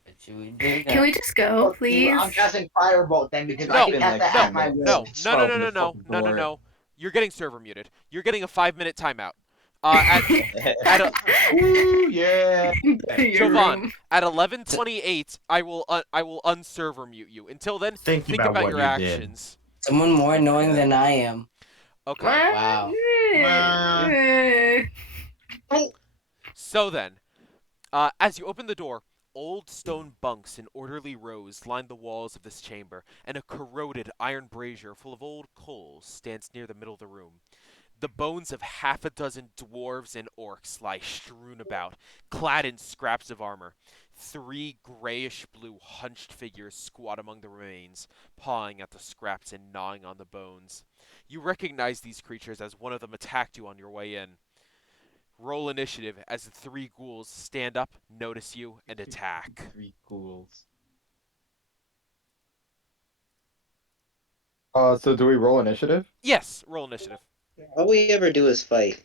What should we do? Can we just go, please? I'm casting firebolt then because No, I can cast that at my will. No. You're getting server muted. You're getting a 5-minute timeout. At Ooh, yeah. Your Jovan, room. at 11:28, I will unserver mute you. Until then, Think think about about what your you did. actions. Someone more annoying than I am. Okay. Wow. So then, as you open the door, old stone bunks in orderly rows line the walls of this chamber, and a corroded iron brazier full of old coals stands near the middle of the room. The bones of half a dozen dwarves and orcs lie strewn about, clad in scraps of armor. 3 grayish-blue hunched figures squat among the remains, pawing at the scraps and gnawing on the bones. You recognize these creatures as one of them attacked you on your way in. Roll initiative as the 3 ghouls stand up, notice you, and attack. 3 ghouls. So do we roll initiative? Yes, roll initiative. All we ever do is fight.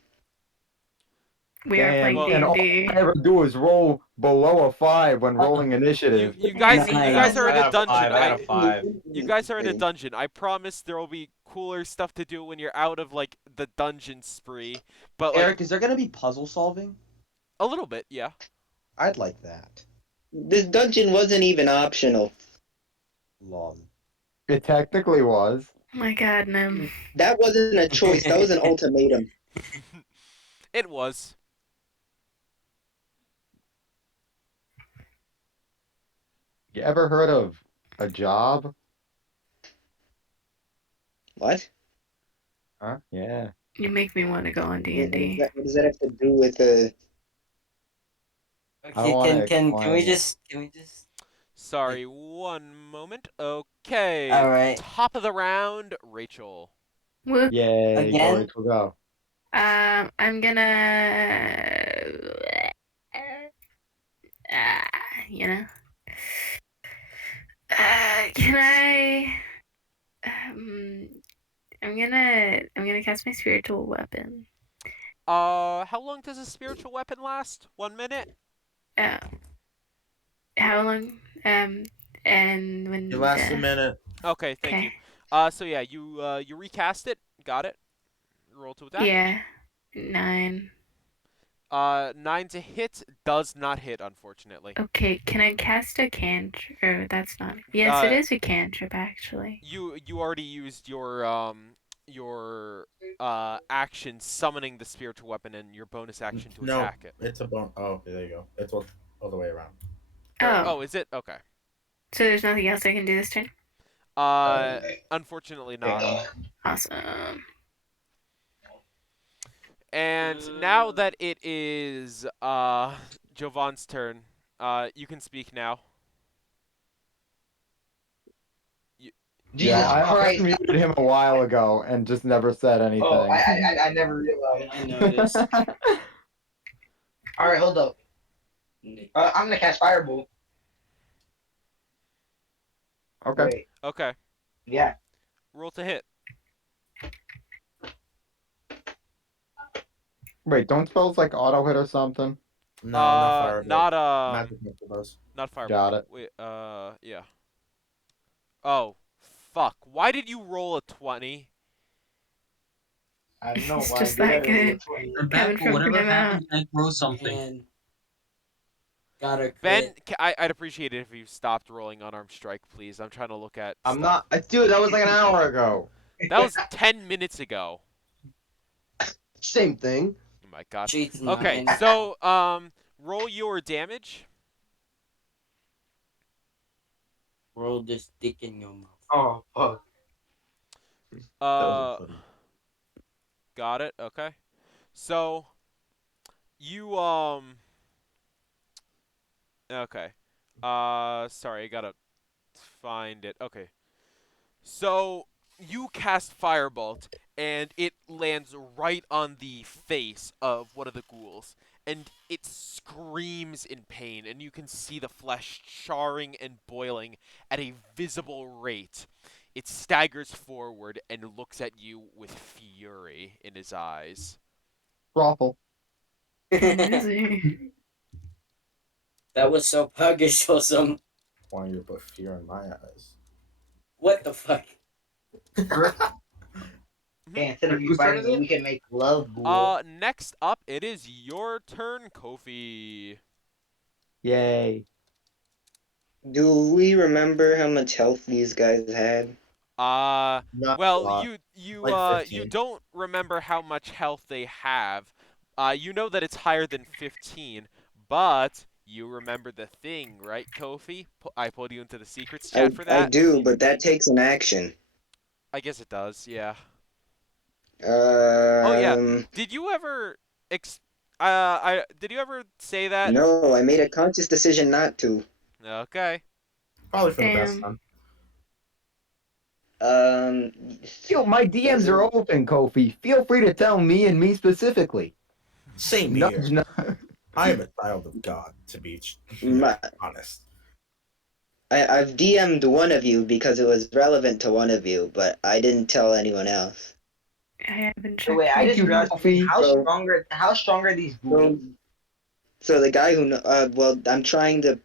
We are Damn, playing and all D&D. I ever do is roll below a 5 when rolling initiative. You guys Nice. are in a dungeon. I got a 5. You guys are in a dungeon. I promise there will be cooler stuff to do when you're out of like the dungeon spree. But like, Eric, is there gonna be puzzle solving? a little bit, yeah. I'd like that. This dungeon wasn't even optional. Lol. It technically was. Oh my god, Nim. That wasn't a choice. That was an ultimatum. It was. You ever heard of a job? What? Huh? Yeah. You make me want to go on D&D. What does that have to do with I Okay, wanna can we explain. just Sorry, one moment. Okay. Alright. Top of the round, Rachel. Woo. Yay, Again? go Rachel, go. I'm gonna, you know, can I, I'm gonna cast my spiritual weapon. How long does a spiritual weapon last? 1 minute? How long? And when? It lasts a minute. Okay, thank you. Okay. So yeah, you recast it. Got it. Roll to attack. Yeah. 9. 9 to hit does not hit, unfortunately. Okay, can I cast a cantrip? Or that's not. Yes, it is a cantrip actually. You already used your action summoning the spiritual weapon and your bonus action to No, attack it. it's a bone. Oh, okay, there you go. It's all the way around. Oh, is it? Okay. So there's nothing else I can do this turn? Unfortunately not. Awesome. And now that it is Jovan's turn, you can speak now. Jesus I Christ. muted him a while ago and just never said anything. Oh, I never realized. I noticed. Alright, hold up. I'm gonna cast Firebolt. Okay. Wait, Okay. yeah. Roll to hit. Wait, don't spells like auto hit or something? No, not fire. Not Magic missile does. not fire. Got it. Wait, yeah. Oh, fuck. Why did you roll a 20? I don't know It's why. just that good. I'm back Coming for from whatever him happened. I throw something. And got a Ben, crit. I'd appreciate it if you stopped rolling unarmed strike, please. I'm trying to look at. I'm stuff. not. Dude, that was like an hour ago. That was 10 minutes ago. Same thing. Oh my god. Cheats Okay, 9. so roll your damage. Roll the stick in your mouth. Oh, fuck. That was funny. Got it. Okay. So you okay. Sorry, I gotta find it. Okay. So you cast Firebolt, and it lands right on the face of one of the ghouls, and it screams in pain, and you can see the flesh charring and boiling at a visible rate. It staggers forward and looks at you with fury in his eyes. Raffle. Easy. That was so puggish awesome. Wanting to put fear in my eyes. What the fuck? Okay, instead of you Whose turn fighting is me, it? we can make love, ghoul. Next up, it is your turn, Kofi. Yay. Do we remember how much health these guys had? Not a Well, lot. you Like you 15. don't remember how much health they have. You know that it's higher than 15, but you remember the thing, right, Kofi? I pulled you into the secrets chat for I that. do, but that takes an action. I guess it does, yeah. Oh yeah. Um, Did you ever did you ever say that? no, I made a conscious decision not to. Okay. Probably for the best, Damn. son. Yo, my DMs are open, Kofi. Feel free to tell me and me specifically. Same Nudge, here. nudge. I am a child of God, to be My, honest. I've DM'd one of you because it was relevant to one of you, but I didn't tell anyone else. I haven't So checked. wait, I Thank just you, realized Kofi. how strong are these ghouls? So the guy who, well, I'm trying to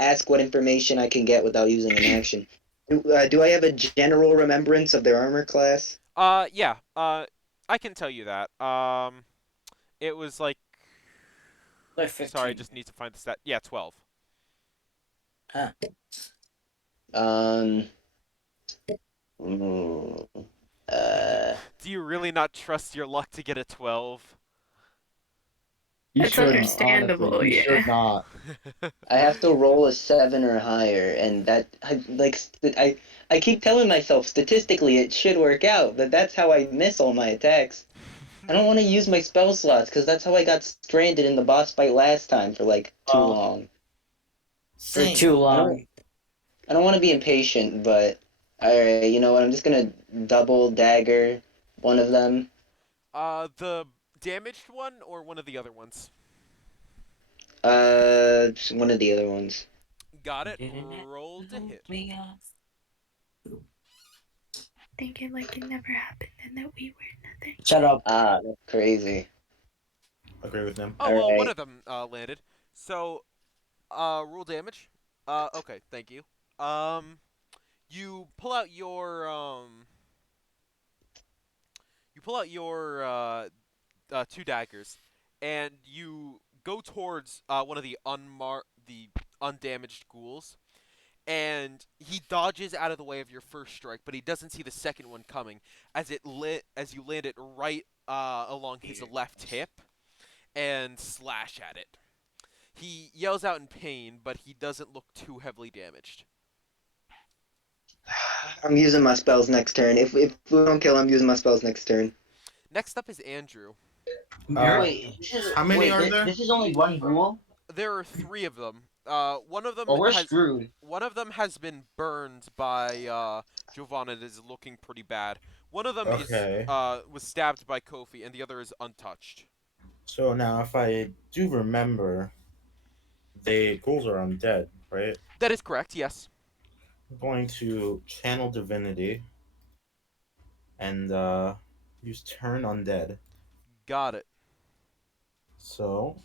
ask what information I can get without using an action. Do I have a general remembrance of their armor class? Yeah. I can tell you that. It was like Like 15. sorry, I just need to find the stat. Yeah, 12. Huh. Mm, Do you really not trust your luck to get a 12? You It's shouldn't, understandable, honestly. You yeah. should not. I have to roll a 7 or higher, and I keep telling myself statistically it should work out, but that's how I miss all my attacks. I don't want to use my spell slots because that's how I got stranded in the boss fight last time for like too Oh. long. For too long. I don't want to be impatient, but alright, you know what? I'm just gonna double dagger one of them. The damaged one or one of the other ones? One of the other ones. Got it. Didn't it Roll to hit. me off? Thinking like it never happened and that we were nothing. Shut up. Ah, that's crazy. Agree with him. Oh, well, one Alright. of them landed. So, roll damage. Okay, thank you. You pull out your two daggers, and you go towards one of the undamaged ghouls, and he dodges out of the way of your first strike, but he doesn't see the second one coming as you land it right along his left hip and slash at it. He yells out in pain, but he doesn't look too heavily damaged. I'm using my spells next turn. If we don't kill him, I'm using my spells next turn. Next up is Andrew. Wait, how many are there? This is only one ghoul? There are 3 of them. One of them Well, we're has screwed. one of them has been burned by Giovanna. It is looking pretty bad. One of them Okay. was stabbed by Kofi, and the other is untouched. So now, if I do remember, the ghouls are undead, right? That is correct. Yes. I'm going to channel divinity and use turn undead. Got it. So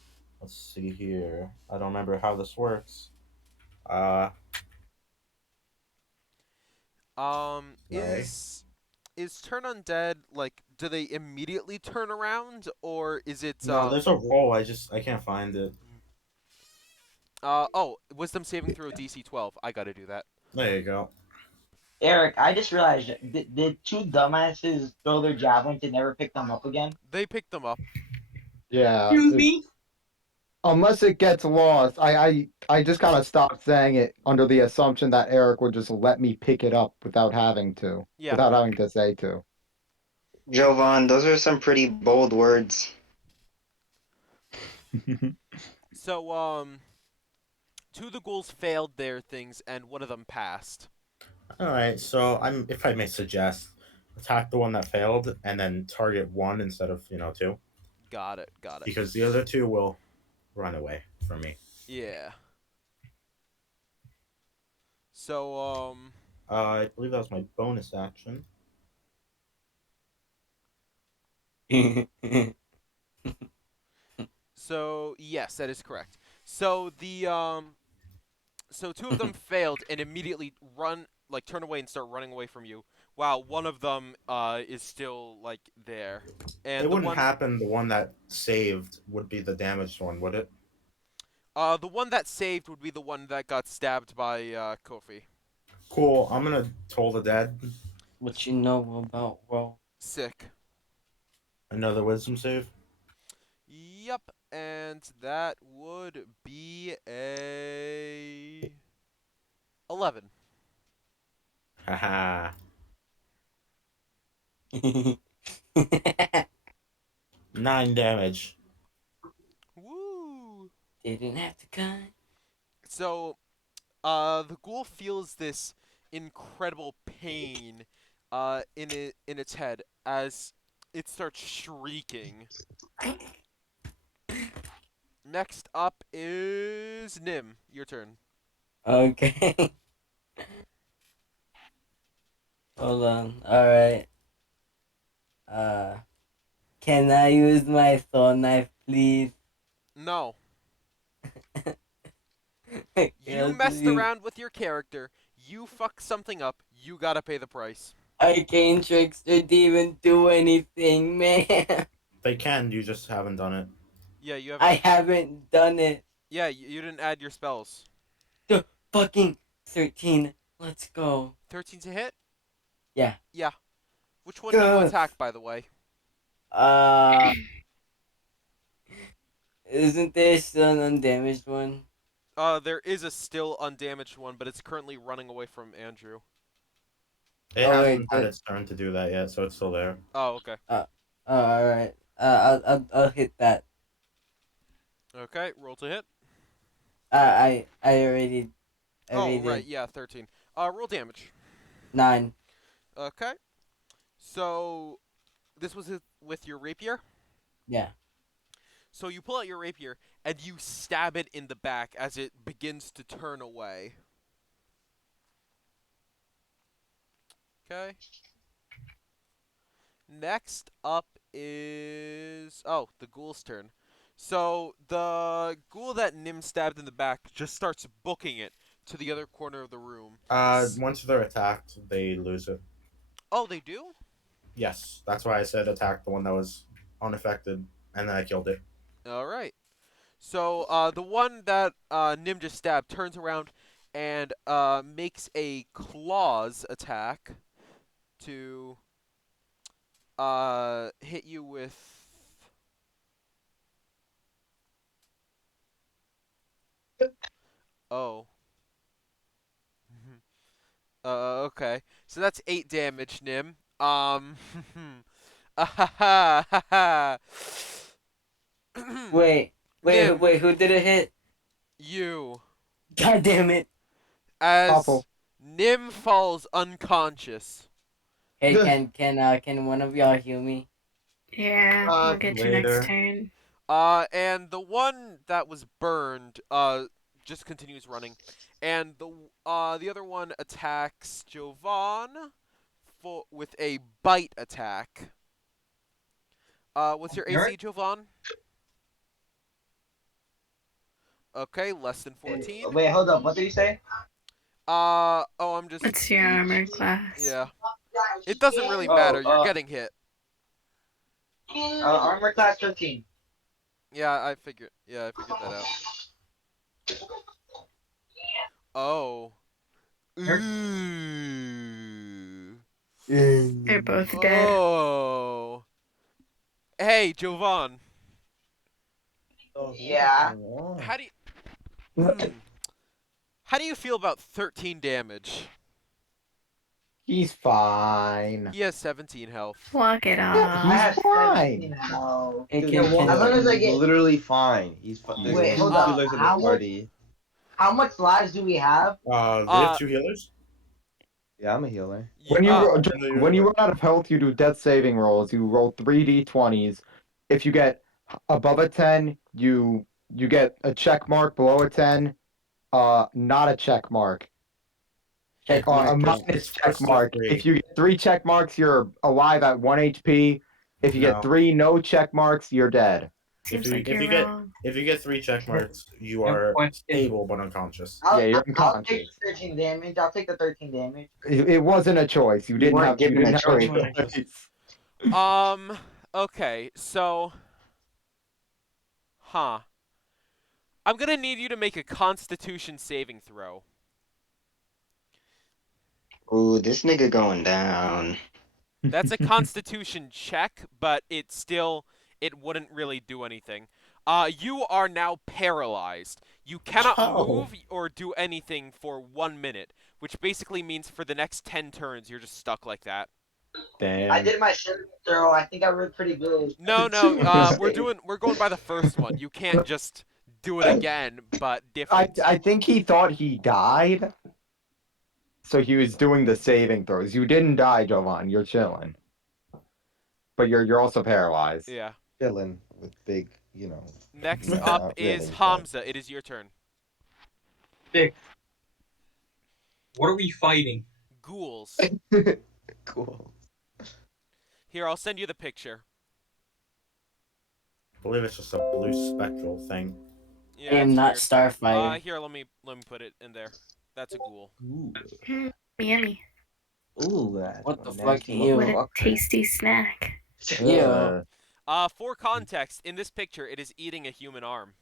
let's see here. I don't remember how this works. Right. Is turn undead like? Do they immediately turn around, or is it? No, there's a roll. I can't find it. Oh, wisdom saving throw DC 12. I gotta do that. There you go. Eric, I just realized, did two dumbasses throw their javelins and never pick them up again? They picked them up. Yeah. Excuse me? Unless it gets lost, I just kind of stopped saying it under the assumption that Eric would just let me pick it up without having to. Yeah. Without having to say to. Jovan, those are some pretty bold words. So, 2 of the ghouls failed their things, and one of them passed. All right, so if I may suggest, attack the one that failed, and then target one instead of two, Got it. Got it. because the other two will run away from me. Yeah. So I believe that was my bonus action. So yes, that is correct. So so two of them failed and immediately turn away and start running away from you. While one of them is still there, and It the wouldn't one happen. The one that saved would be the damaged one, would it? the one that saved would be the one that got stabbed by Kofi. Cool. I'm gonna toll the dead. What you know about roll? Sick. Another wisdom save. Yep, and that would be a 11. Haha. 9 damage. Woo! Didn't have to cut. So, the ghoul feels this incredible pain, in its head as it starts shrieking. Next up is Nim. Your turn. Okay. Hold on. Alright. Can I use my thorn knife, please? No. You Yes, messed please. around with your character. You fucked something up. You gotta pay the price. Arcane Trickster didn't even do anything, man. They can. You just haven't done it. Yeah, you have. I haven't done it. Yeah, you didn't add your spells. Fucking 13. Let's go. 13 to hit? Yeah. Yeah. Which one do you Good. attack, by the way? Isn't there still an undamaged one? There is a still undamaged one, but it's currently running away from Andrew. It Oh, hasn't wait, had good. its turn to do that yet, so it's still there. Oh, okay. Alright. I'll hit that. Okay, roll to hit. I already Oh, did. right, yeah, 13. Roll damage. 9. Okay. So, this was with your rapier? Yeah. So you pull out your rapier, and you stab it in the back as it begins to turn away. Okay. Next up is... Oh, the ghoul's turn. So, the ghoul that Nim stabbed in the back just starts booking it to the other corner of the room. Once they're attacked, they lose it. Oh, they do? Yes, that's why I said attack the one that was unaffected, and then I killed it. Alright. So, the one that Nim just stabbed turns around and makes a claws attack to hit you with... Oh. Okay. So that's 8 damage, Nim. Wait, Nim, who did it hit? you. God damn it. As Awful. Nim falls unconscious. Hey, can one of y'all heal me? Yeah, I'll get you later. next turn. And the one that was burned, just continues running. And the other one attacks Jovan with a bite attack. What's your AC, Alright. Jovan? Okay, less than 14. Wait, hold up. What did you say? Oh, I'm just... What's your armor class? Yeah. It doesn't really Oh, matter, you're getting hit. Armor class 13. Yeah, I figured that out. Oh. Ooh. They're both dead. Oh. Hey, Jovan. Yeah. How do you... How do you feel about 13 damage? He's fine. He has 17 health. Walk it I off. have fine. 17 now. Hey, Dude, can, as long can, as I get- literally fine. He's fine. Wait, hold up. Healers in How the much- party. How much lives do we have? They have 2 healers? Yeah, I'm a healer. When you uh, when you run out of health, you do death saving rolls. You roll 3d20s. If you get above a 10, you get a check mark. Below a 10, not a check mark. Check A mark. minus check First of mark. three. If you get 3 check marks, you're alive at 1 HP. If you No. get 3 no check marks, you're dead. Seems If you like if you're you get wrong. if you get 3 check marks, you No are question. stable but unconscious. Yeah, you're I'll unconscious. take 13 damage. I'll take the 13 damage. It wasn't a choice. You didn't weren't have you given a didn't have a choice. choice. Okay, so, huh? I'm gonna need you to make a Constitution saving throw. Ooh, this nigga going down. That's a Constitution check, but it wouldn't really do anything. You are now paralyzed. You cannot Oh. move or do anything for 1 minute, which basically means for the next 10 turns you're just stuck like that. Damn. I did my saving throw. I think I rolled pretty good. No, we're going by the first one. You can't just do it again, but different. I think he thought he died, so he was doing the saving throws. You didn't die, Jovan. You're chilling, but you're also paralyzed. Yeah. Chilling with big, Next not up really, is but- Hamza. It is your turn. Dick. What are we fighting? Ghouls. Cool. Here, I'll send you the picture. I believe it's just a blue spectral thing. Yeah, I am it's not weird. Starfire. Here, let me put it in there. That's a ghoul. Ooh. Yummy. Ooh, that's What the one fuck? nasty Ew. What a motherfucker. tasty snack. Yeah. For context, in this picture, it is eating a human arm.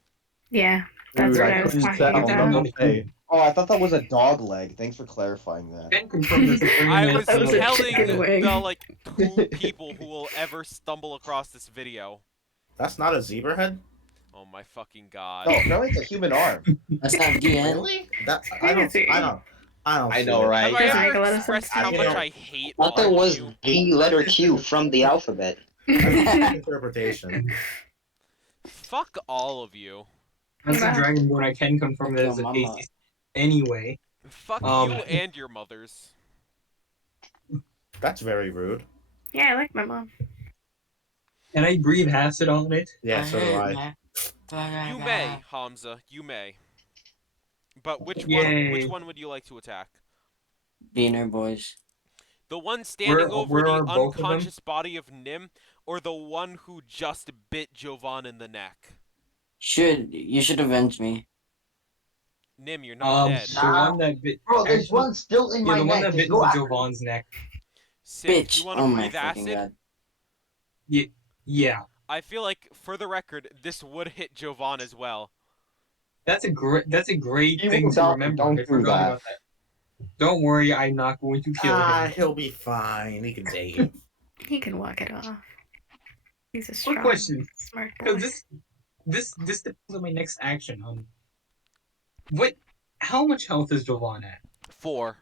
Yeah, that's Dude, what I I was couldn't talking tell. about. No way. Oh, I thought that was a dog leg. Thanks for clarifying that. Can confirm this I was That was a telling chicken wing. the like 2 people who will ever stumble across this video. That's not a zebra head? Oh my fucking god. No, no, it's a human arm. That's not DN. Really? That I don't Crazy. I don't I see know, it. right? Have I Doesn't make ever a lot of expressed sense. how I much know. I hate I thought that all was of you? the letter Q from the alphabet. Interpretation. Fuck all of you. As a Nah. Dragonborn, I can confirm that Yo, it's a mama. tasty. Anyway, Fuck you Um, and your mothers. That's very rude. Yeah, I like my mom. can I breathe acid on it? Yeah, so do I. You may, Hamza. You may. But which Yay. one would you like to attack? Beaner boys. The one standing over where the are both of them? unconscious body of Nim, or the one who just bit Jovan in the neck? You should avenge me. Nim, you're not dead. The one that bit. Bro, there's actually- one still in Yeah, my the one neck. that Just bit go into after Jovan's neck. Sick. Bitch. You want to Oh my breathe fucking acid? god. Yeah, I feel like, for the record, this would hit Jovan as well. that's a great You thing to don't- remember. don't I do forgot that. about that. Don't worry, I'm not going to kill him. He'll be fine. He can take it. He can walk it off. He's a Quick strong, question, smart boy. because this depends on my next action. How much health is Jovan at? 4.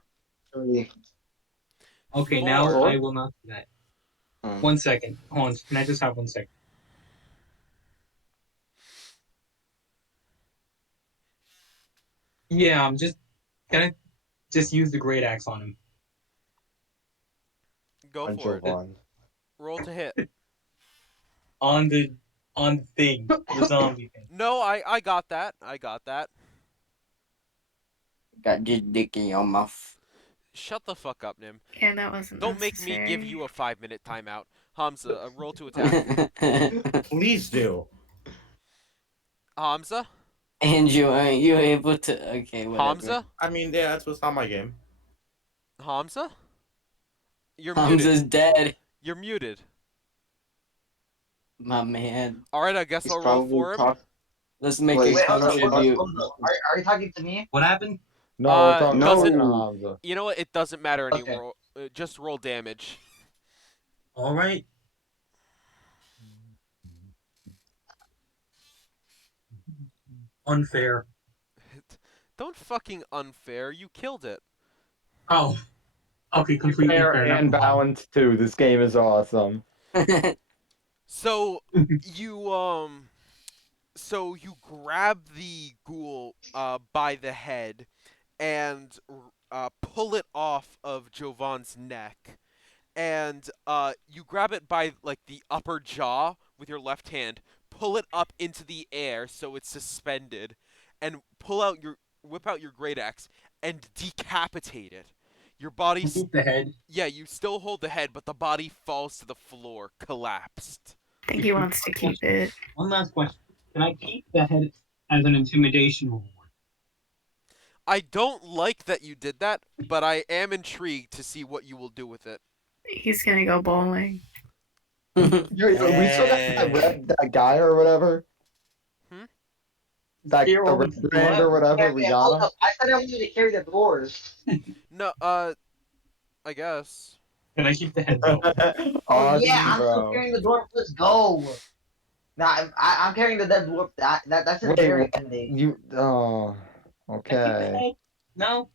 Okay, now Four. I will not do that. Hmm. 1 second. Hold on. Can I just have 1 second? Yeah, can I just use the great axe on him? Go On for it. Jovan. Roll to hit. On the thing, the zombie thing. No, I got that. I got that. Got your dick in your mouth. Shut the fuck up, Nim. Yeah, that wasn't Don't make me give necessary. you a 5-minute timeout. Hamza, roll to attack. Please do. Hamza? Andrew, aren't you able to? Okay, whatever. Hamza? I mean, yeah, that's what's on my game. Hamza? You're Hamza's muted. dead. You're muted. My man. Alright, I guess He's I'll roll probably for him. Let's make Wait, a Wait, hold up, hold up, contribute. hold up. Are you talking to me? What happened? No, Uh, we're talking doesn't- about Hamza. You know what? It doesn't matter Okay. anymore. Just roll damage. All right. Unfair. Don't fucking unfair. You killed it. Oh. Okay, completely Fair fair. and never mind. balanced too. This game is awesome. So you grab the ghoul by the head, and pull it off of Jovan's neck, and you grab it by like the upper jaw with your left hand, pull it up into the air so it's suspended, and whip out your great axe and decapitate it. Your body, Keep the head. yeah, you still hold the head, but the body falls to the floor, collapsed. I think he wants to keep it. One last question. Can I keep the head as an intimidation reward? I don't like that you did that, but I am intrigued to see what you will do with it. He's gonna go bowling. We still got that guy or whatever. That Hero the with red brand or whatever. We got him. I thought I wanted to carry the doors. No, I guess. Can I keep the head though? Awesome, Yeah, I'm still bro. carrying the dwarf. Let's go. Nah, I'm carrying the dead dwarf. That's a Wait, very what? ending. You oh, Can I keep the okay. head? No.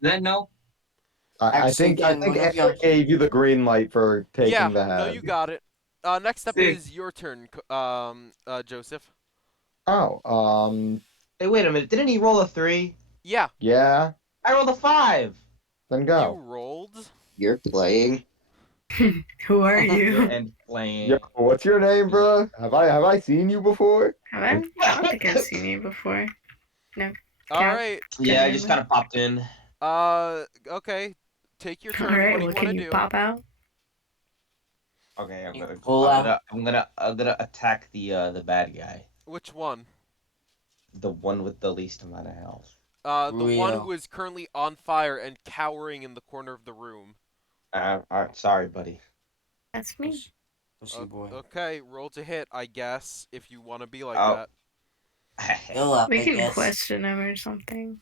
Then no. I think Eric gave you the green light for taking Yeah, the head. no, you got it. Next up Sick. is your turn, Joseph. Oh, Hey, wait a minute. Didn't he roll a 3? Yeah, yeah. I rolled a 5. Then you go. rolled. You're playing. Who are you? And playing. Yo, what's your name, bro? Have I seen you before? Have I? I don't think I've seen you before. No. All Count. right. Yeah, I just kind of popped in. Okay. Take your turn. All right. What do you What want can to you do? pop out? Okay, I'm You gonna pull out. I'm gonna attack the bad guy. Which one? The one with the least amount of health. The one Rio. who is currently on fire and cowering in the corner of the room. Sorry, buddy. That's me. Pussy boy. Okay, roll to hit, I guess, if you want to be like Oh. that. Heal up, We I can guess. question him or something.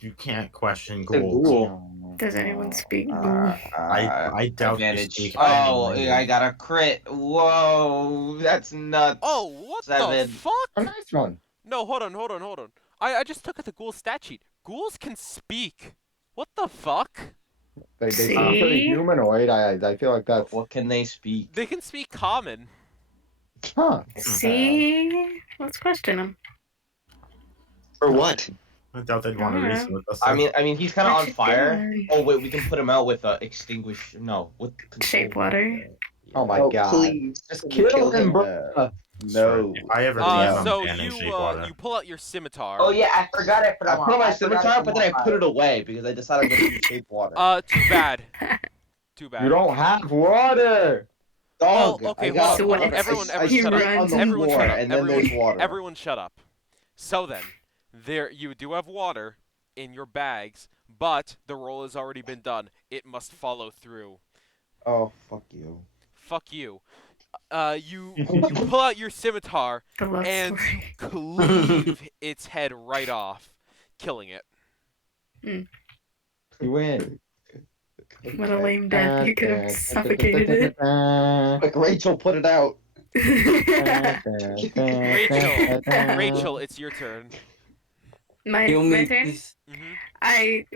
You can't question The ghouls. ghoul. Does anyone speak ghoul? I doubt they advantage. speak Oh, any I got a crit. Whoa, that's nuts. Oh, what the 7. fuck? A nice one. No, hold on. I just took at the ghoul stat sheet. Ghouls can speak. What the fuck? They sound pretty See? humanoid. I feel like that's What can they speak? They can speak common. huh. See? Let's question him. For what? I doubt they'd want to Alright. reason with us. I mean, he's kind of What on you fire. doing? Oh wait, we can put him out with extinguish. No, with control. Shape water. Oh my Oh, god. please. Just Can you kill him, him? bro. No. If I ever So ban in you shape water. you pull out your scimitar. Oh yeah, I forgot I put I on. put on my scimitar, but then I put it away because I decided I'm gonna use shape water. Too bad. Too bad. You don't have water. Well, Dog. okay, I got hold on, water. everyone- I everyone spit shut up. on the Everyone floor, shut up. and then there's water. Everyone shut up. So then, you do have water in your bags, but the roll has already been done. It must follow through. Oh, fuck you. Fuck you. You pull out your scimitar The love and story. you cleave its head right off, killing it. You win. What a lame death. You could have suffocated it. Like Rachel put it out. Rachel, it's your turn. my Heal my me, turn? please.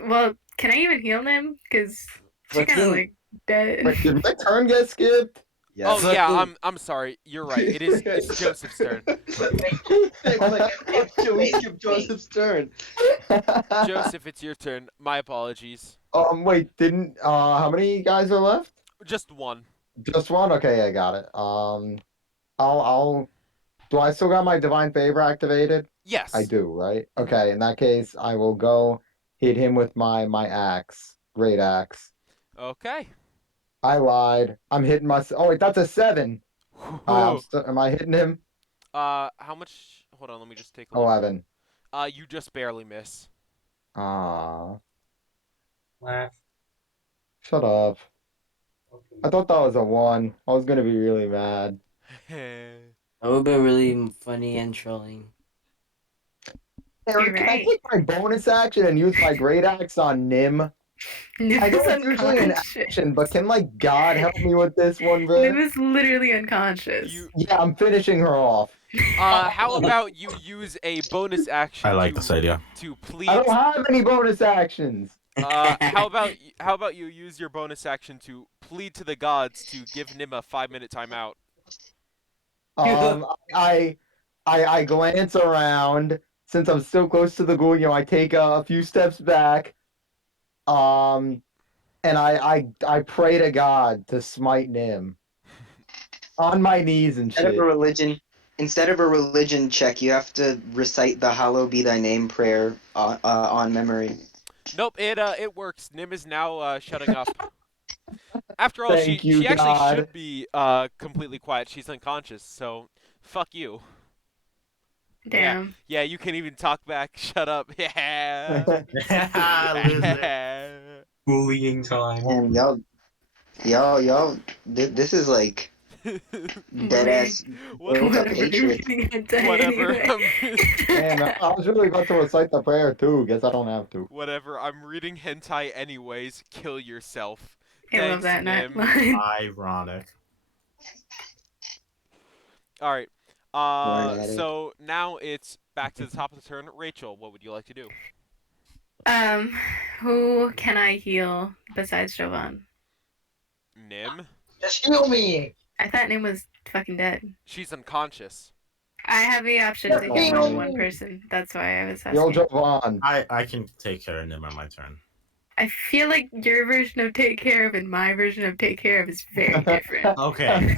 Well, can I even heal them? Because she kind of Fucking- like dead. Wait, did my turn get skipped? Yes. Oh yeah, Fucking- I'm sorry. You're right. It's Joseph's turn. It's like, Joey skipped Joseph's turn. Joseph, it's your turn. My apologies. Wait, didn't how many guys are left? Just one. Just one? Okay, I got it. I'll do I still got my divine favor activated? Yes. I do, right? Okay, in that case, I will go hit him with my axe. Great axe. Okay. I lied. I'm hitting my oh wait, that's a 7. Am I hitting him? How much? Hold on, let me just take a look. 11. You just barely miss. Ah, Laugh. shut up. Okay. I thought that was a 1. I was gonna be really mad. That would be really funny and trolling. Eric, You're can I right. take my bonus action and use my great axe on Nim? Nim I know is it's usually an unconscious. action, but can like God help me with this one, bro? Nim is literally unconscious. You. Yeah, I'm finishing her off. How about you use a bonus action? I like to, this idea. To plead. I don't have any bonus actions. How about you use your bonus action to plead to the gods to give Nim a 5-minute timeout? I glance around since I'm still close to the ghoul, I take a few steps back. And I pray to God to smite Nim on my knees and Instead of shit. instead of a religion check, you have to recite the "Hallowed be Thy Name" prayer on memory. Nope, it works. Nim is now shutting up. After all, Thank you, she actually God. should be completely quiet. She's unconscious, so fuck you. Damn. Yeah, you can even talk back. Shut up. Yeah. Loser. Bullying time. And y'all, this is like dead ass built up hatred. Whatever. Man, I was really about to recite the prayer too. Guess I don't have to. Whatever. I'm reading hentai anyways. Kill yourself. I love Thanks, that Nim. line. Ironic. All right. Word So now it's back to the top of the turn. Rachel, what would you like to do? Who can I heal besides Jovan? Nim? Just heal me. I thought Nim was fucking dead. She's unconscious. I have the option to heal more than one person. That's why I was Yo, asking. Jovan. I can take care of Nim on my turn. I feel like your version of take care of and my version of take care of is very different. Okay.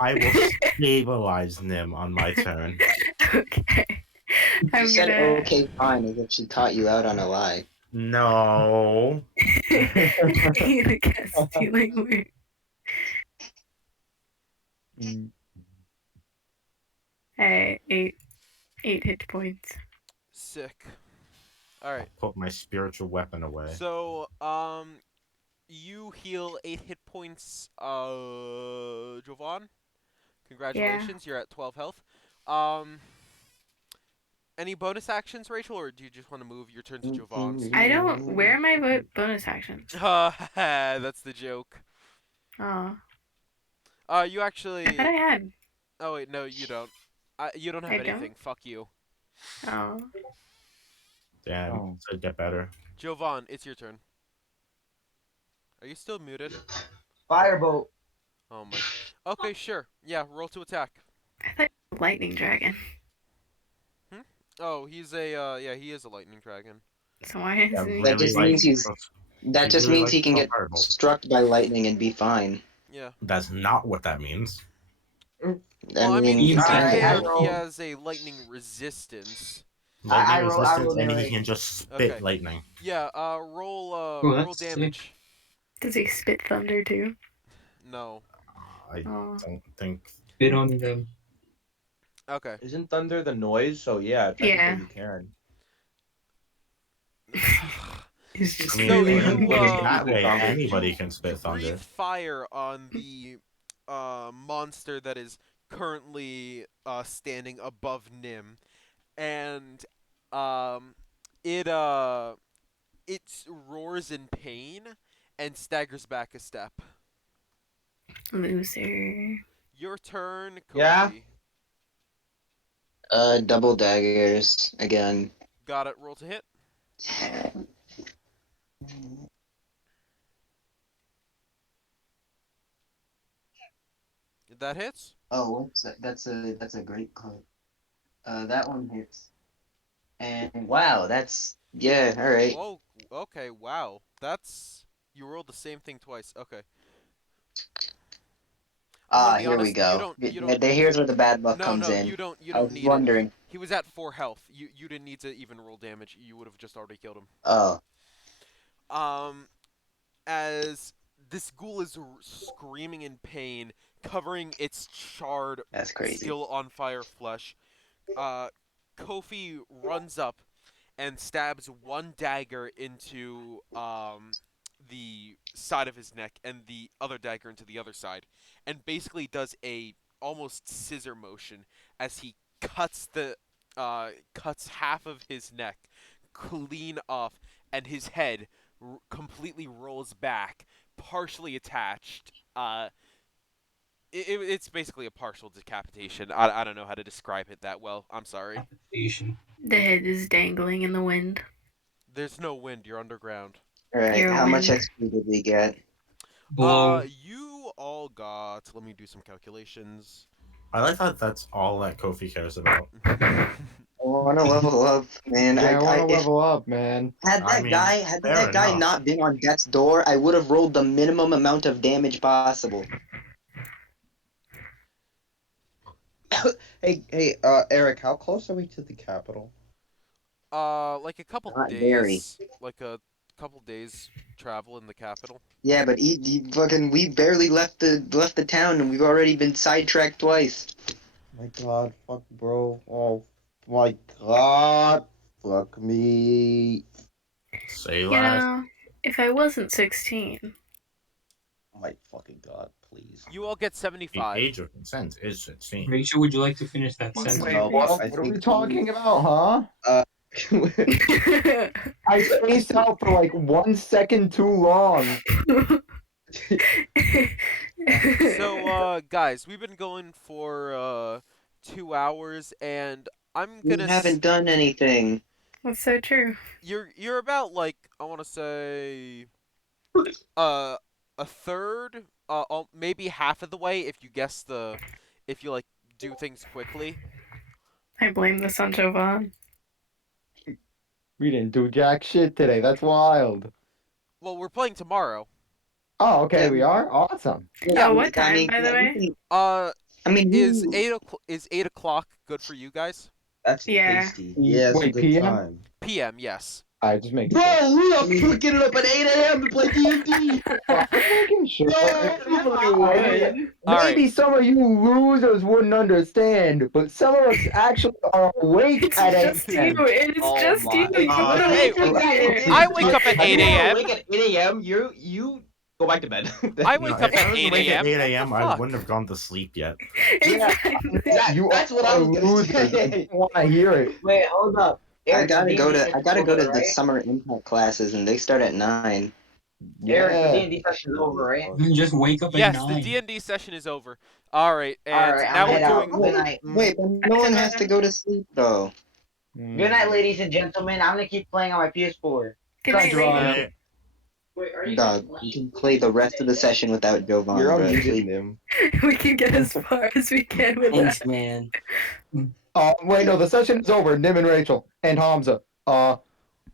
I will stabilize Nim on my turn. Okay. You I'm said gonna. okay, fine, as if she caught you out on a lie. No. I guess stealing word. Hey, eight hit points. Sick. All right. Put my spiritual weapon away. So, you heal 8 hit points, Jovan. Congratulations, you're at 12 health. Any bonus actions, Rachel, or do you just want to move your turn to Jovan's? I don't. Where are my bonus actions? That's the joke. Oh, You actually. I thought I had. Oh wait, no, you don't. You don't have I don't? anything. Fuck you. Oh. Damn, Oh. so get better. Jovan, it's your turn. Are you still muted? Firebolt. Oh my. Okay, sure. Yeah, roll to attack. I thought you were lightning dragon. Oh, he's a yeah, he is a lightning dragon. So why is Yeah, he? That just means that He's just really means he like can a get firebolt. struck by lightning and be fine. Yeah. That's not what that means. Well, I mean, mean, to be I fair, he rolled- has a lightning resistance. Lightning rolled resistance, and anyway. he can just spit Okay. lightning. Yeah. Roll Oh, roll that's sick. damage. Does he spit thunder too? No. I Oh. don't think. Spit on them. Okay. Isn't thunder the noise? So yeah, technically Yeah. you can. He's just I mean, So really you, put it hungry. that way, Thunder. anybody you can spit thunder. breathe fire on the monster that is currently standing above Nim, and it roars in pain and staggers back a step. Loser. Your turn, Kofi. Yeah? Double daggers again. Got it. Roll to hit. That hits. Oh, whoops, that's a great card. That one hits. And wow, that's yeah, all right. Oh, okay. Wow. That's you rolled the same thing twice. Okay. I'm gonna be Here we honest, go. you don't Here's where the bad luck no, comes no, in. you don't I was need wondering. it. He was at 4 health. You didn't need to even roll damage. You would have just already killed him. Oh, As this ghoul is screaming in pain, covering its charred, that's crazy. still on fire flesh, Kofi runs up and stabs one dagger into the side of his neck and the other dagger into the other side, and basically does a almost scissor motion as he cuts half of his neck clean off, and his head completely rolls back, partially attached. It's basically a partial decapitation. I don't know how to describe it that well. I'm sorry. Station. The head is dangling in the wind. There's no wind. You're underground. All right, You're a how much winner. XP did we get? Blow. You all got. Let me do some calculations. I like that. That's all that Kofi cares about. want to level up, man. Yeah, I want to If level up, man. had I that mean, guy had fair that guy enough. not been on death's door, I would have rolled the minimum amount of damage possible. Hey, Eric, how close are we to the capital? Like a couple Not days, very. like a couple days travel in the capital. Yeah, but we barely left the town and we've already been sidetracked twice. My God, fuck, bro. Oh my God, fuck me. Say You less. know, if I wasn't 16, Oh my fucking God, please. You all get The 75. age of consent is 16. Rachel, would you like to finish that Wait, sentence? Wait, what? I What are we think talking about, huh? we- I spaced out for like 1 second too long. So, guys, we've been going for 2 hours, and I'm We gonna. haven't done anything. That's so true. You're about like I want to say a third, maybe half of the way if you guess if you like do things quickly. I blame the Sancho Vaughn. We didn't do jack shit today. That's wild. Well, we're playing tomorrow. Oh, okay, Yeah. we are? Awesome. Oh, what I time, mean, by the yeah, way? we can- Uh, I mean, is who- 8 o'clock good for you guys? That's Yeah. tasty. Yeah, it's a Wait, good PM? time. PM, yes. I just making Bro, sure. we are picking it up at 8 a.m. to play D&D. Just making sure. Alright. Maybe some of you losers wouldn't understand, but some of us actually are awake It's at 8 just you. It's Oh just my you. God. Hey, I wake up at 8 a.m. Wake at 8 a.m. You go back to bed. I No, wake if up I at was 8 awake at a.m. 8 a.m., What the I fuck? wouldn't have gone to sleep yet. Exactly. That's what I are was gonna losers. say. I want to hear it. Wait, hold up. I Eric, gotta the go D&D to session's over, the right? summer impact classes and they start at 9. Eric, the Yeah. D&D session's over, right? You just wake up Yes, at the 9. D&D session is over. Alright, and Alright, now I'm we're head out. doing... Good night. Wait, but no one has to go to sleep though. Good night, ladies and gentlemen. I'm gonna keep playing on my PS4. Good night, Control. lady. Right. Wait, are Dog, you can play the rest of the session without Jovan, You're bro. unmuting him. We can get as far as we can with Thanks, that. man. Wait, no, the session is over. Nim and Rachel and Hamza.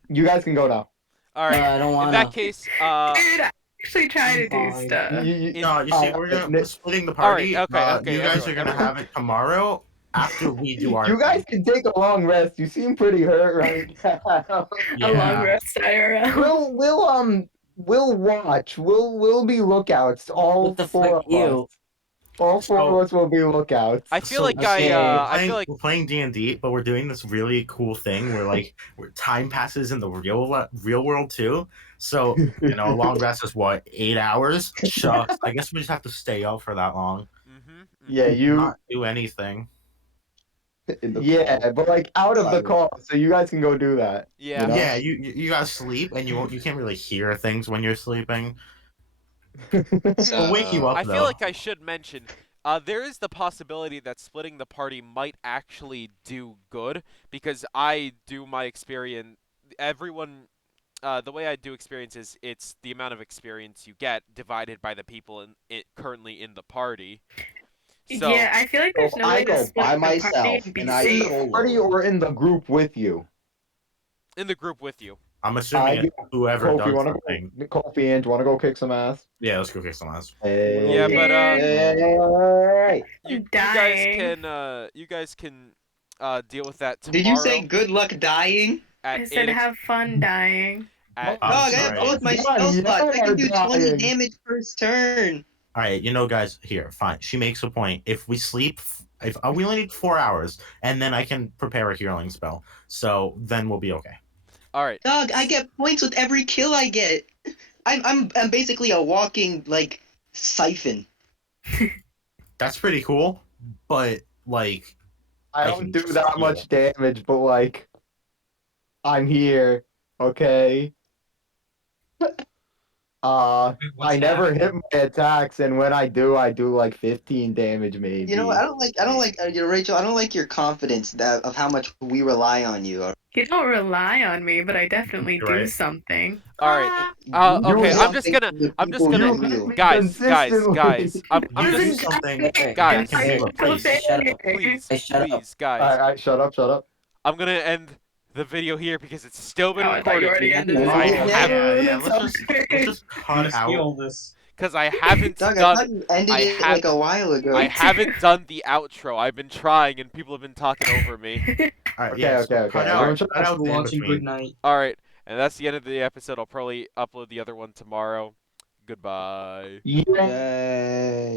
You guys can go now. Alright, I don't in wanna. that case, Dude, I actually try to do Fine. stuff. No, you see, we're splitting the party. Alright, okay, you guys everyone, are gonna have it tomorrow after we do our. You guys can take a long rest. You seem pretty hurt right now. Yeah. A long rest IRL. We'll watch. We'll be lookouts. All What the four fuck, of you? us. All four So- of us will be lookouts. I feel So, like okay, we're playing D&D, but we're doing this really cool thing where where time passes in the real world too. So a long rest is what, 8 hours? Shucks. I guess we just have to stay up for that long. Yeah, you. Not do anything. Yeah, but like out of the Silent. call, so you guys can go do that. Yeah. You know? Yeah, you gotta sleep, and you can't really hear things when you're sleeping. We'll wake you up I though. feel like I should mention, there is the possibility that splitting the party might actually do good, because I do my experience, everyone, the way I do experience is it's the amount of experience you get divided by the people currently in the party. So, Yeah, I feel like there's So no I way to go split by the party myself, and be and I safe. solo. Party or in the group with you. in the group with you. I'm assuming it's whoever Kofi, does wanna the go? thing. Kofi, and wanna go kick some ass? Yeah, let's go kick some ass. Hey. Yeah, but Hey. you guys can deal with that tomorrow. Did you say good luck dying? at I said 8 have fun dying. at Dog, I have both my spell slots. I can do 20 damage per turn. All right, guys, here, fine. She makes a point. If we sleep, if we only need 4 hours, and then I can prepare a healing spell, so then we'll be okay. All right. Dog, I get points with every kill I get. I'm basically a walking like siphon. That's pretty cool, but like, I I don't can do just that heal. much damage, but like, I'm here. Okay. I never hit my attacks, and when I do like 15 damage maybe. You know, I don't like Rachel. I don't like your confidence of how much we rely on you. You don't rely on me, but I definitely You're do right. something. All right. You Okay. do I'm just gonna. I'm just gonna. Guys. I'm you just. do something. Hey, Guys. Hey, please, shut up. Please. Hey, shut up. Please, guys. Alright, shut up. I'm gonna end the video here because it's still been Oh, I thought you recording. already ended Yeah. I it. have Yeah. Let's just cut See out. all this. because I haven't Doug, I done. thought you ended I it have- like a while ago. I haven't done the outro. I've been trying, and people have been talking over me. All right, Okay, yeah, okay, so okay. cut Everyone out, shut cut up. out the in Watching. Good between. night. All right, and that's the end of the episode. I'll probably upload the other one tomorrow. Goodbye. Yeah. Yay.